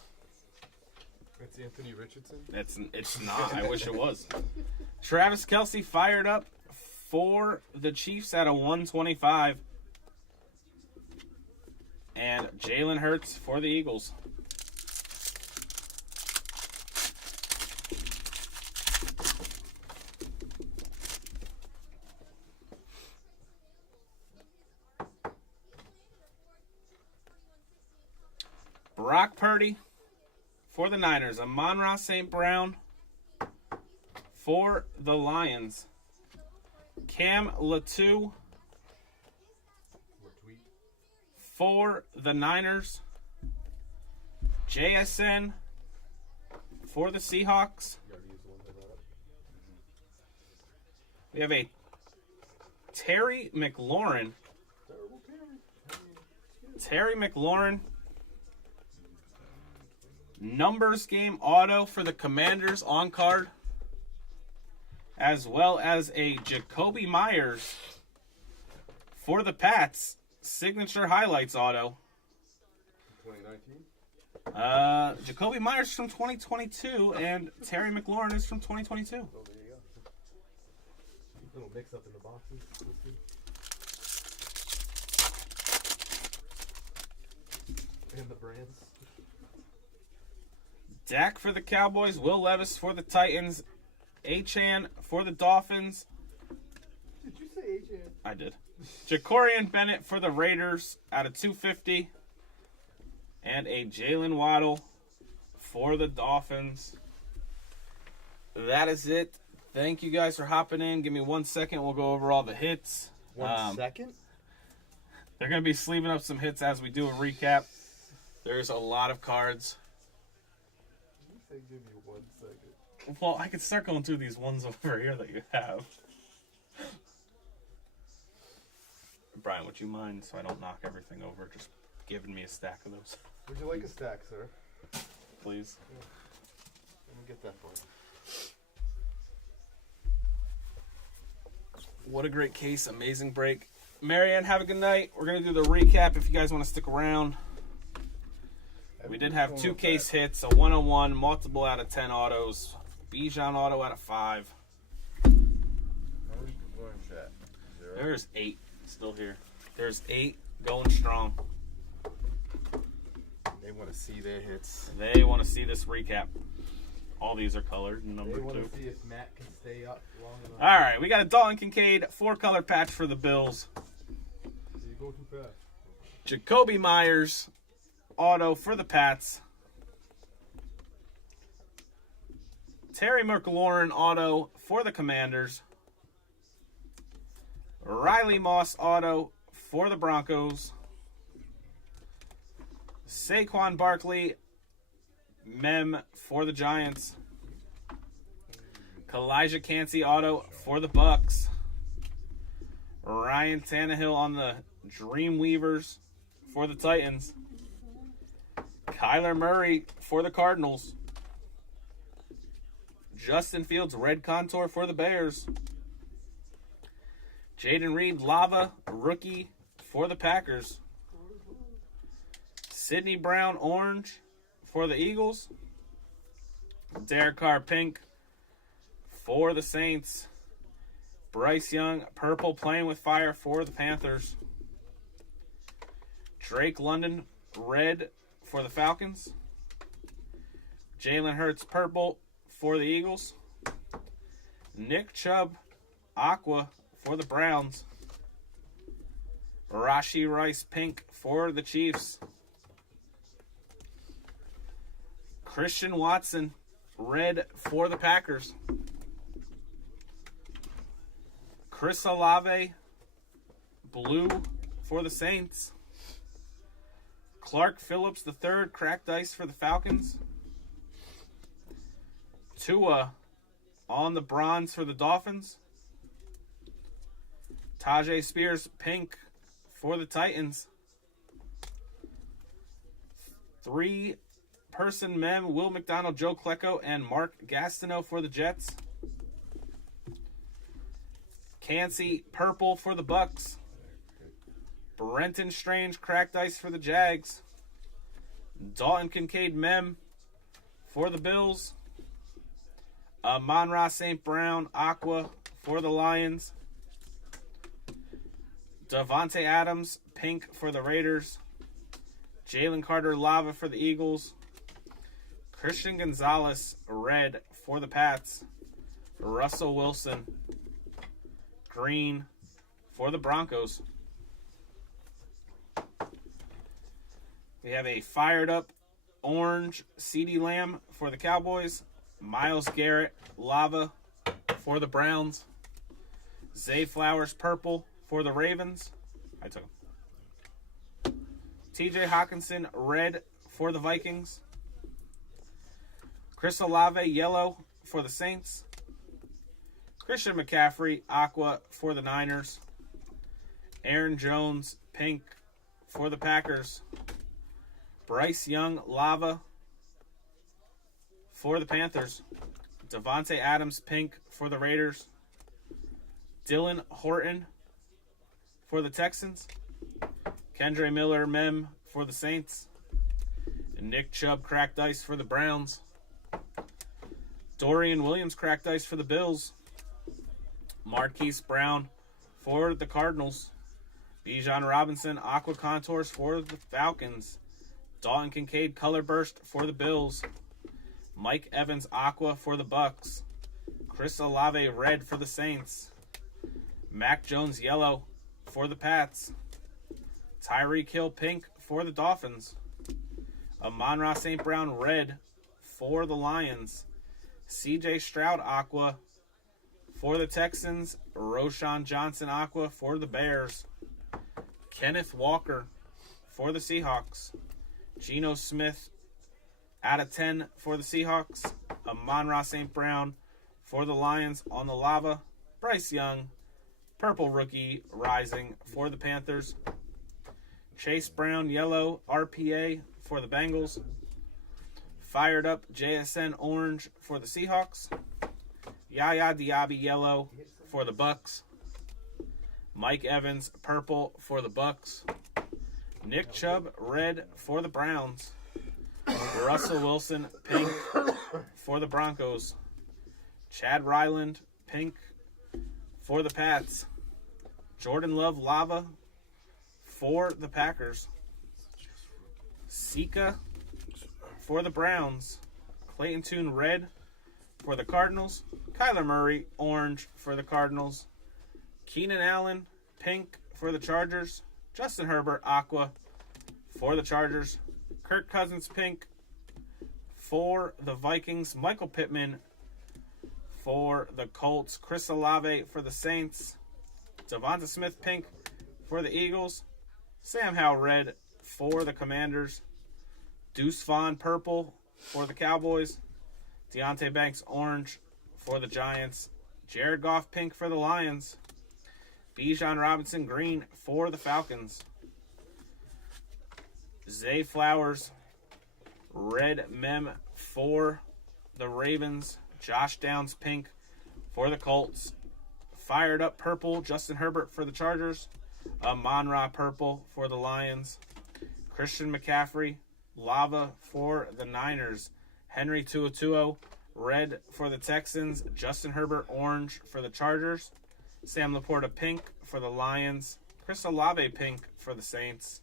It's Anthony Richardson. It's not. I wish it was. Travis Kelce fired up for the Chiefs at a 125. And Jalen Hurts for the Eagles. Brock Purdy for the Niners. Amon-Ra St. Brown for the Lions. Cam Latu for the Niners. JSN for the Seahawks. You already used the one for that. We have a Terry McLaurin. Terrible Terry. Terry McLaurin. Numbers game auto for the Commanders on card. As well as a Jacoby Myers for the Pats. Signature highlights auto. 2019. Jacoby Myers is from 2022 and Terry McLaurin is from 2022. Oh, there you go. Little mix up in the boxes. And the brands. Dak for the Cowboys. Will Levis for the Titans. Achan for the Dolphins. Did you say H.N.? I did. Jacorian Bennett for the Raiders out of 250. And a Jalen Waddle for the Dolphins. That is it. Thank you guys for hopping in. Give me 1 second. We'll go over all the hits. 1 second? They're going to be sleeving up some hits as we do a recap. There's a lot of cards. You say give me 1 second. Well, I could start going through these ones over here that you have. Brian, would you mind, so I don't knock everything over, just giving me a stack of those, Would you like a stack, sir? please? Let me get that for you. What a great case. Amazing break. Marianne, have a good night. We're going to do the recap if you guys want to stick around. We did have 2 case hits, a 101, multiple out of 10 autos, Bijan auto out of 5. How many orange at? 0? There's 8 still here. There's 8 going strong. They want to see their hits. They want to see this recap. All these are colored, They number want 2. to see if Matt can stay up long enough. All right, we got a Dalton Kincaid 4-color patch for the Bills. You go too fast. Jacoby Myers auto for the Pats. Terry McLaurin auto for the Commanders. Riley Moss auto for the Broncos. Saquon Barkley mem for the Giants. Kalijah Cansey auto for the Bucks. Ryan Tannehill on the Dreamweavers for the Titans. Kyler Murray for the Cardinals. Justin Fields red contour for the Bears. Jaden Reed lava rookie for the Packers. Sidney Brown orange for the Eagles. Derek Carr pink for the Saints. Bryce Young purple playing with fire for the Panthers. Drake London red for the Falcons. Jalen Hurts purple for the Eagles. Nick Chubb aqua for the Browns. Rashee Rice pink for the Chiefs. Christian Watson red for the Packers. Chris Olave blue for the Saints. Clark Phillips III cracked ice for the Falcons. Tua on the bronze for the Dolphins. Tajay Spears pink for the Titans. 3-person mem Will McDonald, Joe Klecko, and Mark Gastineau for the Jets. Cansey purple for the Bucks. Brenton Strange cracked ice for the Jags. Dalton Kincaid mem for the Bills. Amon-Ra St. Brown aqua for the Lions. Davante Adams pink for the Raiders. Jalen Carter lava for the Eagles. Christian Gonzalez red for the Pats. Russell Wilson green for the Broncos. We have a fired up orange CeeDee Lamb for the Cowboys. Myles Garrett lava for the Browns. Zay Flowers purple for the Ravens. I took him. TJ Hawkinson red for the Vikings. Chris Olave, yellow for the Saints. Christian McCaffrey, aqua for the Niners. Aaron Jones, pink for the Packers. Bryce Young, lava for the Panthers. Devontae Adams, pink for the Raiders. Dylan Horton for the Texans. Kendre Miller, mem for the Saints. And Nick Chubb, cracked ice for the Browns. Dorian Williams, cracked ice for the Bills. Marquise Brown for the Cardinals. Bijan Robinson, aqua contours for the Falcons. Dalton Kincaid, color burst for the Bills. Mike Evans, aqua for the Bucks. Chris Olave, red for the Saints. Mac Jones, yellow for the Pats. Tyreek Hill, pink for the Dolphins. Amon-Ra St. Brown, red for the Lions. C.J. Stroud, aqua for the Texans. Roshan Johnson, aqua for the Bears. Kenneth Walker for the Seahawks. Geno Smith, out of 10 for the Seahawks. Amon-Ra St. Brown for the Lions on the lava. Bryce Young, purple rookie, rising for the Panthers. Chase Brown, yellow, RPA for the Bengals. Fired up JSN orange for the Seahawks. Yaya Diaby, yellow for the Bucks. Mike Evans, purple for the Bucks. Nick Chubb, red for the Browns. Russell Wilson, pink for the Broncos. Chad Ryland, pink for the Pats. Jordan Love, lava for the Packers. Sika for the Browns. Clayton Tune, red for the Cardinals. Kyler Murray, orange for the Cardinals. Keenan Allen, pink for the Chargers. Justin Herbert, aqua for the Chargers. Kirk Cousins, pink for the Vikings. Michael Pittman for the Colts. Chris Olave for the Saints. Devonta Smith, pink for the Eagles. Sam Howell, red for the Commanders. Deuce Vaughn, purple for the Cowboys. Deontay Banks, orange for the Giants. Jared Goff, pink for the Lions. Bijan Robinson, green for the Falcons. Zay Flowers, red mem for the Ravens. Josh Downs, pink for the Colts. Fired up purple, Justin Herbert for the Chargers. Amon-Ra, purple for the Lions. Christian McCaffrey, lava for the Niners. Henry TuoTuo, red for the Texans. Justin Herbert, orange for the Chargers. Sam Laporta, pink for the Lions. Chris Olave, pink for the Saints.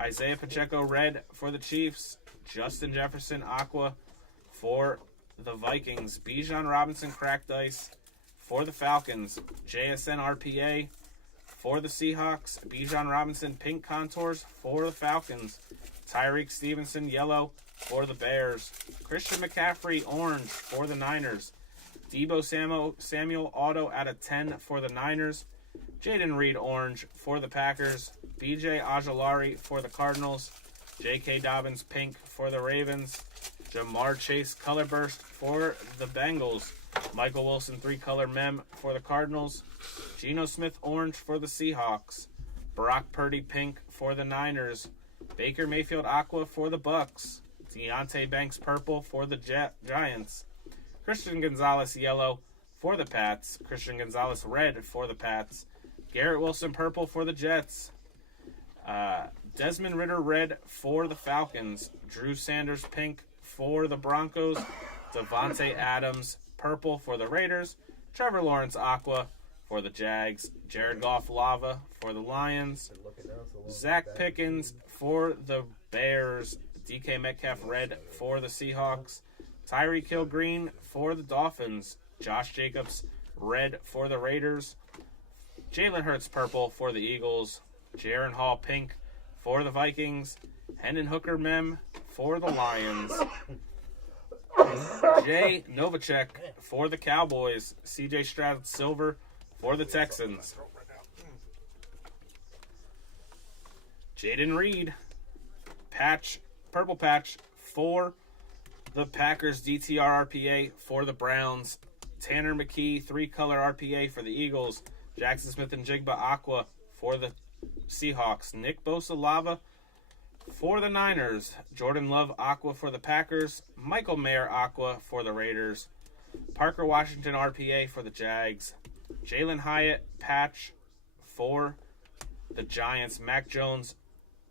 Isaiah Pacheco, red for the Chiefs. Justin Jefferson, aqua for the Vikings. Bijan Robinson, cracked ice for the Falcons. JSN RPA for the Seahawks. Bijan Robinson, pink contours for the Falcons. Tyreek Stevenson, yellow for the Bears. Christian McCaffrey, orange for the Niners. Debo Samuel, auto out of 10 for the Niners. Jaden Reed, orange for the Packers. BJ Ojolari for the Cardinals. J.K. Dobbins, pink for the Ravens. Jamar Chase, color burst for the Bengals. Michael Wilson, 3-color mem for the Cardinals. Geno Smith, orange for the Seahawks. Brock Purdy, pink for the Niners. Baker Mayfield, aqua for the Bucks. Deontay Banks, purple for the Giants. Christian Gonzalez, yellow for the Pats. Christian Gonzalez, red for the Pats. Garrett Wilson, purple for the Jets. Desmond Ridder, red for the Falcons. Drew Sanders, pink for the Broncos. Devontae Adams, purple for the Raiders. Trevor Lawrence, aqua for the Jags. Jared Goff, lava for the Lions. Zach Pickens for the Bears. DK Metcalf, red for the Seahawks. Tyreek Hill, green for the Dolphins. Josh Jacobs, red for the Raiders. Jalen Hurts, purple for the Eagles. Jaron Hall, pink for the Vikings. Hendon Hooker, mem for the Lions. Jay Novacek for the Cowboys. CJ Stroud, silver for the Texans. Jaden Reed, purple patch for the Packers DTR RPA for the Browns. Tanner McKee, 3-color RPA for the Eagles. Jackson Smith and Jigba Aqua for the Seahawks. Nick Bosa Lava for the Niners. Jordan Love Aqua for the Packers. Michael Mayer Aqua for the Raiders. Parker Washington RPA for the Jags. Jalen Hyatt Patch for the Giants. Mac Jones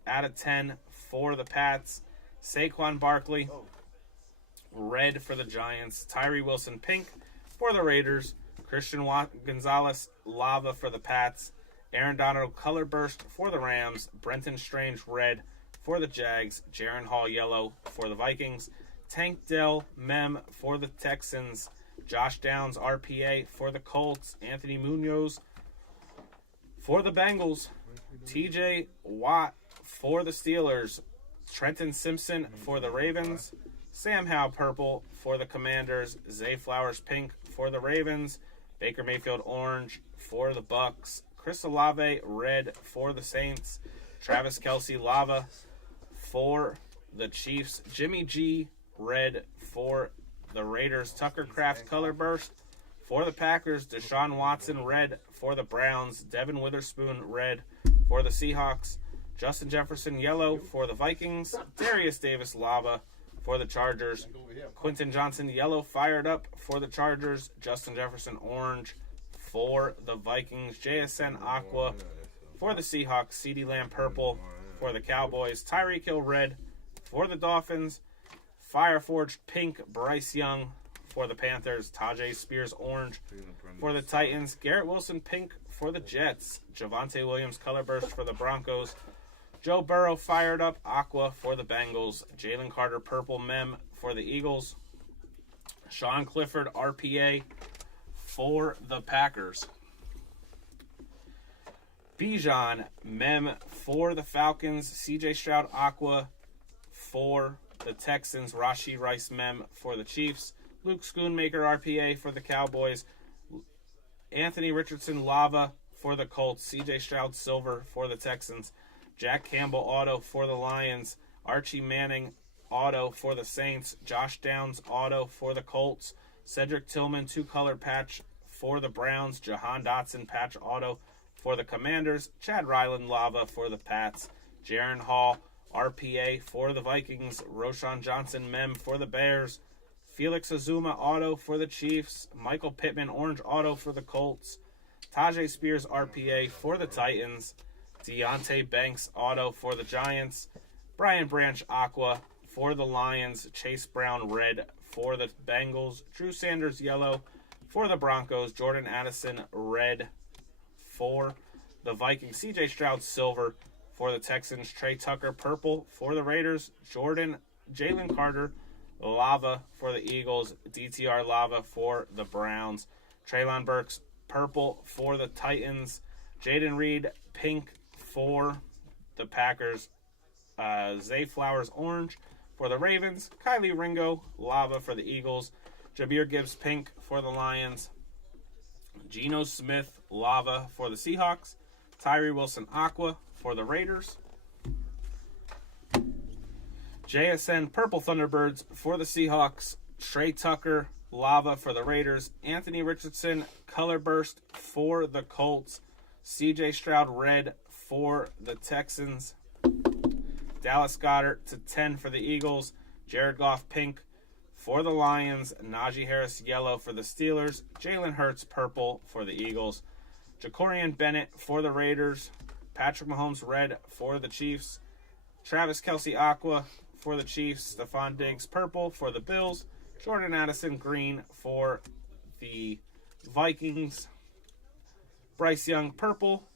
out of 10 for the Pats. Saquon Barkley red for the Giants. Tyree Wilson pink for the Raiders. Christian Gonzalez lava for the Pats. Aaron Donald color burst for the Rams. Brenton Strange red for the Jags. Jaron Hall yellow for the Vikings. Tank Dell mem for the Texans. Josh Downs RPA for the Colts. Anthony Munoz for the Bengals. TJ Watt for the Steelers. Trenton Simpson for the Ravens. Sam Howe purple for the Commanders. Zay Flowers pink for the Ravens. Baker Mayfield orange for the Bucks. Chris Olave red for the Saints. Travis Kelce lava for the Chiefs. Jimmy G red for the Raiders. Tucker Kraft color burst for the Packers. Deshaun Watson red for the Browns. Devin Witherspoon red for the Seahawks. Justin Jefferson yellow for the Vikings. Darius Davis lava for the Chargers. Quentin Johnson yellow fired up for the Chargers. Justin Jefferson orange for the Vikings. JSN aqua for the Seahawks. CeeDee Lamb purple for the Cowboys. Tyreek Hill red for the Dolphins. Fireforged pink Bryce Young for the Panthers. Tajay Spears orange for the Titans. Garrett Wilson pink for the Jets. Javonte Williams color burst for the Broncos. Joe Burrow fired up aqua for the Bengals. Jalen Carter purple mem for the Eagles. Sean Clifford RPA for the Packers. Bijan mem for the Falcons. CJ Stroud aqua for the Texans. Rashee Rice mem for the Chiefs. Luke Schoonmaker RPA for the Cowboys. Anthony Richardson lava for the Colts. CJ Stroud silver for the Texans. Jack Campbell auto for the Lions. Archie Manning auto for the Saints. Josh Downs auto for the Colts. Cedric Tillman 2-color patch for the Browns. Jahan Dotson patch auto for the Commanders. Chad Ryland lava for the Pats. Jaron Hall RPA for the Vikings. Roshan Johnson mem for the Bears. Felix Azuma auto for the Chiefs. Michael Pittman orange auto for the Colts. Tajay Spears RPA for the Titans. Deontay Banks auto for the Giants. Brian Branch aqua for the Lions. Chase Brown red for the Bengals. Drew Sanders yellow for the Broncos. Jordan Addison red for the Vikings. CJ Stroud silver for the Texans. Trey Tucker purple for the Raiders. Jalen Carter lava for the Eagles. DTR lava for the Browns. Treylon Burks purple for the Titans. Jaden Reed pink for the Packers. Zay Flowers orange for the Ravens. Kylie Ringo lava for the Eagles. Jahmyr Gibbs pink for the Lions. Geno Smith lava for the Seahawks. Tyree Wilson aqua for the Raiders. JSN purple Thunderbirds for the Seahawks. Trey Tucker lava for the Raiders. Anthony Richardson color burst for the Colts. CJ Stroud red for the Texans. Dallas Goedert to 10 for the Eagles. Jared Goff pink for the Lions. Najee Harris yellow for the Steelers. Jalen Hurts purple for the Eagles. Jacorian Bennett for the Raiders. Patrick Mahomes red for the Chiefs. Travis Kelce aqua for the Chiefs. Stephon Diggs purple for the Bills. Jordan Addison green for the Vikings. Bryce Young purple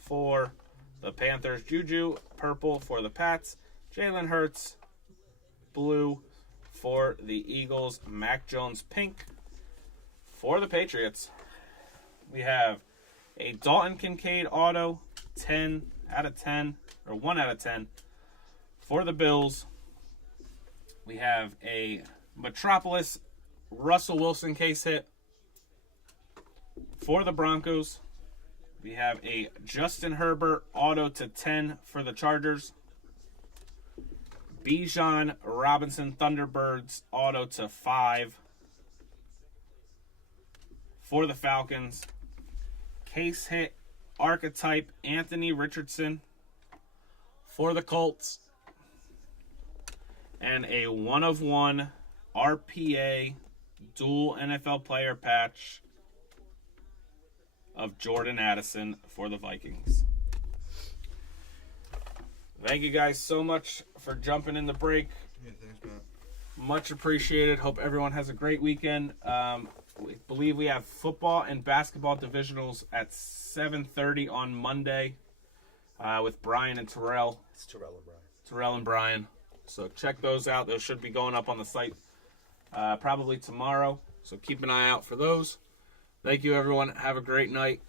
for the Panthers. Juju purple for the Pats. Jalen Hurts blue for the Eagles. Mac Jones pink for the Patriots. We have a Dalton Kincaid auto 10 out of 10 or 1 out of 10 for the Bills. We have a Metropolis Russell Wilson case hit for the Broncos. We have a Justin Herbert auto to 10 for the Chargers. Bijan Robinson Thunderbirds auto to 5. For the Falcons, case hit archetype Anthony Richardson. For the Colts, and a 1/1 RPA dual NFL player patch of Jordan Addison for the Vikings. Thank you guys so much for jumping in the break. Yeah, thanks, Matt. Much appreciated. Hope everyone has a great weekend. We believe we have football and basketball divisionals at 7:30 on Monday with Brian and Terrell. It's Terrell and Brian. Terrell and Brian. So check those out. Those should be going up on the site probably tomorrow. So keep an eye out for those. Thank you, everyone. Have a great night.